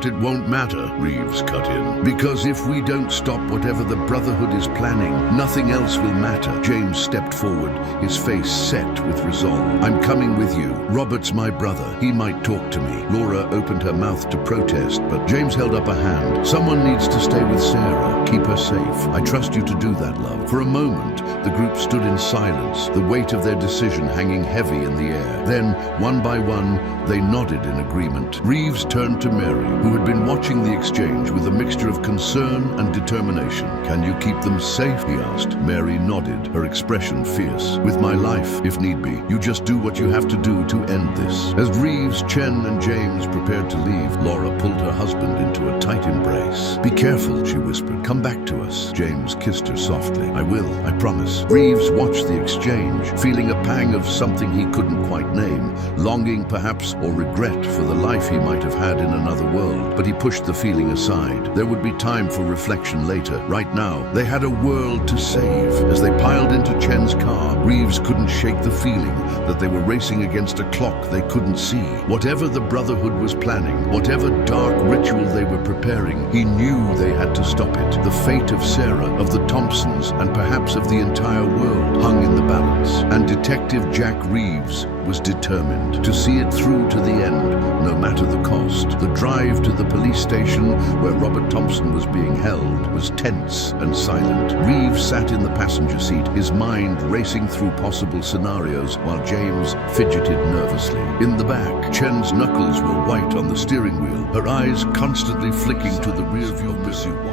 it won't matter, Reeves cut in. Because if we don't stop whatever the Brotherhood is planning, nothing else will matter. James stepped forward, his face set with resolve. I'm coming with you. Robert's my brother. He might talk to me. Laura opened her mouth to protest, but James held up a hand. Someone needs to stay with Sarah. Keep her safe. I trust you to do that, love. For a moment, the group stood in silence, the weight of their decision hanging heavy in the air. Then, one by one, they nodded in agreement. Reeves turned to Mary, who had been watching the exchange with a mixture of concern and determination. Can you keep them safe? He asked. Mary nodded, her expression fierce. With my life, if need me. You just do what you have to do to end this. As Reeves, Chen, and James prepared to leave, Laura pulled her husband into a tight embrace. Be careful, she whispered. Come back to us. James kissed her softly. I will, I promise. Reeves watched the exchange, feeling a pang of something he couldn't quite name, longing perhaps or regret for the life he might have had in another world. But he pushed the feeling aside. There would be time for reflection later. Right now, they had a world to save. As they piled into Chen's car, Reeves couldn't shake the feeling that they were racing against a clock they couldn't see. Whatever the Brotherhood was planning, whatever dark ritual they were preparing, he knew they had to stop it. The fate of Sarah, of the Thompsons, and perhaps of the entire world hung in the balance. And Detective Jack Reeves was determined to see it through to the end, no matter the cost. The drive to the police station where Robert Thompson was being held was tense and silent. Reeves sat in the passenger seat, his mind racing through possible scenarios while James fidgeted nervously. In the back, Chen's knuckles were white on the steering wheel, her eyes constantly flicking to the rearview mirror.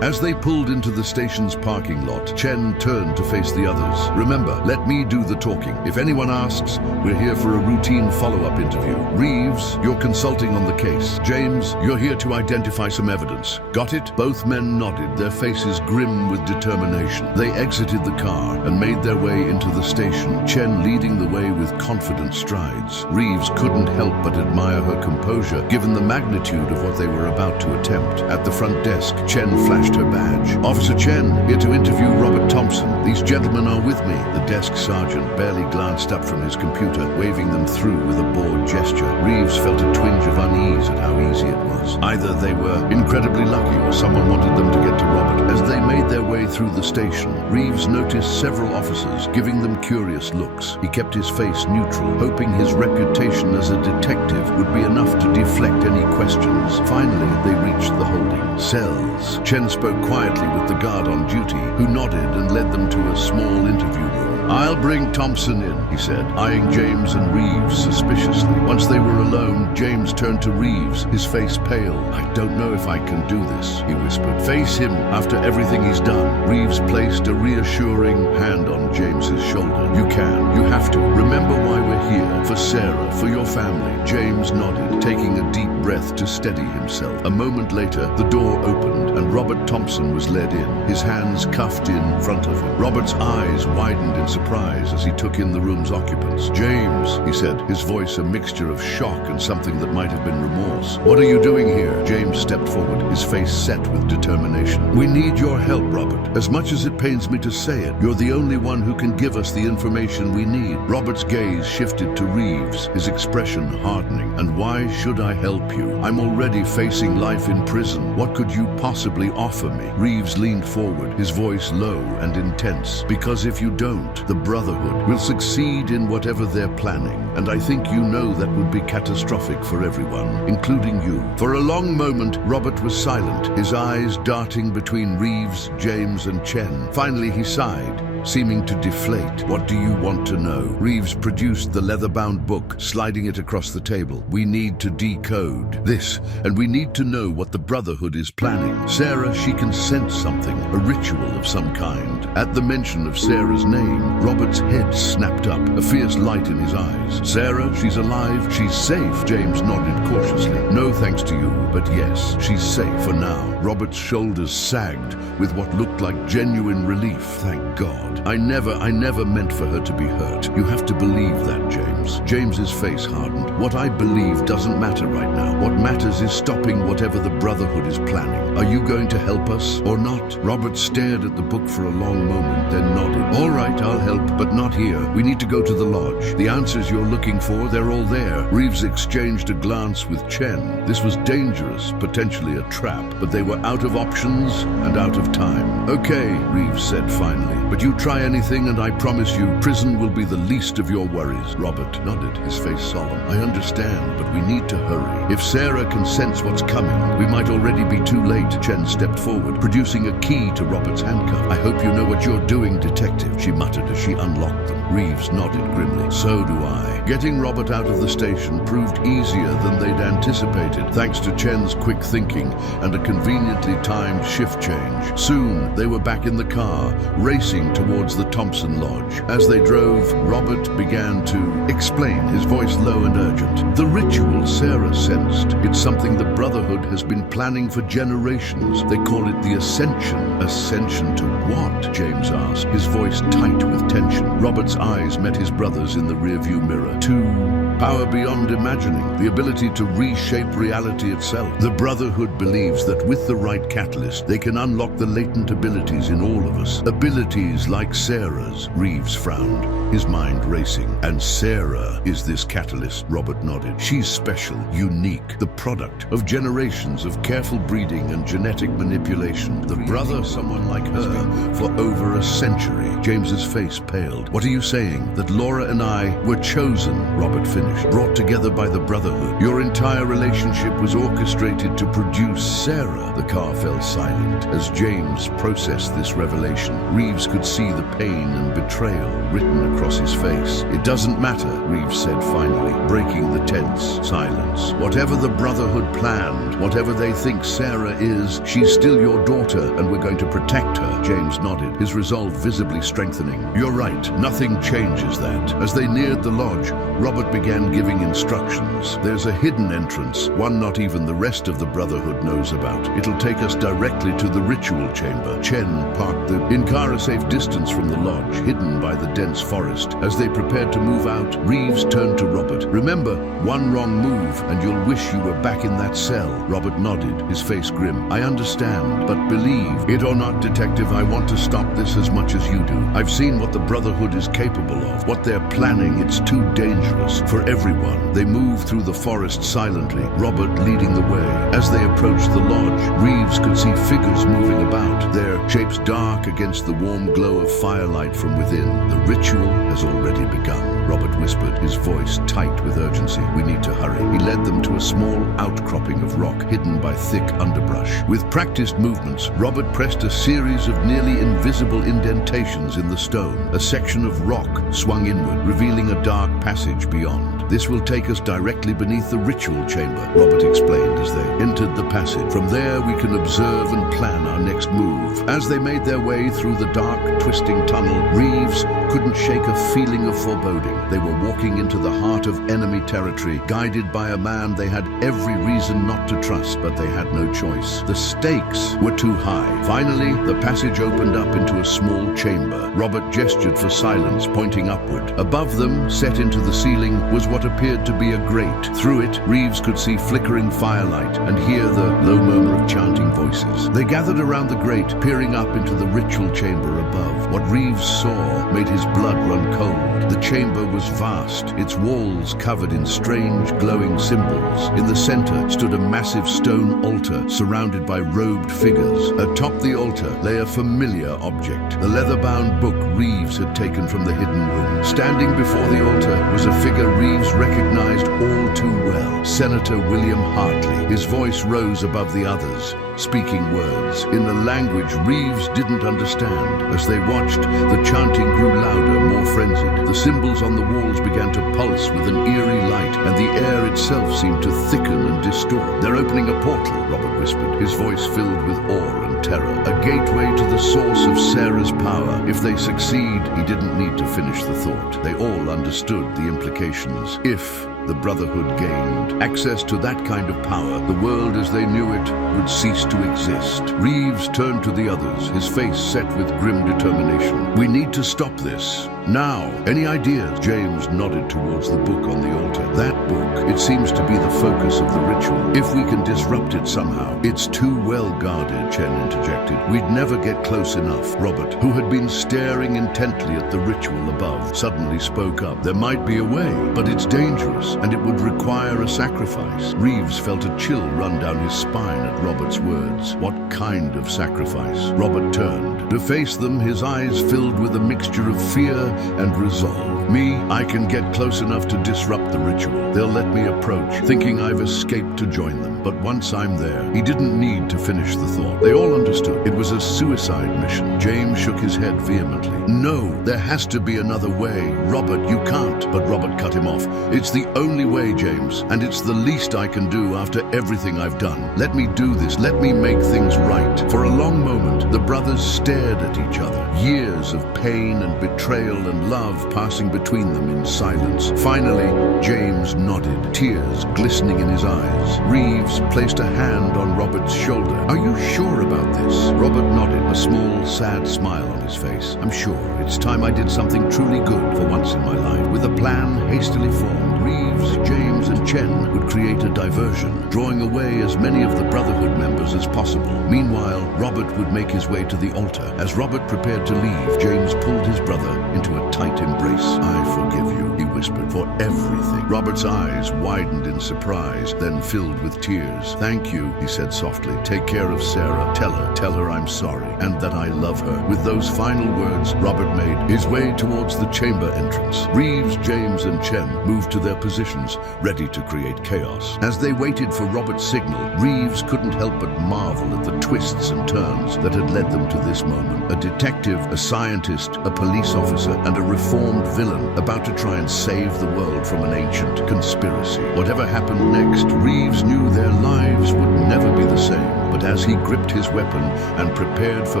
As they pulled into the station's parking lot, Chen turned to face the others. Remember, let me do the talking. If anyone asks, we're here for a routine follow-up interview. Reeves, you're consulting on the case. James, you're here to identify some evidence. Got it? Both men nodded, their faces grim with determination. They exited the car and made their way into the station, Chen leading the way with confident strides. Reeves couldn't help but admire her composure, given the magnitude of what they were about to attempt. At the front desk, Chen flashed her badge. Officer Chen, here to interview Robert Thompson. These gentlemen are with me. The desk sergeant barely glanced up from his computer, waving them through with a bored gesture. Reeves felt a twinge of unease at how easy it was. Either they were incredibly lucky or someone wanted them to get to Robert. As they made their way through the station, Reeves noticed several officers giving them curious looks. He kept his face neutral, hoping his reputation as a detective would be enough to deflect any questions. Finally, they reached the holding cells. Chen spoke quietly with the guard on duty, who nodded and led them to a small interview room. I'll bring Thompson in, he said, eyeing James and Reeves suspiciously. Once they were alone, James turned to Reeves, his face pale. I don't know if I can do this, he whispered. Face him after everything he's done. Reeves placed a reassuring hand on James's shoulder. You can. You have to. Remember why we're here. For Sarah, for your family. James nodded, taking a deep breath to steady himself. A moment later, the door opened and Robert Thompson was led in, his hands cuffed in front of him. Robert's eyes widened in surprise as he took in the room's occupants. James, he said, his voice a mixture of shock and something that might have been remorse. What are you doing here? James stepped forward, his face set with determination. We need your help, Robert. As much as it pains me to say it, you're the only one who can give us the information we need. Robert's gaze shifted to Reeves, his expression hardening. And why should I help you? I'm already facing life in prison. What could you possibly offer me? Reeves leaned forward, his voice low and intense. Because if you don't, the Brotherhood will succeed in whatever they're planning. And I think you know that would be catastrophic for everyone, including you. For a long moment, Robert was silent, his eyes darting between Reeves, James, and Chen. Finally, he sighed, seeming to deflate. What do you want to know? Reeves produced the leather-bound book, sliding it across the table. We need to decode this, and we need to know what the Brotherhood is planning. Sarah, she can sense something, a ritual of some kind. At the mention of Sarah's name, Robert's head snapped up, a fierce light in his eyes. Sarah, she's alive, she's safe. James nodded cautiously. No thanks to you, but yes, she's safe for now. Robert's shoulders sagged with what looked like genuine relief. Thank God. I never meant for her to be hurt. You have to believe that, James. James's face hardened. What I believe doesn't matter right now. What matters is stopping whatever the Brotherhood is planning. Are you going to help us or not? Robert stared at the book for a long moment, then nodded. All right, I'll help, but not here. We need to go to the lodge. The answers you're looking for, they're all there. Reeves exchanged a glance with Chen. This was dangerous, potentially a trap, but they were out of options and out of time. Okay, Reeves said finally, but you try anything and I promise you, prison will be the least of your worries. Robert nodded, his face solemn. I understand, but we need to hurry. If Sarah can sense what's coming, we might already be too late. Chen stepped forward, producing a key to Robert's handcuff. I hope you know what you're doing, detective, she muttered as she unlocked them. Reeves nodded grimly. So do I. Getting Robert out of the station proved easier than they'd anticipated, thanks to Chen's quick thinking and a conveniently timed shift change. Soon, they were back in the car, racing toward towards the Thompson Lodge. As they drove, Robert began to explain, his voice low and urgent. The ritual, Sarah sensed. It's something the Brotherhood has been planning for generations. They call it the Ascension. Ascension to what? James asked, his voice tight with tension. Robert's eyes met his brother's in the rearview mirror. To power beyond imagining, the ability to reshape reality itself. The Brotherhood believes that with the right catalyst, they can unlock the latent abilities in all of us. Abilities like Sarah's. Reeves frowned, his mind racing. And Sarah is this catalyst, Robert nodded. She's special, unique, the product of generations of careful breeding and genetic manipulation. The brother, someone like her, for over a century. James's face paled. What are you saying? That Laura and I were chosen, Robert finished, brought together by the Brotherhood. Your entire relationship was orchestrated to produce Sarah. The car fell silent. As James processed this revelation, Reeves could see the pain and betrayal written across his face. It doesn't matter, Reeves said finally, breaking the tense silence. Whatever the Brotherhood planned, whatever they think Sarah is, she's still your daughter, and we're going to protect her. James nodded, his resolve visibly strengthening. You're right, nothing changes that. As they neared the lodge, Robert began giving instructions. There's a hidden entrance, one not even the rest of the Brotherhood knows about. It'll take us directly to the ritual chamber. Chen parked in car a safe distance from the lodge, hidden by the dense forest. As they prepared to move out, Reeves turned to Robert. Remember, one wrong move and you'll wish you were back in that cell. Robert nodded, his face grim. I understand, but believe it or not, Detective, I want to stop this as much as you do. I've seen what the Brotherhood is capable of, what they're planning. It's too dangerous for everyone. They moved through the forest silently, Robert leading the way. As they approached the lodge, Reeves could see figures moving about, their shapes dark against the warm glow of firelight from within. The ritual has already begun, Robert whispered, his voice tight with urgency. We need to hurry. He led them to a small outcropping of rock hidden by thick underbrush. With practiced movements, Robert pressed a series of nearly invisible indentations in the stone. A section of rock swung inward, revealing a dark passage beyond. This will take us directly beneath the ritual chamber, Robert explained as they entered the passage. From there we can observe and plan our next move. As they made their way through the dark, twisting tunnel, Reeves couldn't shake a feeling of foreboding. They were walking into the heart of enemy territory, guided by a man they had every reason not to trust, but they had no choice. The stakes were too high. Finally, the passage opened up into a small chamber. Robert gestured for silence, pointing upward. Above them, set into the ceiling, was what appeared to be a grate. Through it, Reeves could see flickering firelight and hear the low murmur of chanting voices. They gathered around the grate, peering up into the ritual chamber above. What Reeves saw made his blood run cold. The chamber was vast, its walls covered in strange, glowing symbols. In the center stood a massive stone altar surrounded by robed figures. Atop the altar lay a familiar object, the leather-bound book Reeves had taken from the hidden room. Standing before the altar was a figure Reeves recognized all too well, Senator William Hartley. His voice rose above the others, speaking words in the language Reeves didn't understand. As they watched, the chanting grew louder, more frenzied. The symbols on the walls began to pulse with an eerie light, and the air itself seemed to thicken and distort. They're opening a portal, Robert whispered, his voice filled with awe and terror. A gateway to the source of Sarah's power. If they succeed, he didn't need to finish the thought. They all understood the implications. If the Brotherhood gained access to that kind of power, the world as they knew it would cease to exist. Reeves turned to the others, his face set with grim determination. We need to stop this. Now, any ideas? James nodded towards the book on the altar. That book, it seems to be the focus of the ritual. If we can disrupt it somehow. It's too well guarded, Chen interjected. We'd never get close enough. Robert, who had been staring intently at the ritual above, suddenly spoke up. There might be a way, but it's dangerous, and it would require a sacrifice. Reeves felt a chill run down his spine at Robert's words. What kind of sacrifice? Robert turned to face them, his eyes filled with a mixture of fear and resolve. Me, I can get close enough to disrupt the ritual. They'll let me approach, thinking I've escaped to join them. But once I'm there, he didn't need to finish the thought. They all understood. It was a suicide mission. James shook his head vehemently. No, there has to be another way. Robert, you can't. But Robert cut him off. It's the only way, James, and it's the least I can do after everything I've done. Let me do this. Let me make things right. For a long moment, the brothers stared at each other. Years of pain and betrayal and love passing between them in silence. Finally, James nodded, tears glistening in his eyes. Reeves placed a hand on Robert's shoulder. Are you sure about this? Robert nodded, a small, sad smile on his face. I'm sure. It's time I did something truly good for once in my life. With a plan hastily formed, Reeves, James, and Chen would create a diversion, drawing away as many of the Brotherhood members as possible. Meanwhile, Robert would make his way to the altar. As Robert prepared to leave, James pulled his brother into a tight embrace. I forgive you, he whispered, for everything. Robert's eyes widened in surprise, then filled with tears. Thank you, he said softly. Take care of Sarah. Tell her I'm sorry, and that I love her. With those final words, Robert made his way towards the chamber entrance. Reeves, James, and Chen moved to their positions, ready to create chaos. As they waited for Robert's signal, Reeves couldn't help but marvel at the twists and turns that had led them to this moment. A detective, a scientist, a police officer, and a reformed villain about to try and save the world from an ancient conspiracy. Whatever happened next, Reeves knew their lives would never be the same. But as he gripped his weapon and prepared for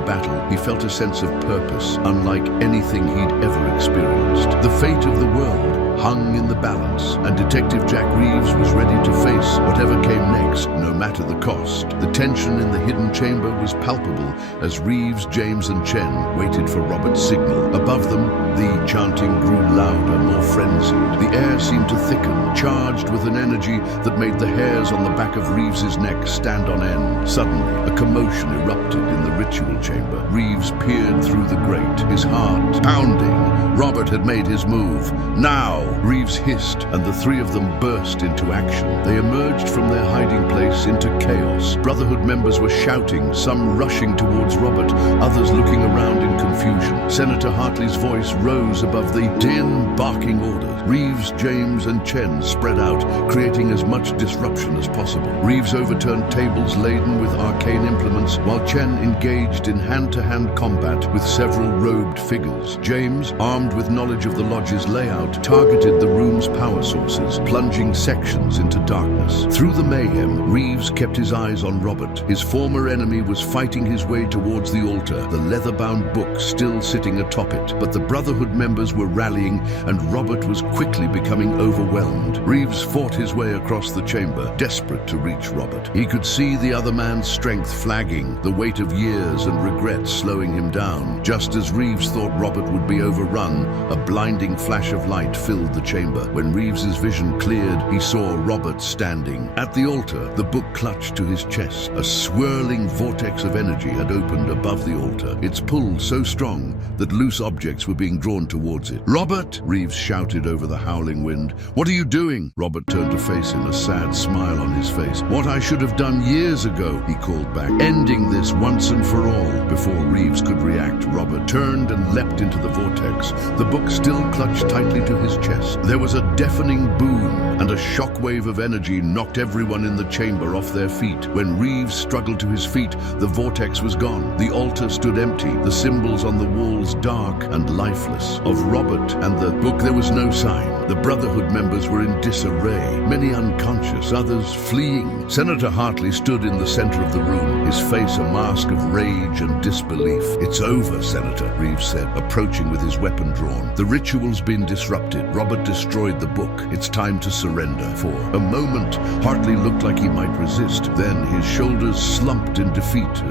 battle, he felt a sense of purpose, unlike anything he'd ever experienced. The fate of the world hung in the balance, and Detective Jack Reeves was ready to face whatever came next, no matter the cost. The tension in the hidden chamber was palpable as Reeves, James, and Chen waited for Robert's signal. Above them, the chanting grew louder, more frenzied. The air seemed to thicken, charged with an energy that made the hairs on the back of Reeves's neck stand on end. Suddenly, a commotion erupted in the ritual chamber. Reeves peered through the grate, his heart pounding. Robert had made his move. Now! Reeves hissed, and the three of them burst into action. They emerged from their hiding place into chaos. Brotherhood members were shouting, some rushing towards Robert, others looking around in confusion. Senator Hartley's voice rose above the din, barking orders. Reeves, James, and Chen spread out, creating as much disruption as possible. Reeves overturned tables laden with arcane implements, while Chen engaged in hand-to-hand combat with several robed figures. James, armed with knowledge of the lodge's layout, targeted the room's power sources, plunging sections into darkness. Through the mayhem, Reeves kept his eyes on Robert. His former enemy was fighting his way towards the altar, the leather-bound book still sitting atop it. But the Brotherhood members were rallying, and Robert was quickly becoming overwhelmed. Reeves fought his way across the chamber, desperate to reach Robert. He could see the other man's strength flagging, the weight of years and regret slowing him down. Just as Reeves thought Robert would be overrun, a blinding flash of light filled the chamber. When Reeves's vision cleared, he saw Robert standing. At the altar, the book clutched to his chest. A swirling vortex of energy had opened above the altar, its pull so strong that loose objects were being drawn towards it. "Robert!" Reeves shouted over the howling wind. "What are you doing?" Robert turned to face him, a sad smile on his face. "What I should have done years ago," he called back. "Ending this once and for all." Before Reeves could react, Robert turned and leapt into the vortex, the book still clutched tightly to his chest. There was a deafening boom, and a shockwave of energy knocked everyone in the chamber off their feet. When Reeves struggled to his feet, the vortex was gone. The altar stood empty, the symbols on the walls dark and lifeless. Of Robert and the book there was no sign. The Brotherhood members were in disarray, many unconscious, others fleeing. Senator Hartley stood in the center of the room, his face a mask of rage and disbelief. "It's over, Senator," Reeves said, approaching with his weapon drawn. "The ritual's been disrupted. Robert destroyed the book. It's time to surrender." For a moment, Hartley looked like he might resist. Then his shoulders slumped in defeat.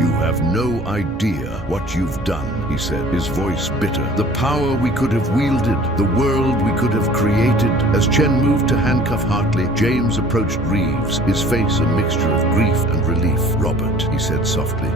"You have no idea what you've done," he said, his voice bitter. "The power we could have wielded, the world we could have created." As Chen moved to handcuff Hartley, James approached Reeves, his face a mixture of grief and relief. "Robert," he said softly,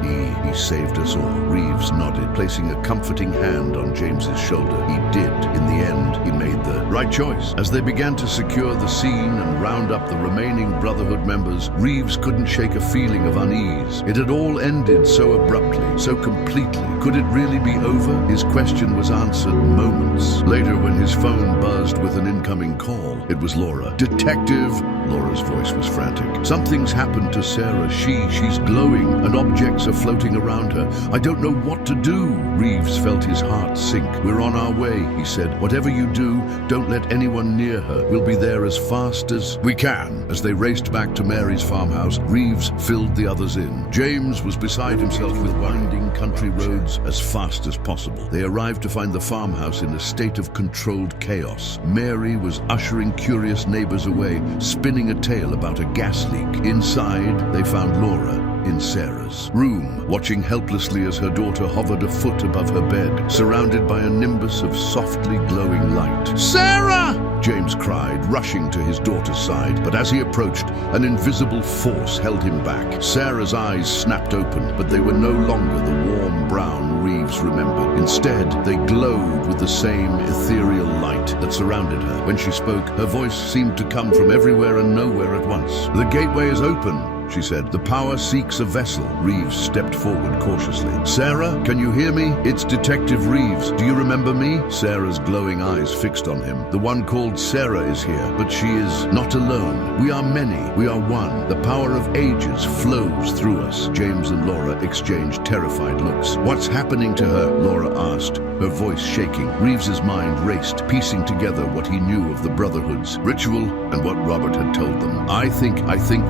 he saved us all." Reeves nodded, placing a comforting hand on James's shoulder. "He did. In the end, he made the Right choice. As they began to secure the scene and round up the remaining Brotherhood members, Reeves couldn't shake a feeling of unease. It had all ended so abruptly, so completely. Could it really be over? His question was answered moments later when his phone buzzed with an incoming call. It was Laura. "Detective!" Laura's voice was frantic. "Something's happened to Sarah. She's glowing and objects are floating around her. I don't know what to do." Reeves felt his heart sink. "We're on our way," he said. "Whatever you do, don't let anyone near her. We'll be there as fast as we can." As they raced back to Mary's farmhouse, Reeves filled the others in. James was beside himself with winding country roads as fast as possible. They arrived to find the farmhouse in a state of controlled chaos. Mary was ushering curious neighbors away, spinning a tale about a gas leak. Inside, they found Laura in Sarah's room, watching helplessly as her daughter hovered a foot above her bed, surrounded by a nimbus of softly glowing light. "Sarah!" James cried, rushing to his daughter's side, but as he approached, an invisible force held him back. Sarah's eyes snapped open, but they were no longer the warm brown Reeves remembered. Instead, they glowed with the same ethereal light that surrounded her. When she spoke, her voice seemed to come from everywhere and nowhere at once. "The gateway is open," she said. "The power seeks a vessel." Reeves stepped forward cautiously. "Sarah, can you hear me? It's Detective Reeves. Do you remember me?" Sarah's glowing eyes fixed on him. "The one called Sarah is here, but she is not alone. We are many. We are one. The power of ages flows through us." James and Laura exchanged terrified looks. "What's happening to her?" Laura asked, her voice shaking. Reeves's mind raced, piecing together what he knew of the Brotherhood's ritual and what Robert had told them. I think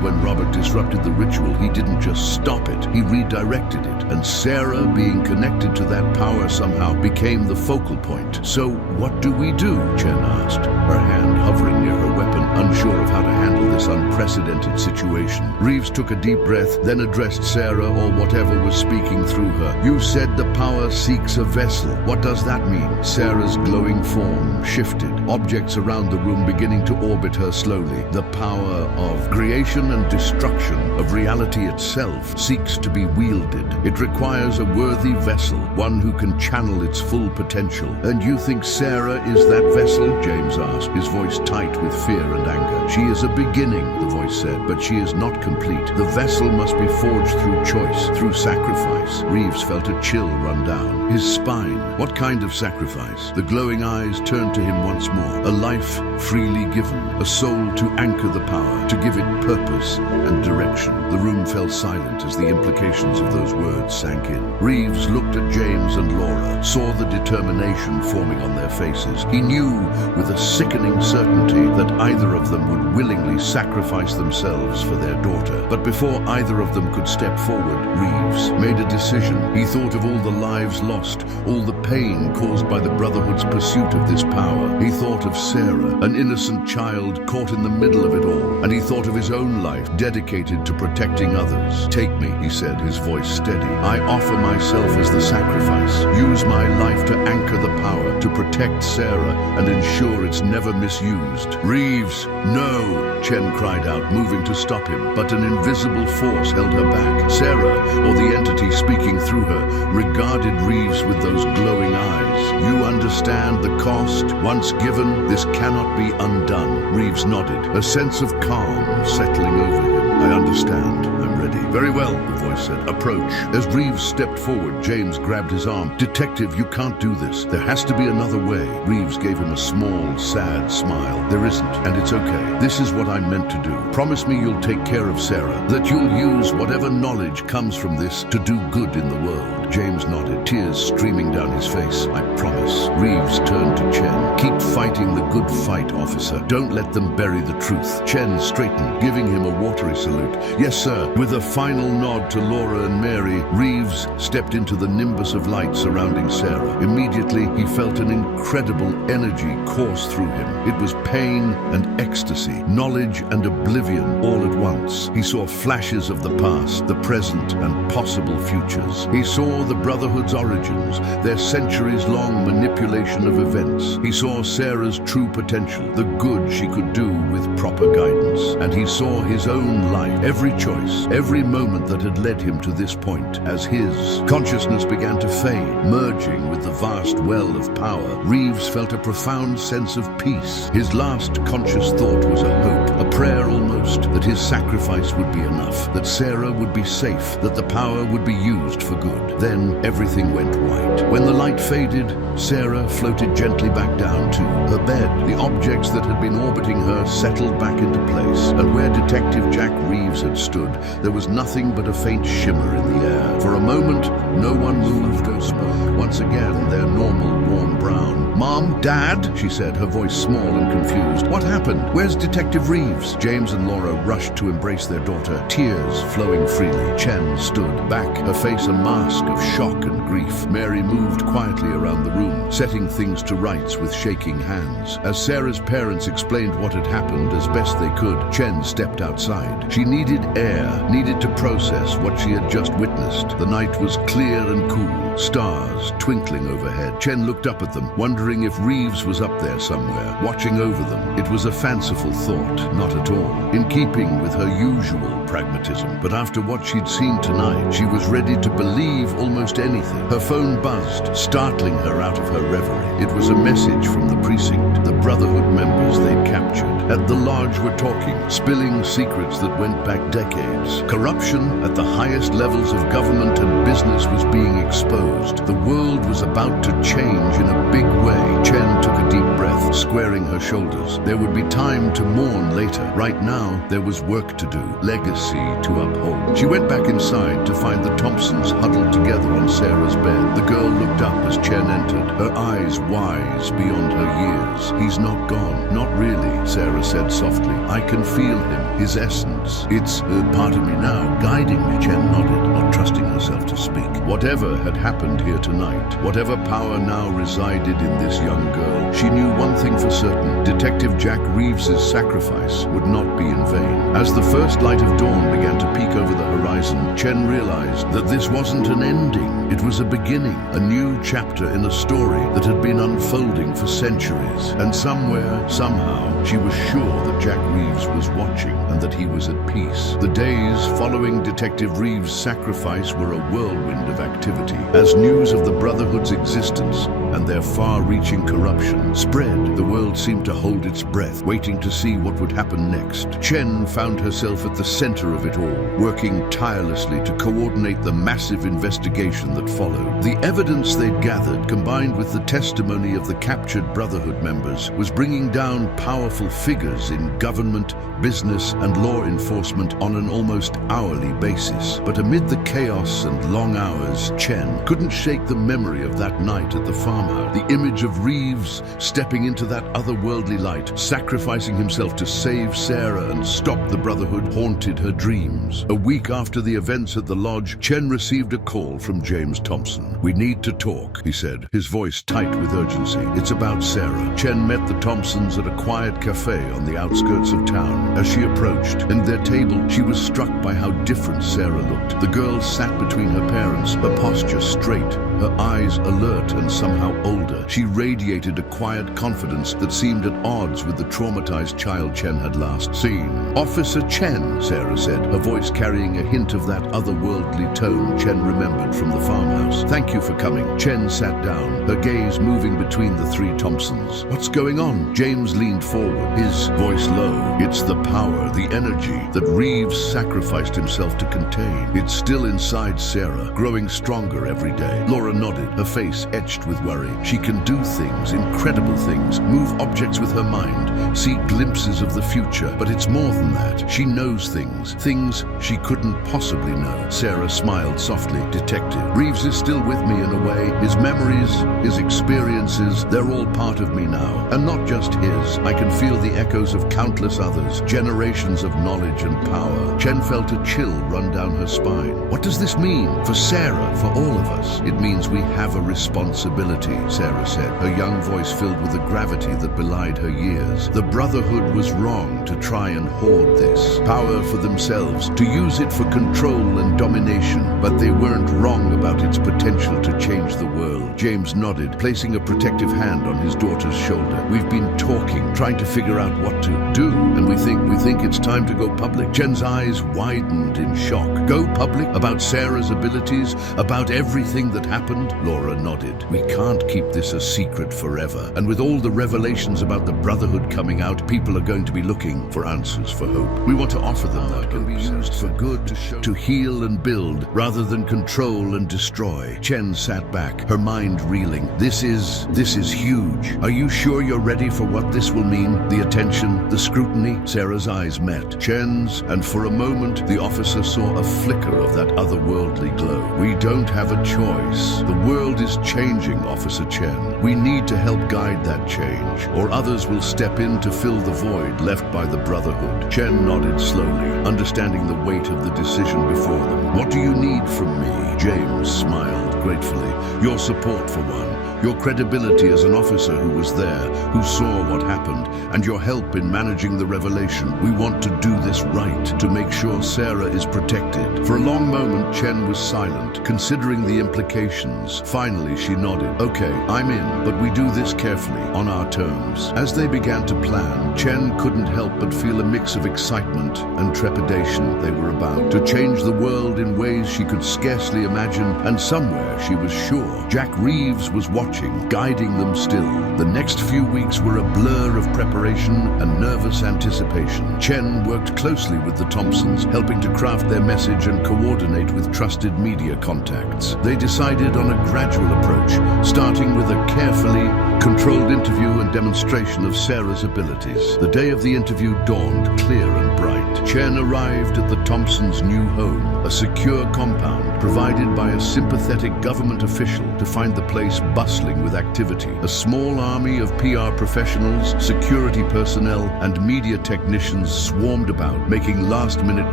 when Robert disrupted the ritual, he didn't just stop it, he redirected it, and Sarah, being connected to that power somehow, became the focal point. "So what do we do?" Chen asked, her hand hovering near her weapon, unsure of how to handle this unprecedented situation. Reeves took a deep breath, then addressed Sarah, or whatever was speaking through her. "You said the power seeks a vessel. What does that mean?" Sarah's glowing form shifted, objects around the room beginning to orbit her slowly. "The power of creation and destruction, of reality itself, seeks to be wielded. It requires a worthy vessel, one who can channel its full potential." "And you think Sarah is that vessel?" James asked, his voice tight with fear and anger. "She is a beginning," the voice said, "but she is not complete. The vessel must be forged through choice, through sacrifice." Reeves felt a chill run down his spine. What kind of sacrifice? The glowing eyes turned to him once more. A life freely given, a soul to anchor the power, to give it purpose and direction. The room fell silent as the implications of those words sank in. Reeves looked at James and Laura, saw the determination forming on their faces. He knew with a sickening certainty that either of them would willingly sacrifice themselves for their daughter. But before either of them could step forward, Reeves made a decision. He thought of all the lives lost, all the pain caused by the Brotherhood's pursuit of this power. He thought of Sarah, an innocent child caught in the middle of it all, and he thought of his own life dedicated to protecting others. "Take me," he said, his voice steady. "I offer myself as the sacrifice. Use my life to anchor the power, to protect Sarah and ensure it's never misused." "Reeves, no!" Chen cried out, moving to stop him, but an invisible force held her back. Sarah, or the entity speaking through her, regarded Reeves with those glowing eyes. "You understand the cost? Once given, this cannot be undone." Reeves nodded, a sense of calm settling over him. "I understand. I'm ready." "Very well," the voice said. "Approach." As Reeves stepped forward, James grabbed his arm. "Detective, you can't do this. There has to be another way." Reeves gave him a small, sad smile. "There isn't, and it's okay. This is what I'm meant to do. Promise me you'll take care of Sarah, that you'll use whatever knowledge comes from this to do good in the world." James nodded, tears streaming down his face. "I promise." Reeves turned to Chen. "Keep fighting the good fight, officer. Don't let them bury the truth." Chen straightened, giving him a watery salute. "Yes, sir." With a final nod to Laura and Mary, Reeves stepped into the nimbus of light surrounding Sarah. Immediately, he felt an incredible energy course through him. It was pain and ecstasy, knowledge and oblivion all at once. He saw flashes of the past, the present, and possible futures. He saw the Brotherhood's origins, their centuries-long manipulation of events. He saw Sarah's true potential, the good she could do with proper guidance. And he saw his own life, every choice, every moment that had led him to this point, as his consciousness began to fade, merging with the vast well of power. Reeves felt a profound sense of peace. His last conscious thought was a hope, a prayer almost, that his sacrifice would be enough, that Sarah would be safe, that the power would be used for good. Then everything went white. When the light faded, Sarah floated gently back down to her bed. The objects that had been orbiting her settled back into place, and where Detective Jack Reeves had stood, there was nothing but a faint shimmer in the air. For a moment, no one moved or spoke. Once again, their normal warm brown. "Mom? Dad?" she said, her voice small and confused. "What happened? Where's Detective Reeves?" James and Laura rushed to embrace their daughter, tears flowing freely. Chen stood back, her face a mask of shock and grief. Mary moved quietly around the room, setting things to rights with shaking hands. As Sarah's parents explained what had happened as best they could, Chen stepped outside. She needed air, needed to process what she had just witnessed. The night was clear and cool, stars twinkling overhead. Chen looked up at them, wondering if Reeves was up there somewhere, watching over them. It was a fanciful thought, not at all in keeping with her usual pragmatism. But after what she'd seen tonight, she was ready to believe almost anything. Her phone buzzed, startling her out of her reverie. It was a message from the precinct, the Brotherhood members they'd captured. At the lodge were talking, spilling secrets that went back decades. Corruption at the highest levels of government and business was being exposed. The world was about to change in a big way. Chen took a deep breath, squaring her shoulders. There would be time to mourn later. Right now, there was work to do, legacy to uphold. She went back inside to find the Thompsons huddled together on Sarah's bed. The girl looked up as Chen entered, her eyes wise beyond her years. "He's not gone." "Not really," Sarah said softly. "I can feel him, his essence. It's part of me now, guiding me." Chen nodded, not trusting herself to speak. Whatever had happened here tonight, whatever power now resided in this young girl, she knew one thing for certain: Detective Jack Reeves's sacrifice would not be in vain. As the first light of dawn began to peek over the horizon, Chen realized that this wasn't an ending. It was a beginning, a new chapter in a story that had been unfolding for centuries. And somewhere, somehow, she was sure that Jack Reeves was watching and that he was at peace. The days following Detective Reeves' sacrifice were a whirlwind of activity. As news of the Brotherhood's existence and their far-reaching corruption spread, the world seemed to hold its breath, waiting to see what would happen next. Chen found herself at the center of it all, working tirelessly to coordinate the massive investigation that followed. The evidence they'd gathered, combined with the testimony of the captured Brotherhood members, was bringing down powerful figures in government, business, and law enforcement on an almost hourly basis. But amid the chaos and long hours, Chen couldn't shake the memory of that night at the farmhouse. The image of Reeves stepping into that otherworldly light, sacrificing himself to save Sarah and stop the Brotherhood, haunted her dreams. A week after the events at the lodge, Chen received a call from James Thompson. "We need to talk," he said, his voice tight with urgency. "It's about Sarah." Chen met the Thompsons at a quiet cafe on the outskirts of town. As she approached, and their table, she was struck by how different Sarah looked. The girl sat between her parents, her posture straight, her eyes alert and somehow older. She radiated a quiet confidence that seemed at odds with the traumatized child Chen had last seen. "Officer Chen," Sarah said, her voice carrying a hint of that otherworldly tone Chen remembered from the farmhouse. "Thank you for coming." Chen sat down, her gaze moving between the three Thompsons. "What's going on?" James leaned forward, his voice low. "It's the power, the energy that Reeves sacrificed himself to contain. It's still inside Sarah, growing stronger every day." Laura nodded, her face etched with worry. "She can do things, incredible things, move objects with her mind, see glimpses of the future. But it's more than that. She knows things she couldn't possibly know." Sarah smiled softly. "Detective Reeves is still with me in a way. His memories, his experiences, they're all part of me now. And not just his. I can feel the echoes of countless others, generations of knowledge and power." Chen felt a chill run down her spine. "What does this mean? For Sarah, for all of us?" "It means we have a responsibility." ability, Sarah said, her young voice filled with a gravity that belied her years. The Brotherhood was wrong to try and hoard this power for themselves, to use it for control and domination, but they weren't wrong about its potential to change the world. James nodded, placing a protective hand on his daughter's shoulder. We've been talking, trying to figure out what to do, and we think it's time to go public. Jen's eyes widened in shock. Go public? About Sarah's abilities? About everything that happened? Laura nodded. We can't keep this a secret forever. And with all the revelations about the Brotherhood coming out, people are going to be looking for answers, for hope. We want to offer them that can be used for good, to heal and build, rather than control and destroy. Chen sat back, her mind reeling. This is huge. Are you sure you're ready for what this will mean? The attention, the scrutiny? Sarah's eyes met Chen's, and for a moment, the officer saw a flicker of that otherworldly glow. We don't have a choice. The world is changing, Officer Chen. We need to help guide that change, or others will step in to fill the void left by the Brotherhood. Chen nodded slowly, understanding the weight of the decision before them. What do you need from me? James smiled gratefully. Your support, for one. Your credibility as an officer who was there, who saw what happened, and your help in managing the revelation. We want to do this right, to make sure Sarah is protected. For a long moment, Chen was silent, considering the implications. Finally, she nodded. Okay, I'm in, but we do this carefully, on our terms. As they began to plan, Chen couldn't help but feel a mix of excitement and trepidation. They were about to change the world in ways she could scarcely imagine, and somewhere she was sure Jack Reeves was watching, guiding them still. The next few weeks were a blur of preparation and nervous anticipation. Chen worked closely with the Thompsons, helping to craft their message and coordinate with trusted media contacts. They decided on a gradual approach, starting with a carefully controlled interview and demonstration of Sarah's abilities. The day of the interview dawned clear and bright. Chen arrived at the Thompsons' new home, a secure compound provided by a sympathetic government official to find the place bustling with activity. A small army of PR professionals, security personnel, and media technicians swarmed about, making last-minute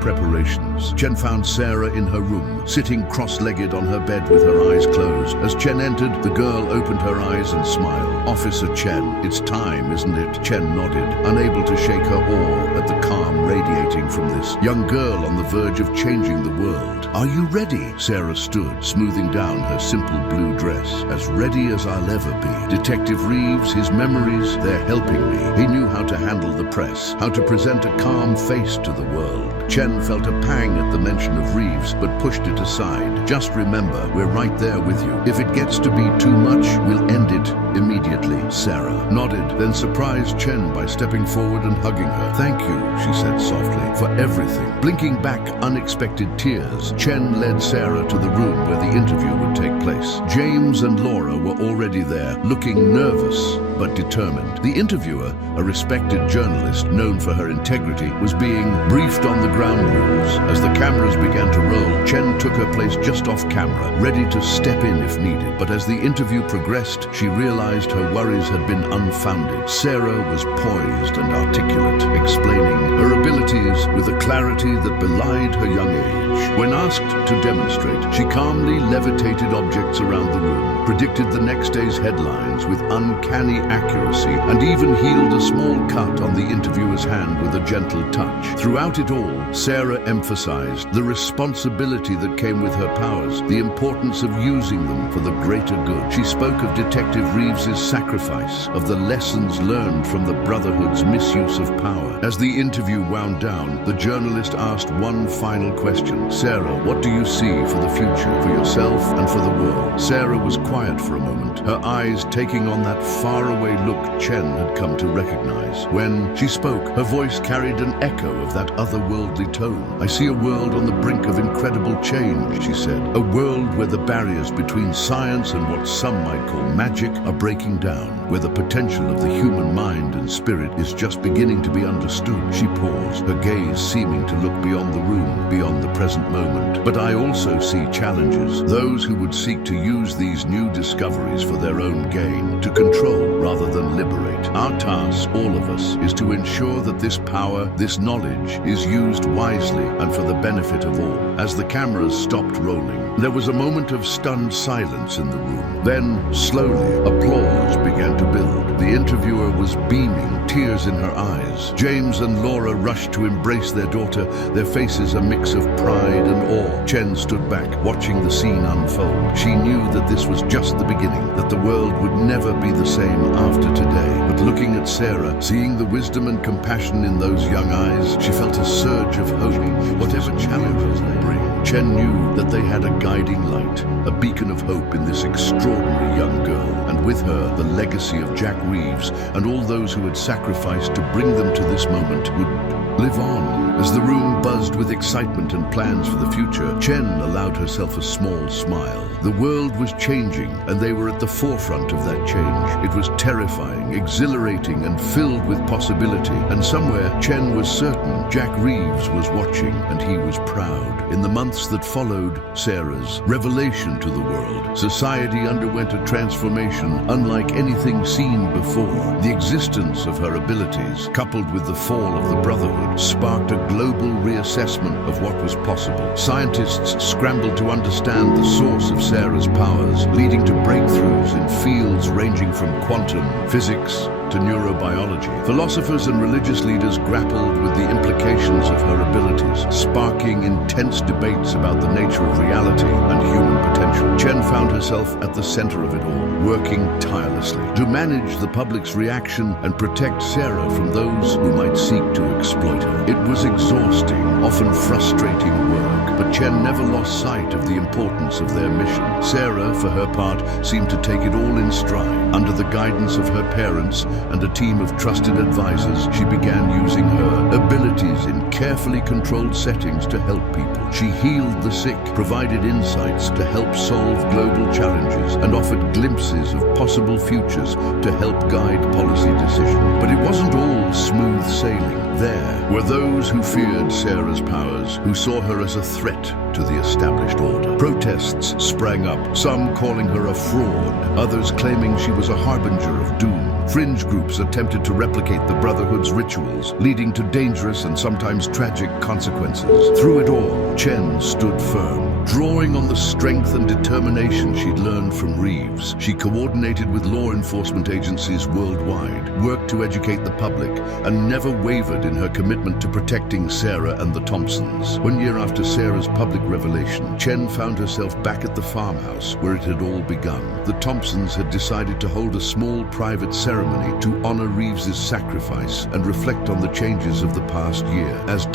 preparations. Chen found Sarah in her room, sitting cross-legged on her bed with her eyes closed. As Chen entered, the girl opened her eyes and smiled. Officer Chen, it's time, isn't it? Chen nodded, unable to shake her awe at the calm radiating from this young girl on the verge of changing the world. Are you ready? Sarah stood, smoothing down her simple blue dress. As ready as I'll ever be. Detective Reeves, his memories, they're helping me. He knew how to handle the press, how to present a calm face to the world. Chen felt a pang at the mention of Reeves, but pushed it aside. Just remember, we're right there with you. If it gets to be too much, we'll end it immediately. Sarah nodded, then surprised Chen by stepping forward and hugging her. Thank you, she said softly, for everything. Blinking back unexpected tears, Chen led Sarah to the room where the interview would take place. James and Laura were already there, looking nervous but determined. The interviewer, a respected journalist known for her integrity, was being briefed on the ground rules. As the cameras began to roll, Chen took her place just off camera, ready to step in if needed. But as the interview progressed, she realized her worries had been unfounded. Sarah was poised and articulate, explaining her abilities with a clarity that belied her young age. When asked to demonstrate, she calmly levitated objects around the room, predicted the next day's headlines with uncanny accuracy, and even healed a small cut on the interviewer's hand with a gentle touch. Throughout it all, Sarah emphasized the responsibility that came with her powers, the importance of using them for the greater good. She spoke of Detective Reeves's sacrifice, of the lessons learned from the Brotherhood's misuse of power. As the interview wound down, the journalist asked one final question. Sarah, what do you see for the future, for yourself and for the world? Sarah was quiet for a moment, her eyes taking on that faraway look Chen had come to recognize. When she spoke, her voice carried an echo of that otherworldly tone. I see a world on the brink of incredible change, she said. A world where the barriers between science and what some might call magic are breaking down, where the potential of the human mind and spirit is just beginning to be understood. She paused, her gaze seeming to look beyond the room, beyond the present moment. But I also see challenges, those who would seek to use these new discoveries for their own gain, to control rather than liberate. Our task, all of us, is to ensure that this power, this knowledge, is used wisely and for the benefit of all. As the cameras stopped rolling, There was a moment of stunned silence in the room. Then, slowly, applause began to build. The interviewer was beaming, tears in her eyes. James and Laura rushed to embrace their daughter, their faces a mix of pride and awe. Chen stood back, watching the scene unfold. She knew that this was just the beginning, that the world would never be the same after today. But looking at Sarah, seeing the wisdom and compassion in those young eyes, she felt a surge of hope. Whatever challenges they bring, Chen knew that they had a guiding light, a beacon of hope in this extraordinary young girl, and with her, the legacy of Jack Reeves and all those who had sacrificed to bring them to this moment would live on. As the room buzzed with excitement and plans for the future, Chen allowed herself a small smile. The world was changing, and they were at the forefront of that change. It was terrifying, exhilarating, and filled with possibility. And somewhere, Chen was certain Jack Reeves was watching, and he was proud. In the months that followed Sarah's revelation to the world, society underwent a transformation unlike anything seen before. The existence of her abilities, coupled with the fall of the Brotherhood, sparked a global reassessment of what was possible. Scientists scrambled to understand the source of Sarah's powers, leading to breakthroughs in fields ranging from quantum physics to neurobiology. Philosophers and religious leaders grappled with the implications of her abilities, sparking intense debates about the nature of reality and human potential. Chen found herself at the center of it all, working tirelessly to manage the public's reaction and protect Sarah from those who might seek to exploit her. It was exhausting, often frustrating work, but Chen never lost sight of the importance of their mission. Sarah, for her part, seemed to take it all in stride. Under the guidance of her parents and a team of trusted advisors, she began using her abilities in carefully controlled settings to help people. She healed the sick, provided insights to help solve global challenges, and offered glimpses of possible futures to help guide policy decisions. But it wasn't all smooth sailing. There were those who feared Sarah's powers, who saw her as a threat to the established order. Protests sprang up, some calling her a fraud, others claiming she was a harbinger of doom. Fringe groups attempted to replicate the Brotherhood's rituals, leading to dangerous and sometimes tragic consequences. Through it all, Chen stood firm, drawing on the strength and determination she'd learned from Reeves. She coordinated with law enforcement agencies worldwide, worked to educate the public, and never wavered in her commitment to protecting Sarah and the Thompsons. 1 year after Sarah's public revelation, Chen found herself back at the farmhouse where it had all begun. The Thompsons had decided to hold a small private ceremony to honor Reeves's sacrifice and reflect on the changes of the past year. As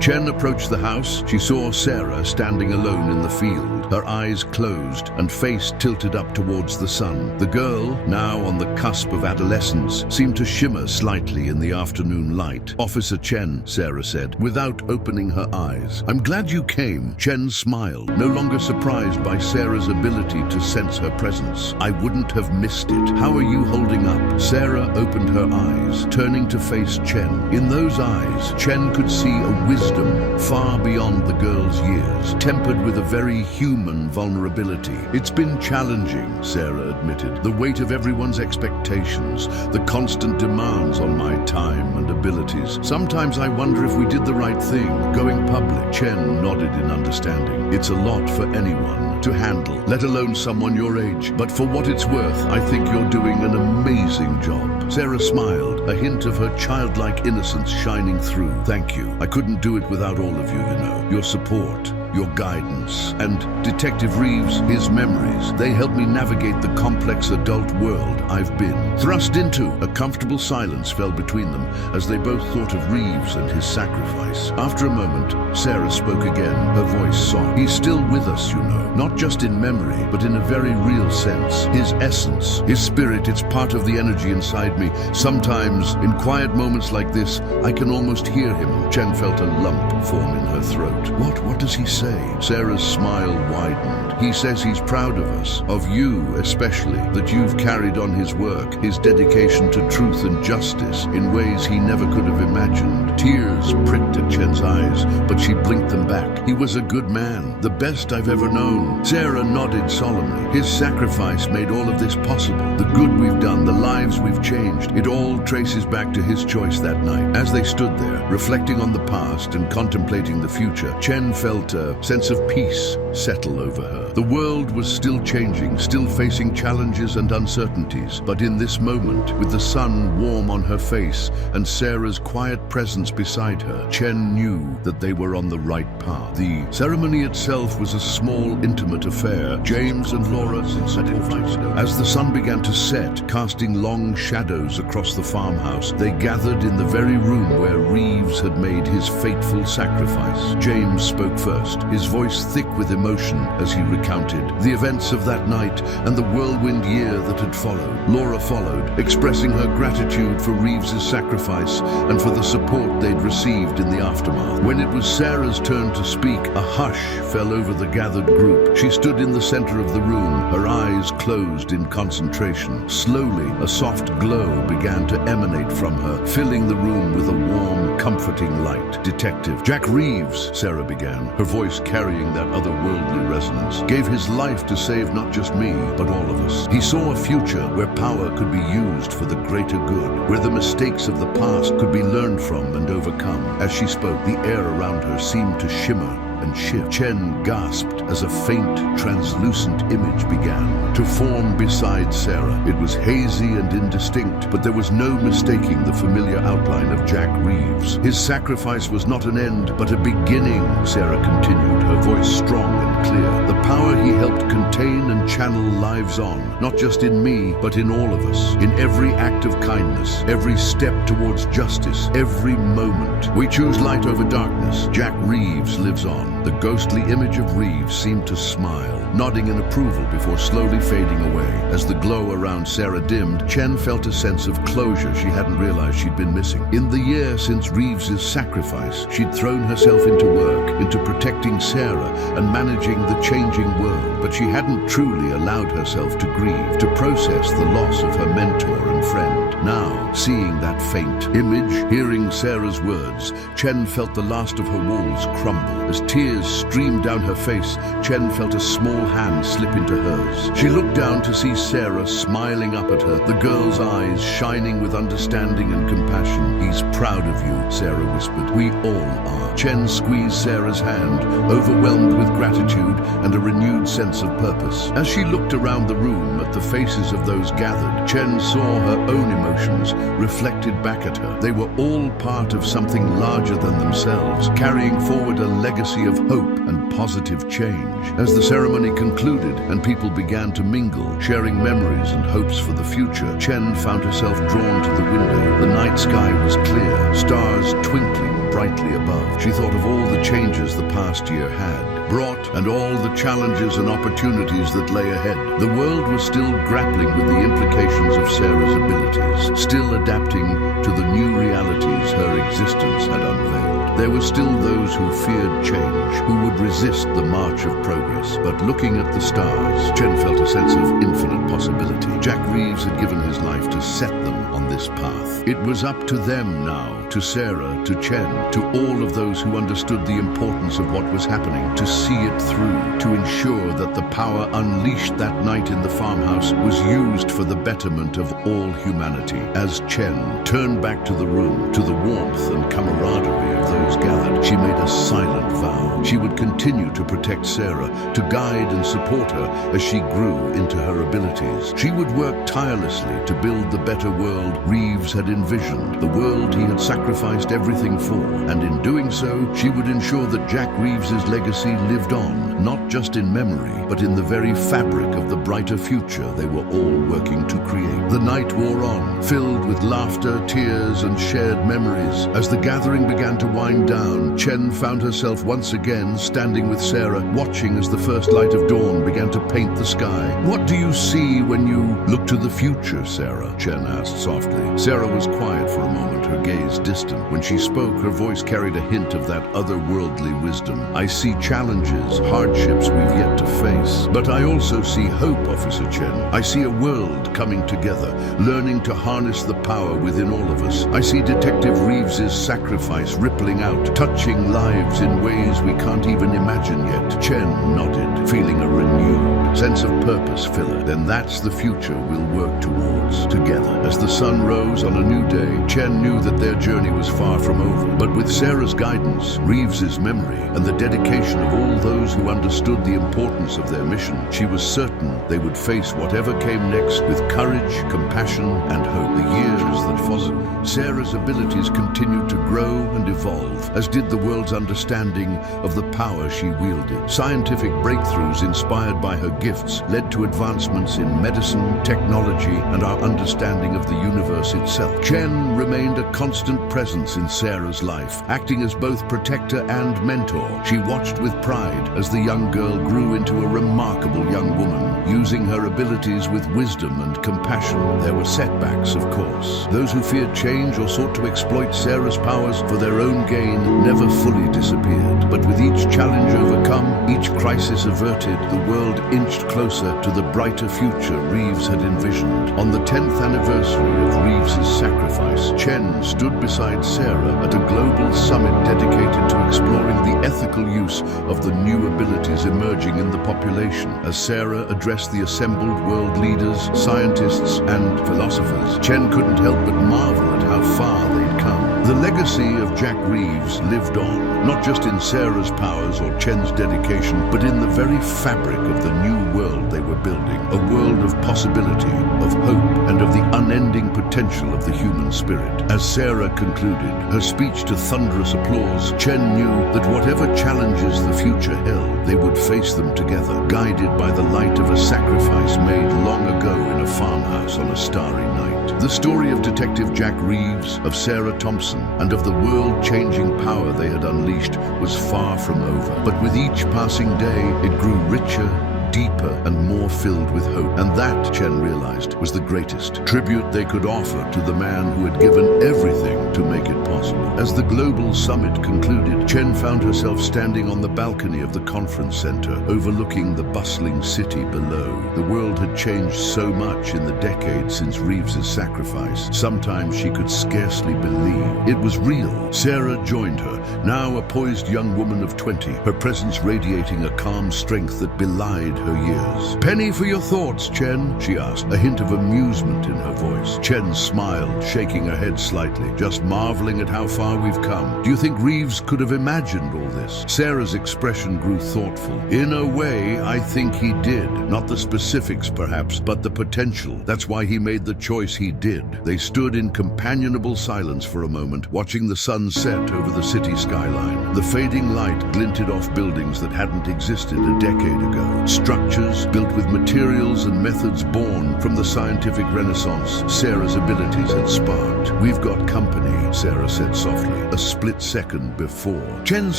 Chen approached the house, she saw Sarah standing alone in the field, her eyes closed and face tilted up towards the sun. The girl, now on the cusp of adolescence, seemed to shimmer slightly in the afternoon light. "Officer Chen," Sarah said, without opening her eyes. "I'm glad you came." Chen smiled, no longer surprised by Sarah's ability to sense her presence. "I wouldn't have missed it. How are you holding up?" Sarah opened her eyes, turning to face Chen. In those eyes, Chen could see a wisdom far beyond the girl's years, tempered with a very human vulnerability. "It's been challenging," Sarah admitted. "The weight of everyone's expectations, the constant demands on my time and abilities. Sometimes I wonder if we did the right thing, going public." Chen nodded in understanding. "It's a lot for anyone to handle, let alone someone your age. But for what it's worth, I think you're doing an amazing job." Sarah smiled, a hint of her childlike innocence shining through. "Thank you. I couldn't do it without all of you, you know. Your support, your guidance, and Detective Reeves, his memories. They helped me navigate the complex adult world I've been thrust into." A comfortable silence fell between them as they both thought of Reeves and his sacrifice. After a moment, Sarah spoke again, her voice soft. "He's still with us, you know. Not just in memory, but in a very real sense. His essence, his spirit, it's part of the energy inside me. Sometimes, in quiet moments like this, I can almost hear him." Chen felt a lump form in her throat. What does he say?" Sarah's smile widened. "He says he's proud of us, of you especially, that you've carried on his work, his dedication to truth and justice in ways he never could have imagined." Tears pricked at Chen's eyes, but she blinked them back. "He was a good man, the best I've ever known." Sarah nodded solemnly. "His sacrifice made all of this possible. The good we've done, the lives we've changed, it all traces back to his choice that night." As they stood there, reflecting on the past and contemplating the future, Chen felt a sense of peace settle over her. The world was still changing, still facing challenges and uncertainties. But in this moment, with the sun warm on her face and Sarah's quiet presence beside her, Chen knew that they were on the right path. The ceremony itself was a small, intimate affair. James and Laura had invited her. As the sun began to set, casting long shadows across the farmhouse, they gathered in the very room where Reeves had made his fateful sacrifice. James spoke first, his voice thick with emotion as he recounted the events of that night and the whirlwind year that had followed. Laura followed, expressing her gratitude for Reeves's sacrifice and for the support they'd received in the aftermath. When it was Sarah's turn to speak, a hush fell over the gathered group. She stood in the center of the room, her eyes closed in concentration. Slowly, a soft glow began to emanate from her, filling the room with a warm, comforting light. "Detective Jack Reeves," Sarah began, her voice carrying that otherworldly resonance, "gave his life to save not just me, but all of us. He saw a future where power could be used for the greater good, where the mistakes of the past could be learned from and overcome." As she spoke, the air around her seemed to shimmer and shift. Chen gasped as a faint, translucent image began to form beside Sarah. It was hazy and indistinct, but there was no mistaking the familiar outline of Jack Reeves. "His sacrifice was not an end, but a beginning," Sarah continued, her voice strong and clear. "The power he helped contain and channel lives on, not just in me, but in all of us, in every act of kindness, every step towards justice, every moment. We choose light over darkness. Jack Reeves lives on." The ghostly image of Reeves seemed to smile, nodding in approval before slowly fading away. As the glow around Sarah dimmed, Chen felt a sense of closure she hadn't realized she'd been missing. In the year since Reeves's sacrifice, she'd thrown herself into work, into protecting Sarah and managing the changing world, but she hadn't truly allowed herself to grieve, to process the loss of her mentor and friend. Now, seeing that faint image, hearing Sarah's words, Chen felt the last of her walls crumble. As tears streamed down her face, Chen felt a small hand slip into hers. She looked down to see Sarah smiling up at her, the girl's eyes shining with understanding and compassion. "He's proud of you," Sarah whispered. "We all are." Chen squeezed Sarah's hand, overwhelmed with gratitude and a renewed sense of purpose. As she looked around the room at the faces of those gathered, Chen saw her own emotions reflected back at her. They were all part of something larger than themselves, carrying forward a legacy of hope and positive change. As the ceremony concluded and people began to mingle, sharing memories and hopes for the future, Chen found herself drawn to the window. The night sky was clear, stars twinkling brightly above. She thought of all the changes the past year had brought and all the challenges and opportunities that lay ahead. The world was still grappling with the implications of Sarah's abilities, still adapting to the new realities her existence had unveiled. There were still those who feared change, who would resist the march of progress. But looking at the stars, Chen felt a sense of infinite possibility. Jack Reeves had given his life to set them on this path. It was up to them now, to Sarah, to Chen, to all of those who understood the importance of what was happening, to see it through, to ensure that the power unleashed that night in the farmhouse was used for the betterment of all humanity. As Chen turned back to the room, to the warmth and camaraderie of those gathered, she made a silent vow. She would continue to protect Sarah, to guide and support her as she grew into her abilities. She would work tirelessly to build the better world Reeves had envisioned, the world he had sacrificed everything for, and in doing so, she would ensure that Jack Reeves's legacy lived on, not just in memory, but in the very fabric of the brighter future they were all working to create. The night wore on, filled with laughter, tears, and shared memories. As the gathering began to wind down, Chen found herself once again standing with Sarah, watching as the first light of dawn began to paint the sky. "What do you see when you look to the future, Sarah?" Chen asked softly. Sarah was quiet for a moment, her gaze distant. When she spoke, her voice carried a hint of that otherworldly wisdom. "I see challenges, hardships we've yet to face, but I also see hope, Officer Chen. I see a world coming together, learning to harness the power within all of us. I see Detective Reeves's sacrifice rippling out, touching lives in ways we can't even imagine yet." Chen nodded, feeling a renewed sense of purpose fill her. "Then that's the future we'll work towards together." As the sun rose on a new day, Chen knew that their journey journey was far from over. But with Sarah's guidance, Reeves's memory, and the dedication of all those who understood the importance of their mission, she was certain they would face whatever came next with courage, compassion, and hope. The years that followed, Sarah's abilities continued to grow and evolve, as did the world's understanding of the power she wielded. Scientific breakthroughs inspired by her gifts led to advancements in medicine, technology, and our understanding of the universe itself. Chen remained a constant presence in Sarah's life, acting as both protector and mentor. She watched with pride as the young girl grew into a remarkable young woman, using her abilities with wisdom and compassion. There were setbacks, of course. Those who feared change or sought to exploit Sarah's powers for their own gain never fully disappeared. But with each challenge overcome, each crisis averted, the world inched closer to the brighter future Reeves had envisioned. On the 10th anniversary of Reeves's sacrifice, Chen stood beside Sarah at a global summit dedicated to exploring the ethical use of the new abilities emerging in the population. As Sarah addressed the assembled world leaders, scientists, and philosophers, Chen couldn't help but marvel at how far they'd come. The legacy of Jack Reeves lived on, not just in Sarah's powers or Chen's dedication, but in the very fabric of the new world they were building. A world of possibility, of hope, and of the unending potential of the human spirit. As Sarah concluded her speech to thunderous applause, Chen knew that whatever challenges the future held, they would face them together, guided by the light of a sacrifice made long ago in a farmhouse on a starry night. The story of Detective Jack Reeves, of Sarah Thompson, and of the world-changing power they had unleashed was far from over. But with each passing day, it grew richer, deeper, and more filled with hope. And that, Chen realized, was the greatest tribute they could offer to the man who had given everything to make it possible. As the global summit concluded, Chen found herself standing on the balcony of the conference center, overlooking the bustling city below. The world had changed so much in the decades since Reeves's sacrifice. Sometimes she could scarcely believe it was real. Sarah joined her, now a poised young woman of 20, her presence radiating a calm strength that belied her years. "Penny for your thoughts, Chen?" she asked, a hint of amusement in her voice. Chen smiled, shaking her head slightly, just marveling at how far we've come. "Do you think Reeves could have imagined all this?" Sarah's expression grew thoughtful. "In a way, I think he did. Not the specifics, perhaps, but the potential. That's why he made the choice he did." They stood in companionable silence for a moment, watching the sun set over the city skyline. The fading light glinted off buildings that hadn't existed a decade ago. Structures built with materials and methods born from the scientific renaissance Sarah's abilities had sparked. "We've got company," Sarah said softly, a split second before. Chen's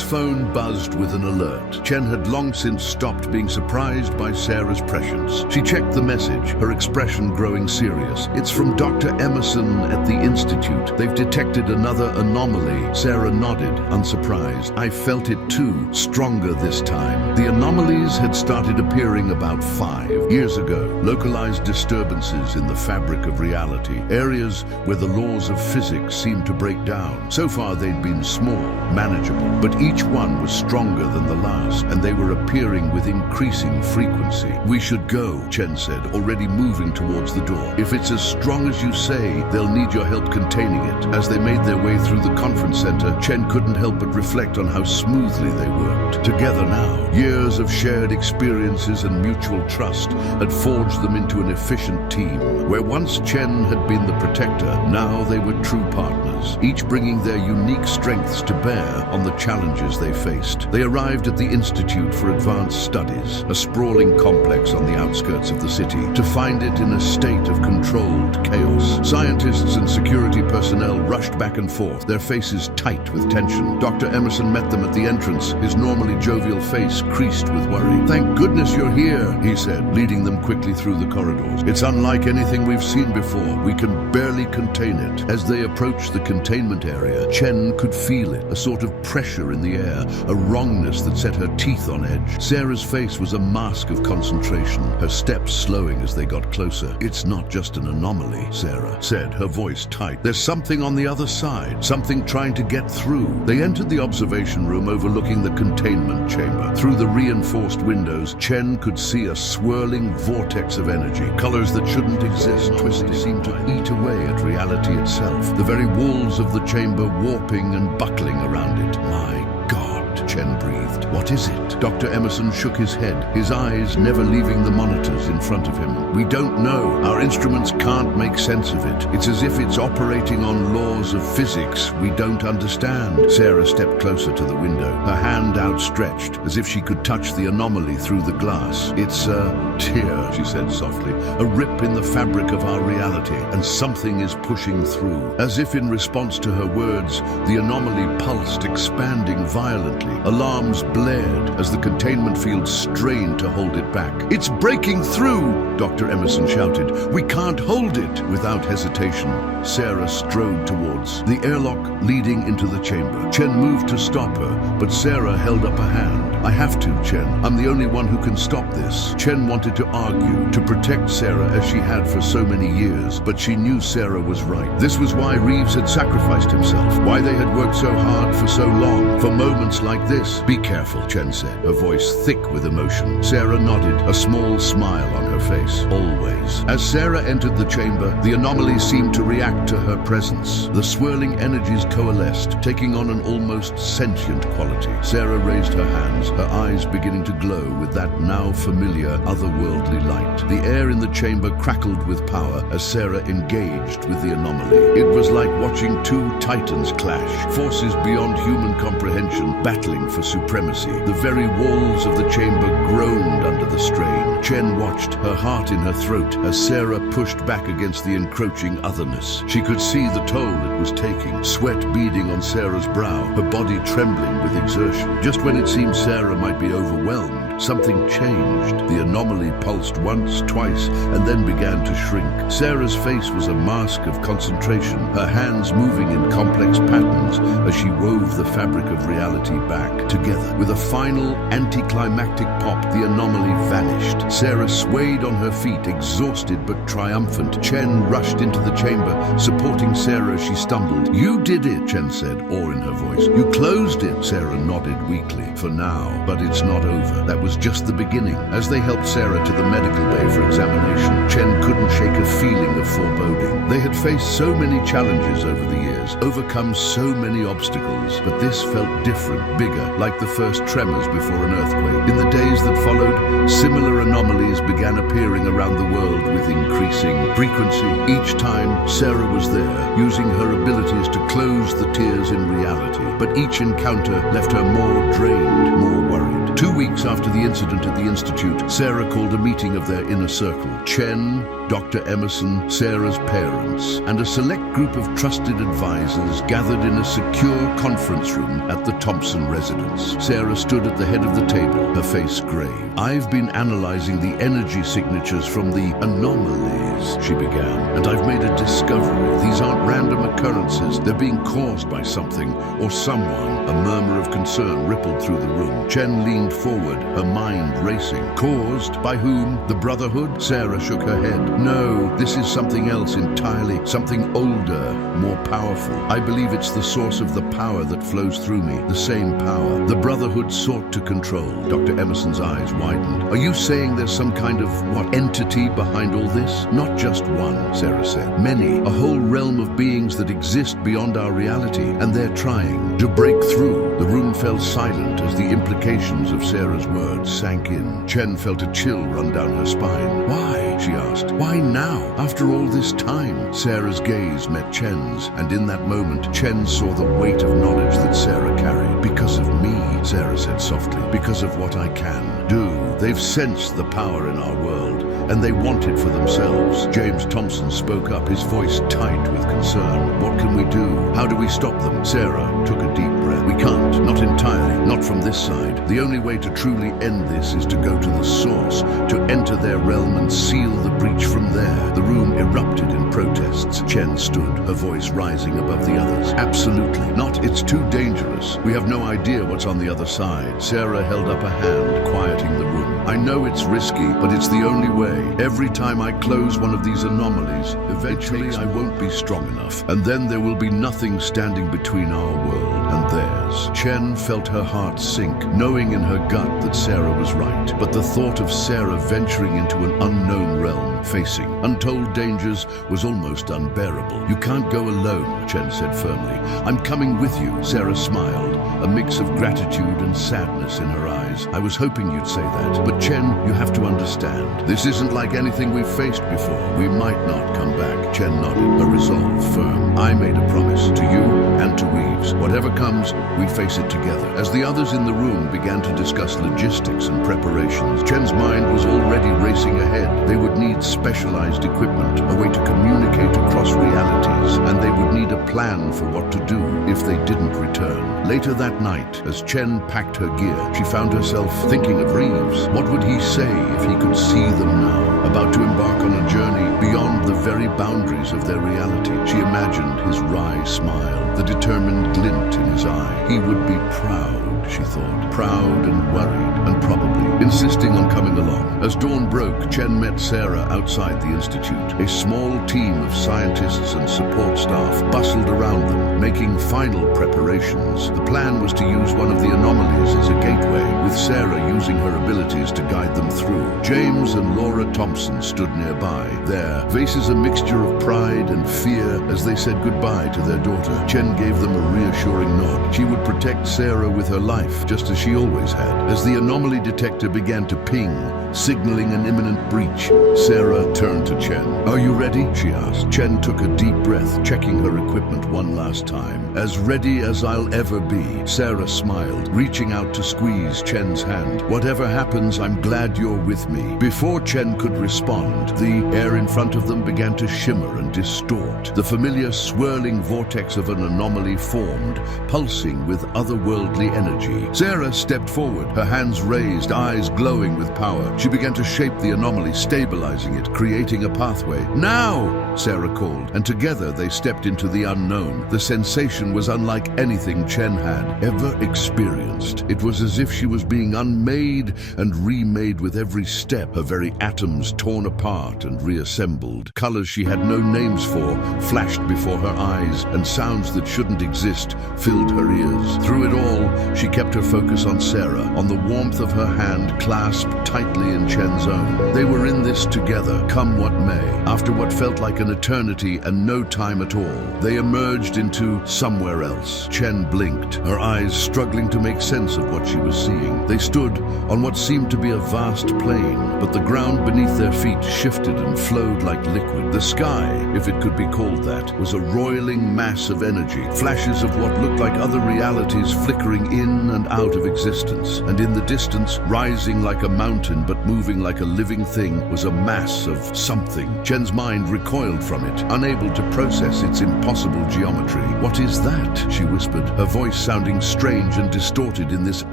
phone buzzed with an alert. Chen had long since stopped being surprised by Sarah's prescience. She checked the message, her expression growing serious. "It's from Dr. Emerson at the Institute. They've detected another anomaly." Sarah nodded, unsurprised. "I felt it too, stronger this time." The anomalies had started appearing about 5 years ago. Localized disturbances in the fabric of reality. Areas where the laws of physics seemed to break down. So far they'd been small, manageable, but each one was stronger than the last, and they were appearing with increasing frequency. "We should go," Chen said, already moving towards the door. "If it's as strong as you say, they'll need your help containing it." As they made their way through the conference center, Chen couldn't help but reflect on how smoothly they worked together now. Years of shared experiences and mutual trust had forged them into an efficient team. Where once Chen had been the protector, now they were true partners, each bringing their unique strengths to bear on the challenges they faced. They arrived at the Institute for Advanced Studies, a sprawling complex on the outskirts of the city, to find it in a state of controlled chaos. Scientists and security personnel rushed back and forth, their faces tight with tension. Dr. Emerson met them at the entrance, his normally jovial face creased with worry. "Thank goodness you're here," he said, leading them quickly through the corridors. "It's unlike anything we've seen before. We can barely contain it." As they approached the containment area, Chen could feel it, a sort of pressure in the air, a wrongness that set her teeth on edge. Sarah's face was a mask of concentration, her steps slowing as they got closer. "It's not just an anomaly," Sarah said, her voice tight. "There's something on the other side, something trying to get through." They entered the observation room overlooking the containment chamber. Through the reinforced windows, Chen could see a swirling vortex of energy. Colors that shouldn't exist twisted seemed to eat away at reality itself. The very walls walls of the chamber warping and buckling around it. My God, Chen breathed. What is it? Dr. Emerson shook his head, his eyes never leaving the monitors in front of him. We don't know. Our instruments can't make sense of it. It's as if it's operating on laws of physics we don't understand. Sarah stepped closer to the window, her hand outstretched, as if she could touch the anomaly through the glass. It's a tear, she said softly, a rip in the fabric of our reality, and something is pushing through. As if in response to her words, the anomaly pulsed, expanding violently. Alarms blared as the containment field strained to hold it back. It's breaking through, Dr. Emerson shouted. We can't hold it. Without hesitation, Sarah strode towards the airlock leading into the chamber. Chen moved to stop her, but Sarah held up a hand. I have to, Chen. I'm the only one who can stop this. Chen wanted to argue, to protect Sarah as she had for so many years, but she knew Sarah was right. This was why Reeves had sacrificed himself, why they had worked so hard for so long, for moments like this. Be careful, Chen said, her voice thick with emotion. Sarah nodded, a small smile on her face. Always. As Sarah entered the chamber, the anomaly seemed to react to her presence. The swirling energies coalesced, taking on an almost sentient quality. Sarah raised her hands, her eyes beginning to glow with that now familiar, otherworldly light. The air in the chamber crackled with power as Sarah engaged with the anomaly. It was like watching two titans clash, forces beyond human comprehension battling for supremacy. The very walls of the chamber groaned under the strain. Chen watched, her heart in her throat, as Sarah pushed back against the encroaching otherness. She could see the toll it was taking, sweat beading on Sarah's brow, her body trembling with exertion. Just when it seemed Sarah might be overwhelmed, something changed. The anomaly pulsed once, twice, and then began to shrink. Sarah's face was a mask of concentration, her hands moving in complex patterns as she wove the fabric of reality back together. With a final, anticlimactic pop, the anomaly vanished. Sarah swayed on her feet, exhausted but triumphant. Chen rushed into the chamber, supporting Sarah as she stumbled. You did it, Chen said, awe in her voice. You closed it, Sarah nodded weakly. For now, but it's not over. That was just the beginning. As they helped Sarah to the medical bay for examination, Chen couldn't shake a feeling of foreboding. They had faced so many challenges over the years, overcome so many obstacles, but this felt different, bigger, like the first tremors before an earthquake. In the days that followed, similar anomalies began appearing around the world with increasing frequency. Each time, Sarah was there, using her abilities to close the tears in reality. But each encounter left her more drained, more worried. 2 weeks after the incident at the Institute, Sarah called a meeting of their inner circle. Chen, Dr. Emerson, Sarah's parents, and a select group of trusted advisors gathered in a secure conference room at the Thompson residence. Sarah stood at the head of the table, her face grave. I've been analyzing the energy signatures from the anomalies, she began, and I've made a discovery. These aren't random occurrences. They're being caused by something or someone. A murmur of concern rippled through the room. Chen leaned forward, her mind racing. Caused by whom? The Brotherhood? Sarah shook her head. No, this is something else entirely, something older, more powerful. I believe it's the source of the power that flows through me, the same power. The Brotherhood sought to control. Dr. Emerson's eyes widened. Are you saying there's some kind of, entity behind all this? Not just one, Sarah said. Many, a whole realm of beings that exist beyond our reality, and they're trying to break through. The room fell silent as the implications of Sarah's words sank in. Chen felt a chill run down her spine. Why? She asked. Why now, after all this time? Sarah's gaze met Chen's, and in that moment, Chen saw the weight of knowledge that Sarah carried. Because of me, Sarah said softly, because of what I can do. They've sensed the power in our world, and they want it for themselves. James Thompson spoke up, his voice tight with concern. What can we do? How do we stop them? Sarah took a deep breath. We can't, not entirely, not from this side. The only way to truly end this is to go to the source, to enter their realm and seal the breach from there. The room erupted in protests. Chen stood, her voice rising above the others. Absolutely not. It's too dangerous. We have no idea what's on the other side. Sarah held up a hand, quieting the room. I know it's risky, but it's the only way. Every time I close one of these anomalies, eventually I won't be strong enough, and then there will be nothing standing between our world and theirs. Chen felt her heart sink, knowing in her gut that Sarah was right. But the thought of Sarah venturing into an unknown realm, facing untold dangers, was almost unbearable. You can't go alone, Chen said firmly. I'm coming with you. Sarah smiled, a mix of gratitude and sadness in her eyes. I was hoping you'd say that. But Chen, you have to understand, this isn't like anything we've faced before. We might not come back. Chen nodded, her resolve firm. I made a promise to you and to Reeves. Whatever comes, we face it together. As the others in the room began to discuss logistics and preparations, Chen's mind was already racing ahead. They would need specialized equipment, a way to communicate across realities, and they would need a plan for what to do if they didn't return. Later that night, as Chen packed her gear, she found herself thinking of Reeves. What would he say if he could see them now, about to embark on a journey beyond the very boundaries of their reality? She imagined his wry smile, the determined glint in his eye. He would be proud, she thought, proud and worried, and probably insisting on coming along. As dawn broke, Chen met Sarah outside the institute. A small team of scientists and support staff bustled around them, making final preparations. The plan was to use one of the anomalies as a gateway, with Sarah using her abilities to guide them through. James and Laura Thompson stood nearby, their faces a mixture of pride and fear as they said goodbye to their daughter. Chen gave them a reassuring nod. She would protect Sarah with her life, just as she always had. As the anomaly detector began to ping, signaling an imminent breach, Sarah turned to Chen. Are you ready? She asked. Chen took a deep breath, checking her equipment one last time. As ready as I'll ever be, Sarah smiled, reaching out to squeeze Chen's hand. Whatever happens, I'm glad you're with me. Before Chen could respond, the air in front of them began to shimmer and distort. The familiar swirling vortex of an anomaly formed, pulsing with otherworldly energy. Sarah stepped forward, her hands raised, eyes glowing with power. She began to shape the anomaly, stabilizing it, creating a pathway. Now! Sarah called, and together they stepped into the unknown. The sensation was unlike anything Chen had ever experienced. It was as if she was being unmade and remade with every step, her very atoms torn apart and reassembled. Colors she had no names for flashed before her eyes, and sounds that shouldn't exist filled her ears. Through it all, she kept her focus on Sarah, on the warmth of her hand clasped tightly in Chen's own. They were in this together, come what may. After what felt like an eternity and no time at all, they emerged into somewhere else. Chen blinked, her eyes struggling to make sense of what she was seeing. They stood on what seemed to be a vast plain, but the ground beneath their feet shifted and flowed like liquid. The sky, if it could be called that, was a roiling mass of energy, flashes of what looked like other realities flickering in and out of existence. And in the distance, rising like a mountain but moving like a living thing, was a mass of something. Chen's mind recoiled from it, unable to process its impossible geometry. What is that? She whispered, her voice sounding strange and distorted in this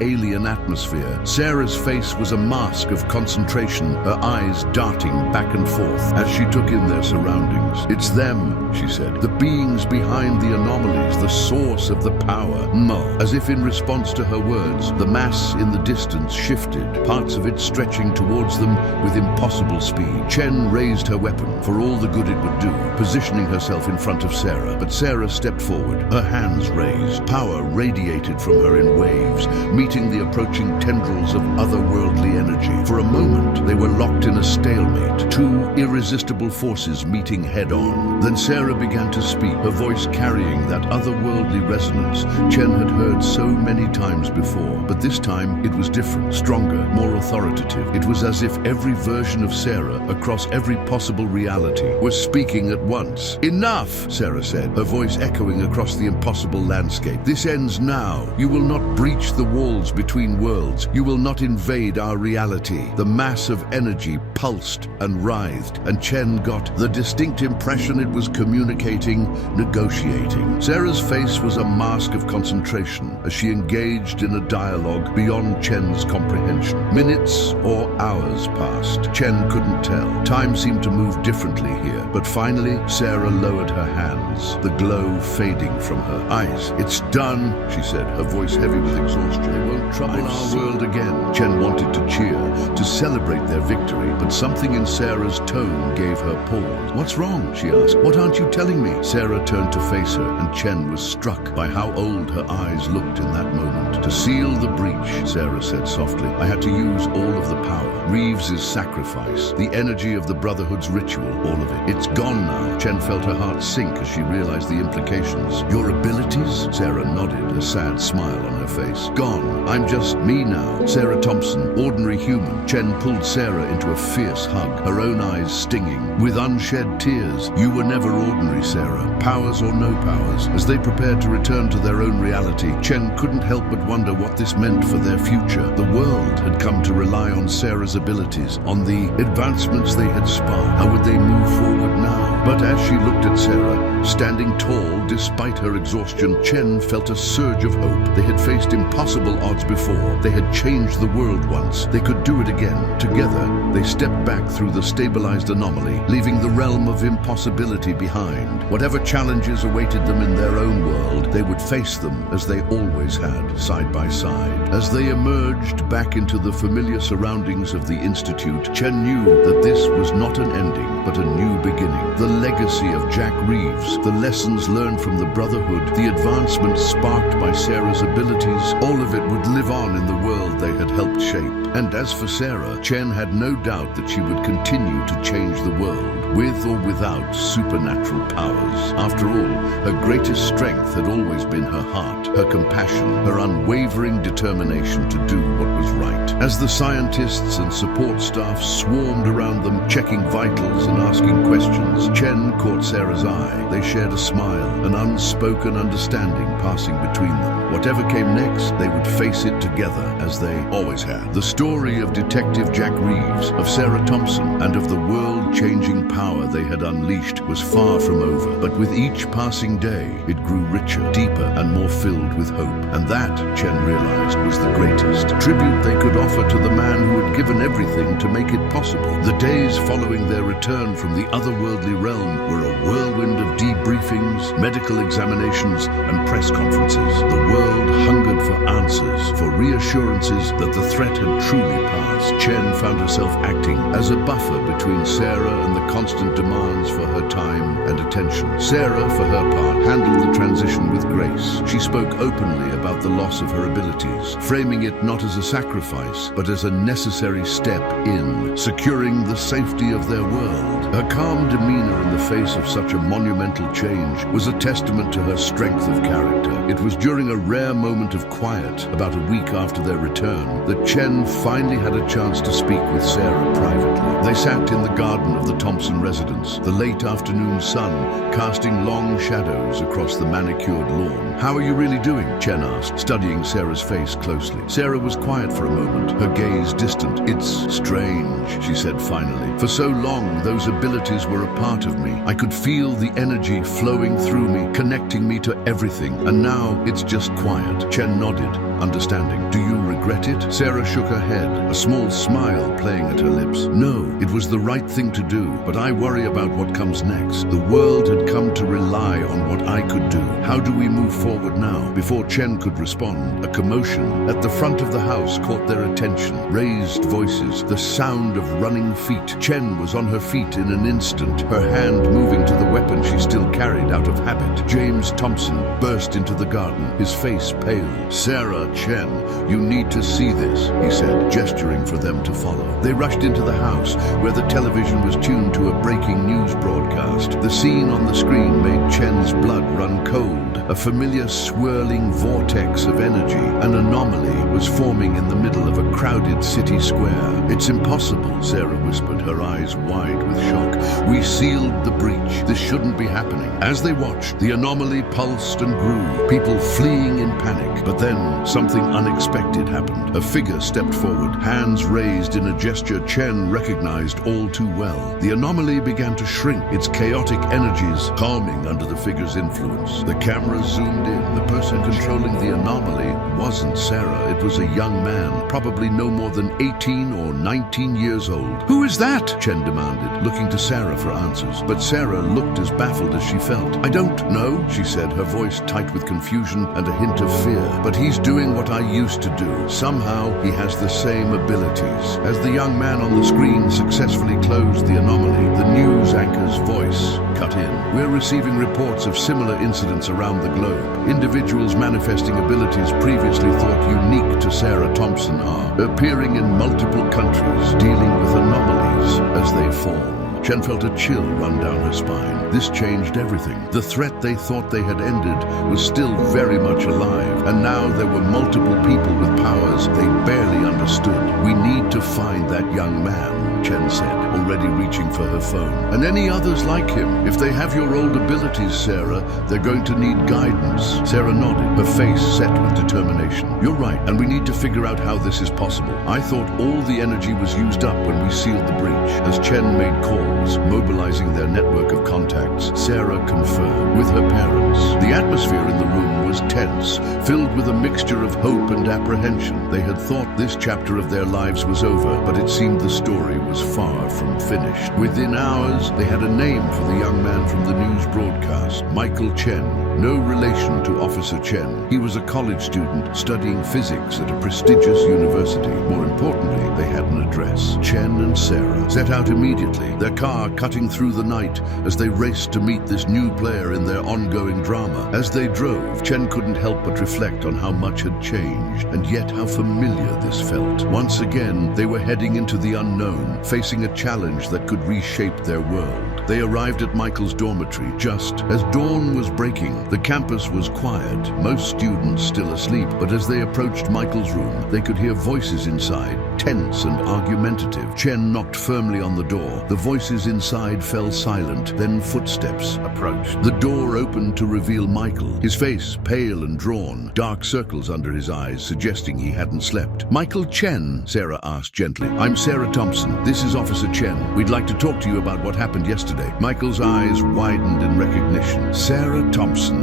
alien atmosphere. Sarah's face was a mask of concentration, her eyes darting back and forth as she took in their surroundings. It's them, she said, the beings behind the anomalies, the source of the power. Mo. As if in response to her words, the mass in the distance shifted, parts of it stretching towards them with impossible speed. Chen raised her weapon for all the good it would do, positioning herself in front of Sarah. But Sarah stepped forward, her hands raised. Power radiated from her in waves, meeting the approaching tendrils of otherworldly energy. For a moment, they were locked in a stalemate, two irresistible forces meeting head-on. Then Sarah began to speak, her voice carrying that otherworldly resonance Chen had heard so many times before. But this time, it was different, stronger, more authoritative. It was as if every version of Sarah, across every possible reality, was speaking at once. Enough, Sarah said, her voice echoing across the impossible landscape. This ends now. You will not breach the walls between worlds. You will not invade our reality. The mass of energy pulsed and writhed, and Chen got the distinct impression it was communicating, negotiating. Sarah's face was a mask of concentration as she engaged in a dialogue beyond Chen's comprehension. Minutes or hours passed. Chen couldn't tell. Time seemed to move differently here, but But finally, Sarah lowered her hands, the glow fading from her eyes. "It's done," she said, her voice heavy with exhaustion. "They won't trouble our world again." Chen wanted to cheer, to celebrate their victory, but something in Sarah's tone gave her pause. "What's wrong?" she asked. "What aren't you telling me?" Sarah turned to face her, and Chen was struck by how old her eyes looked in that moment. "To seal the breach," Sarah said softly, "I had to use all of the power. Reeves's sacrifice, the energy of the Brotherhood's ritual, all of it. It's gone now." Chen felt her heart sink as she realized the implications. "Your abilities?" Sarah nodded, a sad smile on her face. "Gone. I'm just me now. Sarah Thompson, ordinary human." Chen pulled Sarah into a fierce hug, her own eyes stinging. With unshed tears, "You were never ordinary, Sarah. Powers or no powers." As they prepared to return to their own reality, Chen couldn't help but wonder what this meant for their future. The world had come to rely on Sarah's abilities, on the advancements they had sparked. How would they move forward now? But as she looked at Sarah, standing tall despite her exhaustion, Chen felt a surge of hope. They had faced impossible odds before. They had changed the world once. They could do it again. Together, they stepped back through the stabilized anomaly, leaving the realm of impossibility behind. Whatever challenges awaited them in their own world, they would face them as they always had, side by side. As they emerged back into the familiar surroundings of the Institute, Chen knew that this was not an ending, but a new beginning. The legacy of Jack Reeves, the lessons learned from the Brotherhood, the advancements sparked by Sarah's abilities, all of it would live on in the world they had helped shape. And as for Sarah, Chen had no doubt that she would continue to change the world, with or without supernatural powers. After all, her greatest strength had always been her heart, her compassion, her unwavering determination to do what was right. As the scientists and support staff swarmed around them, checking vitals and asking questions, Chen caught Sarah's eye. They shared a smile, an unspoken understanding passing between them. Whatever came next, they would face it together, as they always had. The story of Detective Jack Reeves, of Sarah Thompson, and of the world-changing power they had unleashed was far from over. But with each passing day, it grew richer, deeper, and more filled with hope. And that, Chen realized, was the greatest tribute they could offer to the man who had given everything to make it possible. The days following their return from the otherworldly realm were a whirlwind of debriefings, medical examinations, and press conferences. The world hungered for answers, for reassurances that the threat had truly passed. Chen found herself acting as a buffer between Sarah and the constant demands for her time and attention. Sarah, for her part, handled the transition with grace. She spoke openly about the loss of her abilities, framing it not as a sacrifice, but as a necessary step in securing the safety of their world. Her calm demeanor in the face of such a monumental change was a testament to her strength of character. It was during a rare moment of quiet, about a week after their return, that Chen finally had a chance to speak with Sarah privately. They sat in the garden of the Thompson residence, the late afternoon sun casting long shadows across the manicured lawn. "How are you really doing?" Chen asked, studying Sarah's face closely. Sarah was quiet for a moment, her gaze distant. "It's strange," she said finally. "For so long, those abilities were a part of me. I could feel the energy flowing through me, connecting me to everything. And now it's just quiet." Chen nodded, understanding. "Do you regret it?" Sarah shook her head, a small smile playing at her lips. "No, it was the right thing to do, but I worry about what comes next. The world had come to rely on what I could do. How do we move forward now?" Before Chen could respond, a commotion at the front of the house caught their attention. Raised voices, the sound of running feet. Chen was on her feet in an instant, her hand moving to the weapon she still carried out of habit. James Thompson burst into the garden, his face pale. "Sarah, Chen, you need to see this," he said, gesturing for them to follow. They rushed into the house, where the television was tuned to a breaking news broadcast. The scene on the screen made Chen's blood run cold. A familiar swirling vortex of energy, an anomaly, was forming in the middle of a crowded city square. "It's impossible," Sarah whispered, her eyes wide with shock. "We sealed the breach. This shouldn't be happening." As they watched, the anomaly pulsed and grew, people fleeing in panic. But then something unexpected happened. A figure stepped forward, hands raised in a gesture Chen recognized all too well. The anomaly began to shrink, its chaotic energies calming under the figure's influence. The camera zoomed in. The person person controlling the anomaly wasn't Sarah. It was a young man, probably no more than 18 or 19 years old. "Who is that?" Chen demanded, looking to Sarah for answers. But Sarah looked as baffled as she felt. "I don't know," she said, her voice tight with confusion and a hint of fear. "But he's doing what I used to do. Somehow he has the same abilities." As the young man on the screen successfully closed the anomaly, the news anchor's voice cut in. "We're receiving reports of similar incidents around the globe. Individuals manifesting abilities previously thought unique to Sarah Thompson are appearing in multiple countries, dealing with anomalies as they form." Chen felt a chill run down her spine. This changed everything. The threat they thought they had ended was still very much alive, and now there were multiple people with powers they barely understood. "We need to find that young man," Chen said, already reaching for her phone. "And any others like him. If they have your old abilities, Sarah, they're going to need guidance." Sarah nodded, her face set with determination. "You're right, and we need to figure out how this is possible. I thought all the energy was used up when we sealed the breach." As Chen made calls, mobilizing their network of contacts, Sarah conferred with her parents. The atmosphere in the room was tense, filled with a mixture of hope and apprehension. They had thought this chapter of their lives was over, but it seemed the story was far from finished. Within hours, they had a name for the young man from the news broadcast, Michael Chen. No relation to Officer Chen. He was a college student studying physics at a prestigious university. More importantly, they had an address. Chen and Sarah set out immediately, their car cutting through the night as they raced to meet this new player in their ongoing drama. As they drove, Chen couldn't help but reflect on how much had changed, and yet how familiar this felt. Once again, they were heading into the unknown, facing a challenge that could reshape their world. They arrived at Michael's dormitory just as dawn was breaking. The campus was quiet, most students still asleep, but as they approached Michael's room, they could hear voices inside, tense and argumentative. Chen knocked firmly on the door. The voices inside fell silent, then footsteps approached. The door opened to reveal Michael, his face pale and drawn, dark circles under his eyes suggesting he hadn't slept. "Michael Chen?" Sarah asked gently. "I'm Sarah Thompson. This is Officer Chen. We'd like to talk to you about what happened yesterday." Michael's eyes widened in recognition. "Sarah Thompson,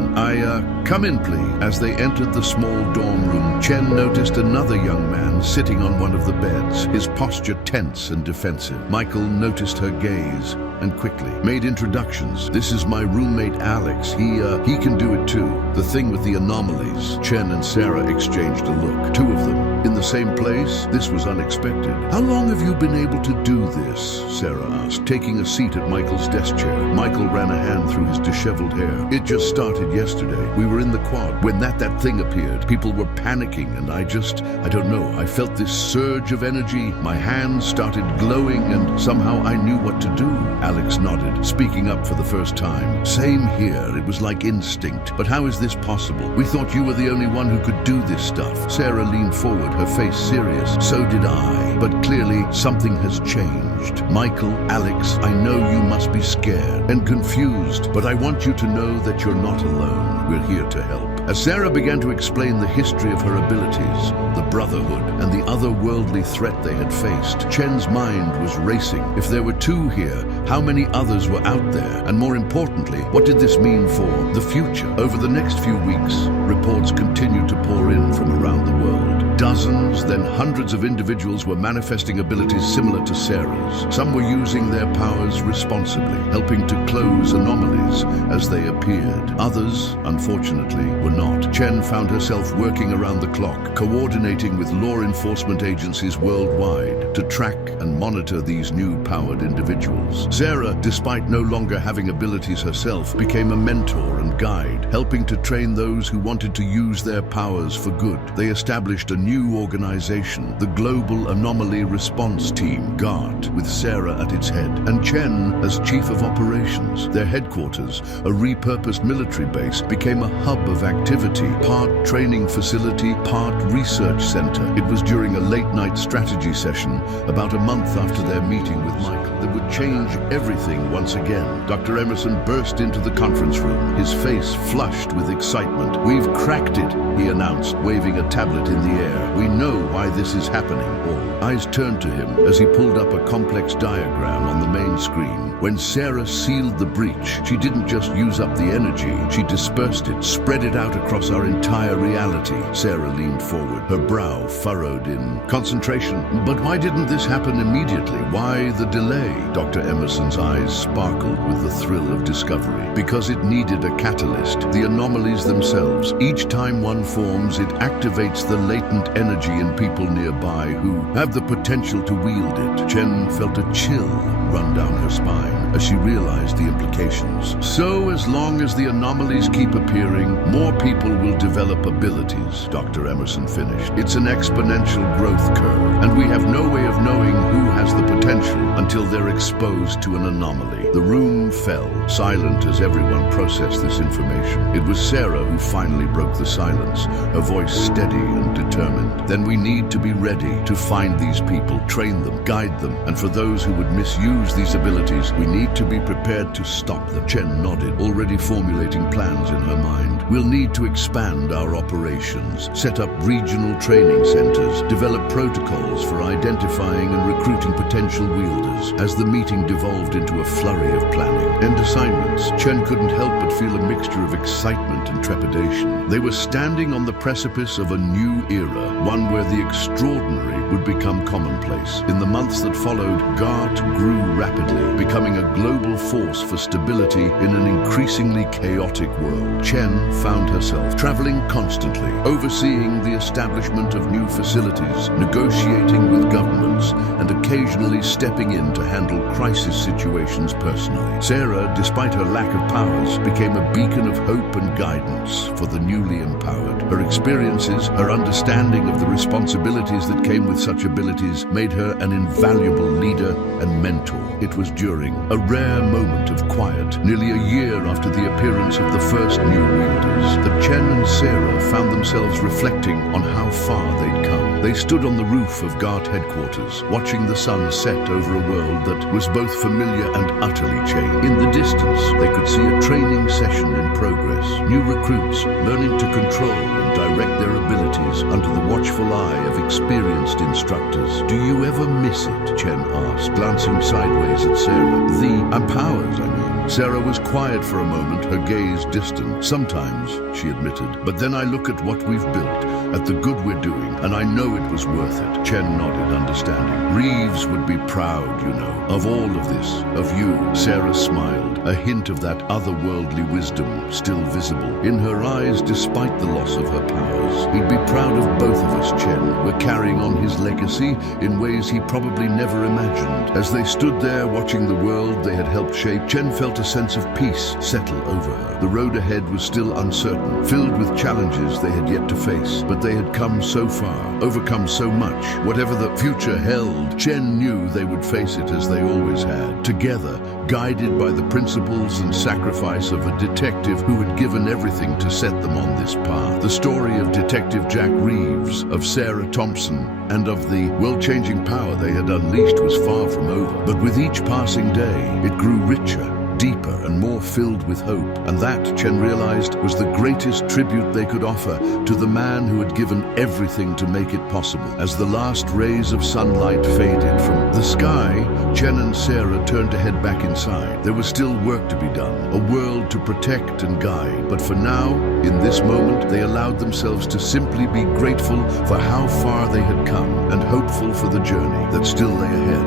come in, please." As they entered the small dorm room, Chen noticed another young man sitting on one of the beds, his posture tense and defensive. Michael noticed her gaze and quickly made introductions. "This is my roommate Alex. He can do it too. The thing with the anomalies." Chen and Sarah exchanged a look. Two of them in the same place? This was unexpected. "How long have you been able to do this?" Sarah asked, taking a seat at Michael's desk chair. Michael ran a hand through his disheveled hair. "It just started yesterday. We were in the quad when that thing appeared. People were panicking, and I don't know, I felt this surge of energy. My hands started glowing, and somehow I knew what to do." Alex nodded, speaking up for the first time. "Same here. It was like instinct. But how is this possible? We thought you were the only one who could do this stuff." Sarah leaned forward, her face serious. "So did I. But clearly something has changed. Michael, Alex, I know you must be scared and confused, but I want you to know that you're not alone. We're here to help." As Sarah began to explain the history of her abilities, the Brotherhood, and the otherworldly threat they had faced, Chen's mind was racing. If there were two here, how many others were out there? And more importantly, what did this mean for the future? Over the next few weeks, reports continued to pour in from around the world. Dozens, then hundreds of individuals were manifesting abilities similar to Sarah's. Some were using their powers responsibly, helping to close anomalies as they appeared. Others, unfortunately, were not. Chen found herself working around the clock, coordinating with law enforcement agencies worldwide to track and monitor these new powered individuals. Sarah, despite no longer having abilities herself, became a mentor and guide, helping to train those who wanted to use their powers for good. They established a new organization, the Global Anomaly Response Team, GART, with Sarah at its head, and Chen as Chief of Operations. Their headquarters, a repurposed military base, became a hub of activity, part training facility, part research center. It was during a late-night strategy session, about a month after their meeting with Michael, that would change everything once again. Dr. Emerson burst into the conference room, his face flushed with excitement. "We've cracked it. he announced, waving a tablet in the air. "We know why this is happening." All eyes turned to him as he pulled up a complex diagram on the main screen. When Sarah sealed the breach, she didn't just use up the energy, she dispersed it, spread it out across our entire reality. Sarah leaned forward, her brow furrowed in concentration. "But why didn't this happen immediately? Why the delay?" Dr. Emerson's eyes sparkled with the thrill of discovery. "Because it needed a catalyst, the anomalies themselves. Each time one forms, it activates the latent energy in people nearby who have the potential to wield it." Chen felt a chill run down her spine as she realized the implications. "So as long as the anomalies keep appearing, more people will develop abilities," Dr. Emerson finished. "It's an exponential growth curve, and we have no way of knowing who has the potential until they're exposed to an anomaly." The room fell, silent as everyone processed this information. It was Sarah who finally broke the silence, her voice steady and determined. "Then we need to be ready to find these people, train them, guide them, and for those who would misuse these abilities, we need to be prepared to stop them." Chen nodded, already formulating plans in her mind. "We'll need to expand our operations, set up regional training centers, develop protocols for identifying and recruiting potential wielders." As the meeting devolved into a flurry of planning and assignments, Chen couldn't help but feel a mixture of excitement and trepidation. They were standing on the precipice of a new era, one where the extraordinary would become commonplace. In the months that followed, GART grew rapidly, becoming a global force for stability in an increasingly chaotic world. Chen found herself traveling constantly, overseeing the establishment of new facilities, negotiating with governments, and occasionally stepping in to handle crisis situations personally. Sarah, despite her lack of powers, became a beacon of hope and guidance for the newly empowered. Her experiences, her understanding of the responsibilities that came with such abilities, made her an invaluable leader and mentor. It was during a rare moment of quiet, nearly a year after the appearance of the first new wielders, that Chen and Sarah found themselves reflecting on how far they'd come. They stood on the roof of GART headquarters, watching the sun set over a world that was both familiar and utterly changed. In the distance, they could see a training session in progress, new recruits learning to control and direct their abilities under the watchful eye of experienced instructors. "Do you ever miss it?" Chen asked, glancing sideways at Sarah. "I'm powers, I mean." Sarah was quiet for a moment, her gaze distant. "Sometimes," she admitted, "but then I look at what we've built, at the good we're doing, and I know it was worth it." Chen nodded, understanding. "Reeves would be proud, you know, of all of this, of you." Sarah smiled, a hint of that otherworldly wisdom still visible in her eyes despite the loss of her powers. "He'd be proud of both of us, Chen. We're carrying on his legacy in ways he probably never imagined." As they stood there watching the world they had helped shape, Chen felt a sense of peace settle over her. The road ahead was still uncertain, filled with challenges they had yet to face, but they had come so far, overcome so much. Whatever the future held, Chen knew they would face it as they always had, together, guided by the principles and sacrifice of a detective who had given everything to set them on this path. The story of Detective Jack Reeves, of Sarah Thompson, and of the world-changing power they had unleashed was far from over. But with each passing day, it grew richer, deeper and more filled with hope. And that, Chen realized, was the greatest tribute they could offer to the man who had given everything to make it possible. As the last rays of sunlight faded from the sky, Chen and Sarah turned to head back inside. There was still work to be done, a world to protect and guide. But for now, in this moment, they allowed themselves to simply be grateful for how far they had come and hopeful for the journey that still lay ahead.